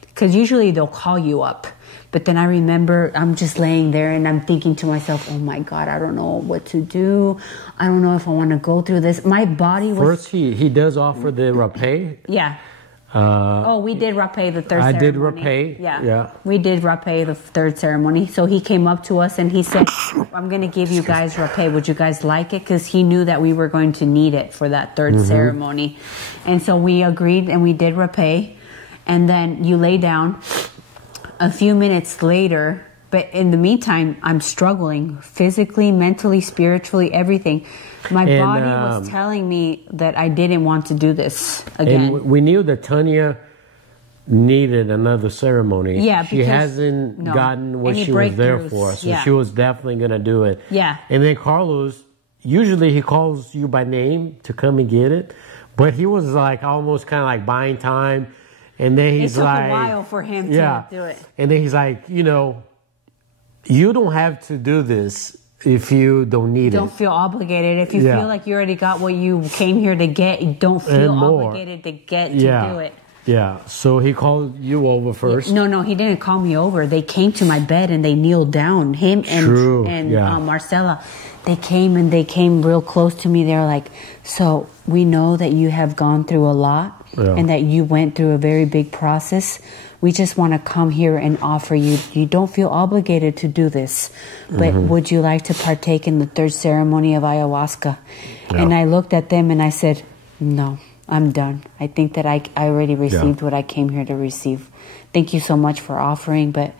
because usually they'll call you up. But then I remember I'm just laying there and I'm thinking to myself, oh my God, I don't know what to do. I don't know if I want to go through this. My body was... First, he does offer the rapé. Yeah. We did rapé the third ceremony. I did rapé. Yeah. We did rapé the third ceremony. So he came up to us and he said, I'm going to give you guys rapé. Would you guys like it? Because he knew that we were going to need it for that third ceremony. And so we agreed and we did rapé. And then you lay down. A few minutes later, but in the meantime, I'm struggling physically, mentally, spiritually, everything. My body was telling me that I didn't want to do this again. And we knew that Tanya needed another ceremony. Yeah, she hasn't gotten what she was there for, so she was definitely going to do it. Yeah. And then Carlos, usually he calls you by name to come and get it, but he was like almost kind of like buying time. And then he's like... It took a while for him to do it. And then he's like, you don't have to do this if you don't need it. Don't feel obligated. If you feel like you already got what you came here to get, you don't feel obligated to get to do it. Yeah. So he called you over first? No, he didn't call me over. They came to my bed and they kneeled down. Him and Marcela. They came real close to me. They're like, so we know that you have gone through a lot. Yeah. And that you went through a very big process. We just want to come here and offer you. You don't feel obligated to do this, but would you like to partake in the third ceremony of ayahuasca? Yeah. And I looked at them and I said, no, I'm done. I think that I already received what I came here to receive. Thank you so much for offering, but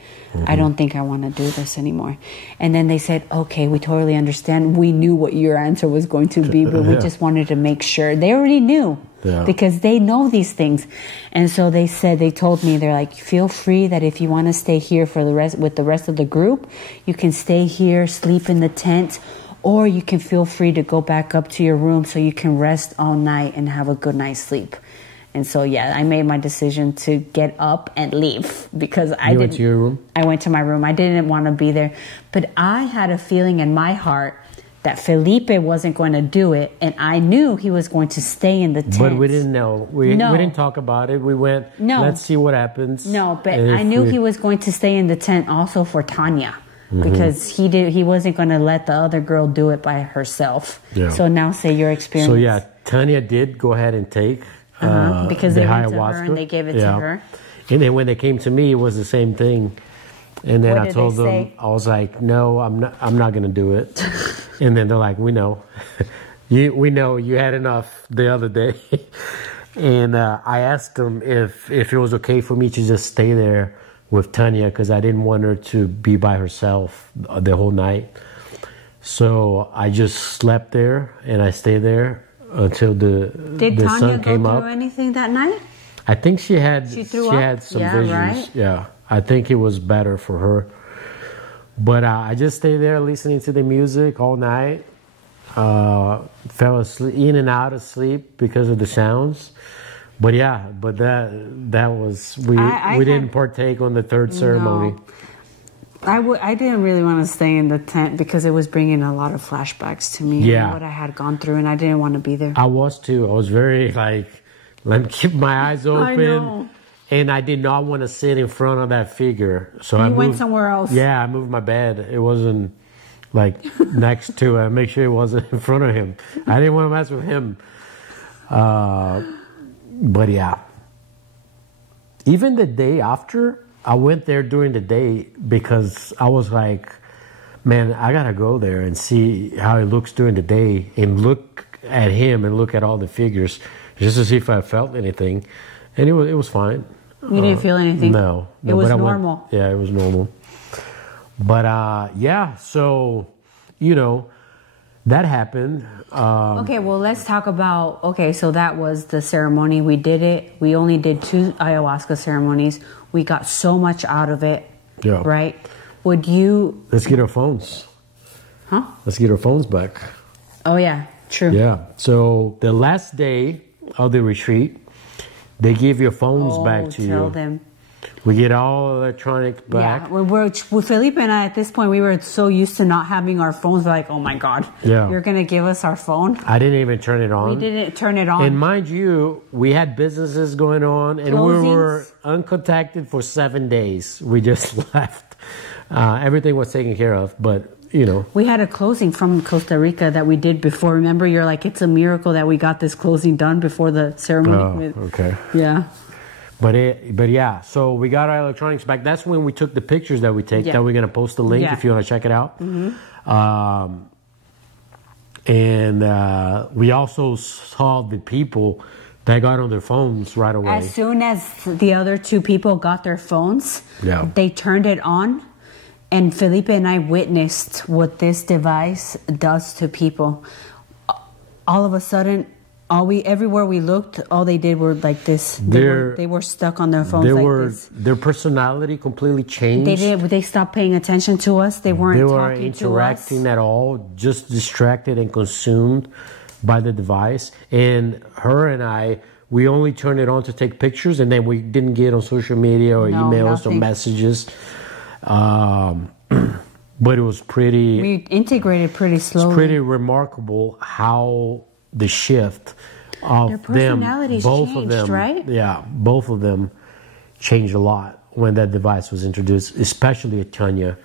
I don't think I want to do this anymore. And then they said, okay, we totally understand. We knew what your answer was going to be, but we just wanted to make sure. They already knew because they know these things. And so they told me, they're like, feel free that if you want to stay here for with the rest of the group, you can stay here, sleep in the tent, or you can feel free to go back up to your room so you can rest all night and have a good night's sleep. And so, I made my decision to get up and leave because I went to your room? I went to my room. I didn't want to be there. But I had a feeling in my heart that Felipe wasn't going to do it. And I knew he was going to stay in the tent. But we didn't know. We didn't talk about it. We went, let's see what happens. No, but I knew he was going to stay in the tent also for Tanya. Because he wasn't going to let the other girl do it by herself. Yeah. So now say your experience. So Tanya did go ahead and take because the they went ayahuasca. to her and they gave it to her. And then when they came to me, it was the same thing. And then I told them, I was like, no, I'm not going to do it. And then they're like, we know. We know you had enough the other day. And I asked them if it was okay for me to just stay there with Tanya because I didn't want her to be by herself the whole night. So I just slept there and I stayed there until the sun came up. Did Tanya go through anything that night? I think she had some visions. Right? Yeah, I think it was better for her. But I just stayed there listening to the music all night. Fell asleep, in and out of sleep because of the sounds. But that was we didn't partake on the third ceremony. No. I didn't really want to stay in the tent because it was bringing a lot of flashbacks to me. Yeah, what I had gone through, and I didn't want to be there. I was too. I was very like, let me keep my eyes open. I know. And I did not want to sit in front of that figure, so I went somewhere else. Yeah, I moved my bed. It wasn't like next to it. Make sure it wasn't in front of him. I didn't want to mess with him. But even the day after, I went there during the day because I was like, man, I got to go there and see how it looks during the day and look at him and look at all the figures just to see if I felt anything. And it was fine. You didn't feel anything? No. It was normal. It was normal. But so, that happened. Okay, well, let's talk about, so that was the ceremony. We did it. We only did 2 ayahuasca ceremonies. We got so much out of it, right? Would you... Let's get our phones. Huh? Let's get our phones back. Oh, yeah, true. Yeah, so the last day of the retreat, they give your phones back to you. Tell them. We get all electronics back. Yeah, with Felipe and I, at this point, we were so used to not having our phones. We're like, oh my God, you're going to give us our phone? I didn't even turn it on. We didn't turn it on. And mind you, we had businesses going on and we were uncontacted for 7 days. We just left. Everything was taken care of, but we had a closing from Costa Rica that we did before. Remember, you're like, it's a miracle that we got this closing done before the ceremony. Oh, okay. Yeah. But so we got our electronics back. That's when we took the pictures that we take. That we're gonna post the link if you want to check it out. And we also saw the people that got on their phones right away. As soon as the other 2 people got their phones, they turned it on, and Felipe and I witnessed what this device does to people. All of a sudden, everywhere we looked, all they did were like this. They were stuck on their phones this. Their personality completely changed. They stopped paying attention to us. They weren't talking to us. They weren't interacting at all, just distracted and consumed by the device. And her and I, we only turned it on to take pictures, and then we didn't get on social media or emails or messages. But it was pretty... We integrated pretty slowly. It's pretty remarkable how... the shift of their personalities them, both changed, of them, right? Yeah, both of them changed a lot when that device was introduced, especially at Tanya.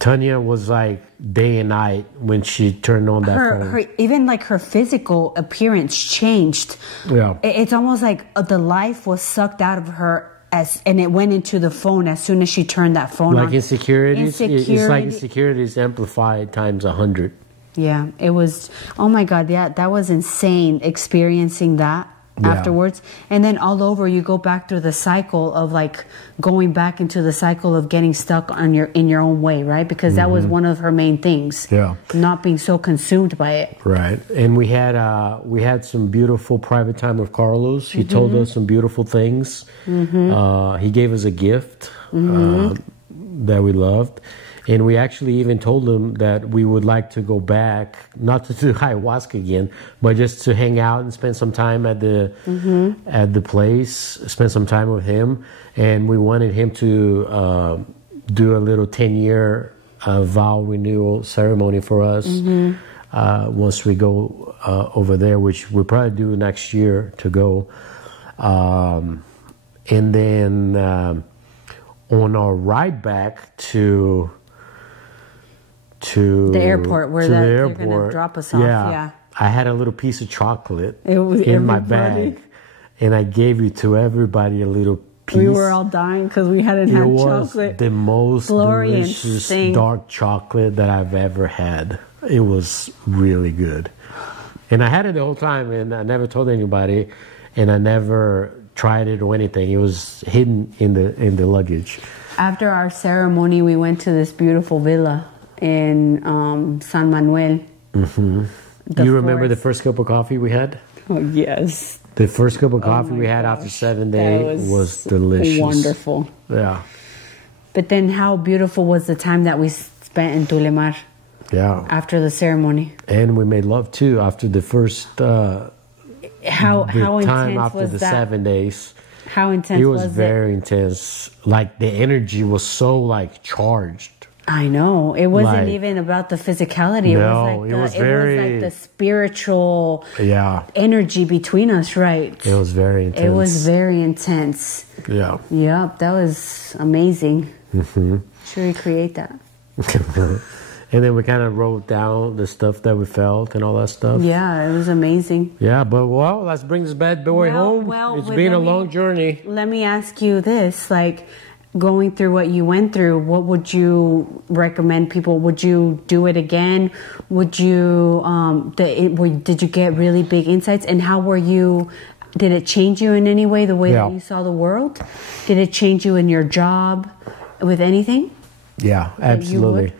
Tanya was like day and night when she turned on that phone. Even like her physical appearance changed. Yeah, it's almost like the life was sucked out of her and it went into the phone as soon as she turned that phone on. Like insecurities, it's like insecurities amplified times 100. Yeah, it was, oh my God, that was insane experiencing that afterwards. And then all over you go back through the cycle of like going back into the cycle of getting stuck on in your own way, right? Because that was one of her main things. Yeah. Not being so consumed by it. Right. And we had some beautiful private time with Carlos. He told us some beautiful things. He gave us a gift that we loved. And we actually even told him that we would like to go back, not to do ayahuasca again, but just to hang out and spend some time at the place, spend some time with him. And we wanted him to do a little 10-year vow renewal ceremony for us once we go over there, which we'll probably do next year to go. And then on our ride back to the airport where they're going to drop us off. Yeah. I had a little piece of chocolate in my bag, and I gave it to everybody a little piece. We were all dying because we hadn't had chocolate. It was the most delicious dark chocolate that I've ever had. It was really good. And I had it the whole time, and I never told anybody, and I never tried it or anything. It was hidden in the luggage. After our ceremony, we went to this beautiful villa in San Manuel. You remember the first cup of coffee we had? Oh, yes. The first cup of coffee we had after 7 days was delicious. Wonderful. Yeah. But then how beautiful was the time that we spent in Tulemar? Yeah. After the ceremony. And we made love too after the first how time intense after was the that? 7 days. How intense was it? It was very intense. Like the energy was so like charged. I know. It wasn't even about the physicality. It was like the spiritual energy between us, right? It was very intense. It was very intense. Yeah. Yep, that was amazing. Should recreate that. And then we kind of wrote down the stuff that we felt and all that stuff. Yeah, it was amazing. Yeah, but well, let's bring this bad boy home. It's been a long journey. Let me ask you this, like, going through what you went through, what would you recommend people? Would you do it again? Would you, did you get really big insights? And how were you, did it change you in any way, the way that you saw the world? Did it change you in your job with anything? Yeah, absolutely.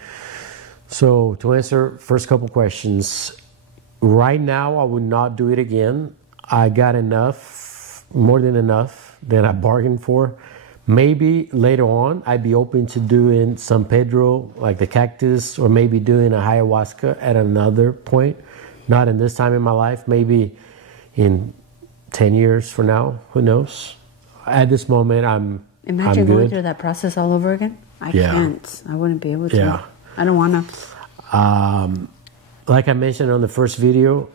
So to answer first couple questions, right now I would not do it again. I got enough, more than enough that I bargained for. Maybe later on, I'd be open to doing San Pedro, like the cactus, or maybe doing a ayahuasca at another point. Not in this time in my life, maybe in 10 years from now, who knows? At this moment, I'm Imagine good. Going through that process all over again. I can't. I wouldn't be able to. Yeah. I don't want to. Like I mentioned on the first video,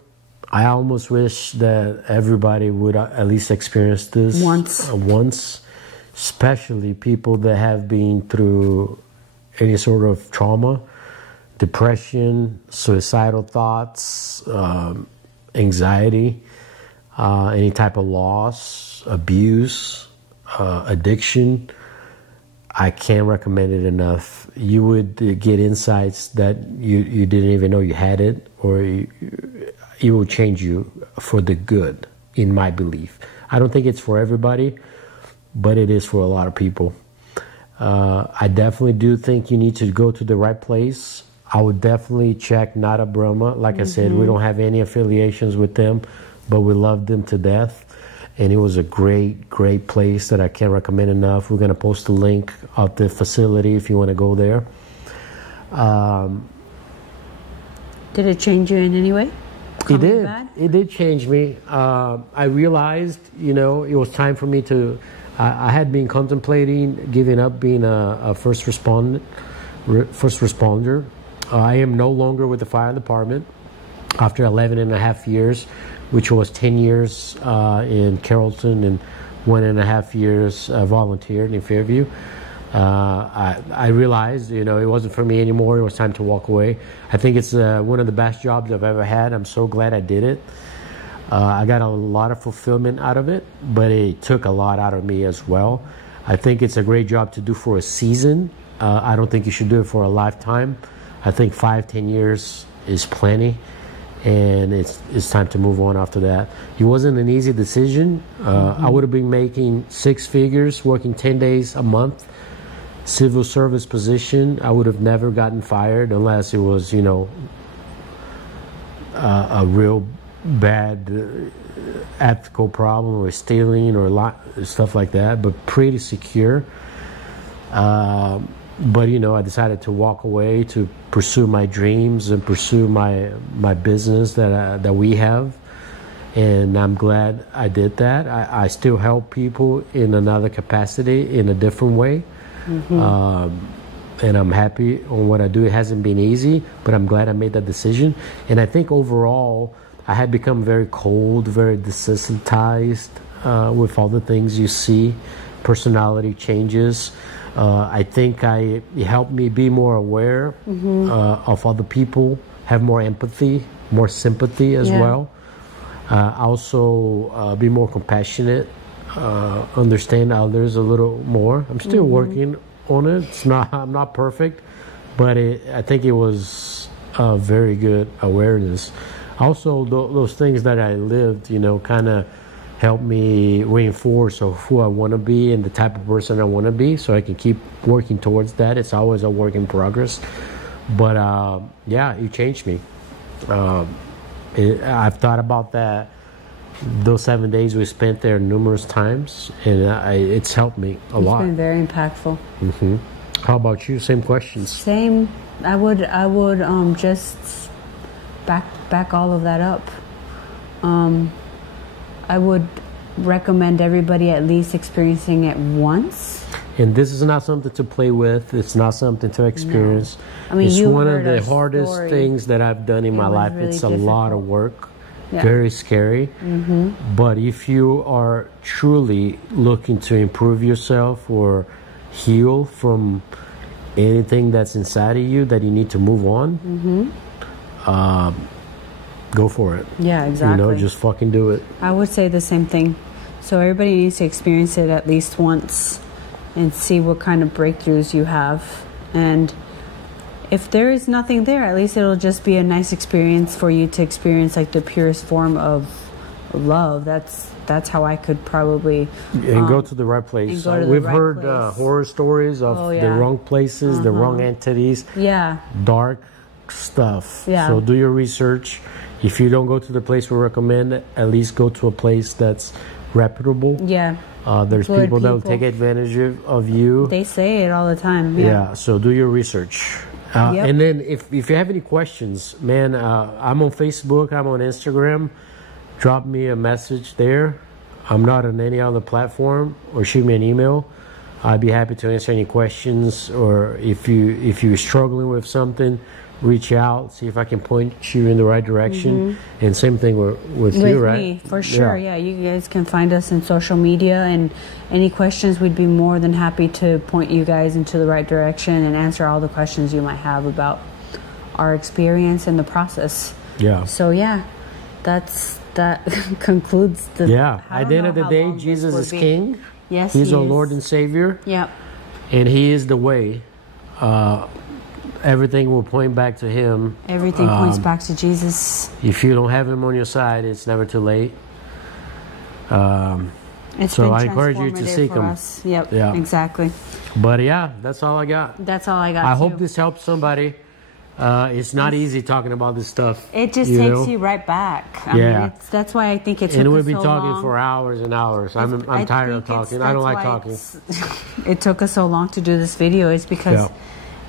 I almost wish that everybody would at least experience this once. Especially people that have been through any sort of trauma, depression, suicidal thoughts, anxiety, any type of loss, abuse, addiction. I can't recommend it enough. You would get insights that you didn't even know you had it, or it will change you for the good, in my belief. I don't think it's for everybody, but it is for a lot of people. I definitely do think you need to go to the right place. I would definitely check Nada Brahma. Like I said, we don't have any affiliations with them, but we love them to death. And it was a great, great place that I can't recommend enough. We're going to post a link of the facility if you want to go there. Did it change you in any way? It did. It did change me. I realized, it was time for me to... I had been contemplating giving up being a first responder. I am no longer with the fire department after 11 and a half years, which was 10 years in Carrollton and 1.5 years volunteered in Fairview. I realized, it wasn't for me anymore. It was time to walk away. I think it's one of the best jobs I've ever had. I'm so glad I did it. I got a lot of fulfillment out of it, but it took a lot out of me as well. I think it's a great job to do for a season. I don't think you should do it for a lifetime. I think 5-10 years is plenty. and it's time to move on after that. It wasn't an easy decision. I would have been making 6 figures, working 10 days a month, civil service position. I would have never gotten fired unless it was, you know, a real bad ethical problem or stealing or stuff like that, but pretty secure. But you know, I decided to walk away to pursue my dreams and pursue my business that we have, and I'm glad I did that. I still help people in another capacity, in a different way. And I'm happy on what I do. It hasn't been easy, but I'm glad I made that decision. And I think overall, I had become very cold, very desensitized with all the things you see, personality changes. I think it helped me be more aware of other people, have more empathy, more sympathy as well. Also be more compassionate, understand others a little more. I'm still working on it. I'm not perfect, but I think it was a very good awareness. Also, those things that I lived, you know, kind of helped me reinforce of who I want to be and the type of person I want to be, so I can keep working towards that. It's always a work in progress. But yeah, it changed me. I've thought about that, those 7 days we spent there numerous times, and it's helped me a lot. It's been very impactful. How about you? Same questions. Same. I would just back all of that up. I would recommend everybody at least experiencing it once. And this is not something to play with. It's not something to experience. No. I mean, it's you one of heard the our hardest story. things that I've done in my life. Really it's difficult. a lot of work, Yeah. very scary. But if you are truly looking to improve yourself or heal from anything that's inside of you that you need to move on, go for it. Yeah, exactly. You know, just fucking do it. I would say the same thing. So everybody needs to experience it at least once and see what kind of breakthroughs you have. And if there is nothing there, at least it'll just be a nice experience for you to experience, like the purest form of love. That's how I could probably and go to the right place. We've heard horror stories of the wrong places, the wrong entities, dark stuff. So do your research. If you don't go to the place we recommend, at least go to a place that's reputable. There's people that will take advantage of you. They say it all the time. So do your research. And then if you have any questions, man, I'm on Facebook, I'm on Instagram. Drop me a message there. I'm not on any other platform, or shoot me an email. I'd be happy to answer any questions, or if you're struggling with something, reach out, see if I can point you in the right direction. And same thing with you, right? Me, for sure. Yeah, you guys can find us in social media, and any questions, we'd be more than happy to point you guys into the right direction and answer all the questions you might have about our experience and the process. So yeah, that concludes the... At the end of the day, Jesus is King. Yes, He's our Lord and Savior. And He is the way. Everything will point back to Him. Everything points back to Jesus. If you don't have Him on your side, it's never too late. So I encourage you to seek Him. Exactly. But yeah, that's all I got. That's all I got. I hope this helps somebody. It's not easy talking about this stuff. It just takes you right back. I mean, that's why I think it's. And we'll be talking for hours and hours. I'm tired of talking. I don't like talking. It took us so long to do this video. It's because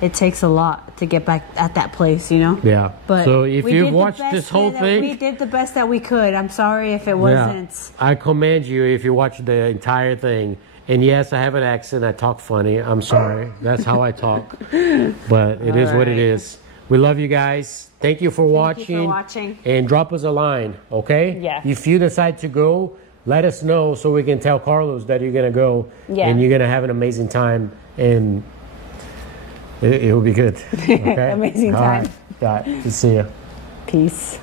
it takes a lot to get back at that place, you know? But so if you've watched this whole thing... We did the best that we could. I'm sorry if it wasn't... I commend you if you watch the entire thing. And yes, I have an accent. I talk funny. I'm sorry. That's how I talk. But it is what it is. We love you guys. Thank you for watching. And drop us a line, okay? If you decide to go, let us know so we can tell Carlos that you're going to go. And you're going to have an amazing time. And... it will be good. Okay? Amazing time. All right. See you. Peace.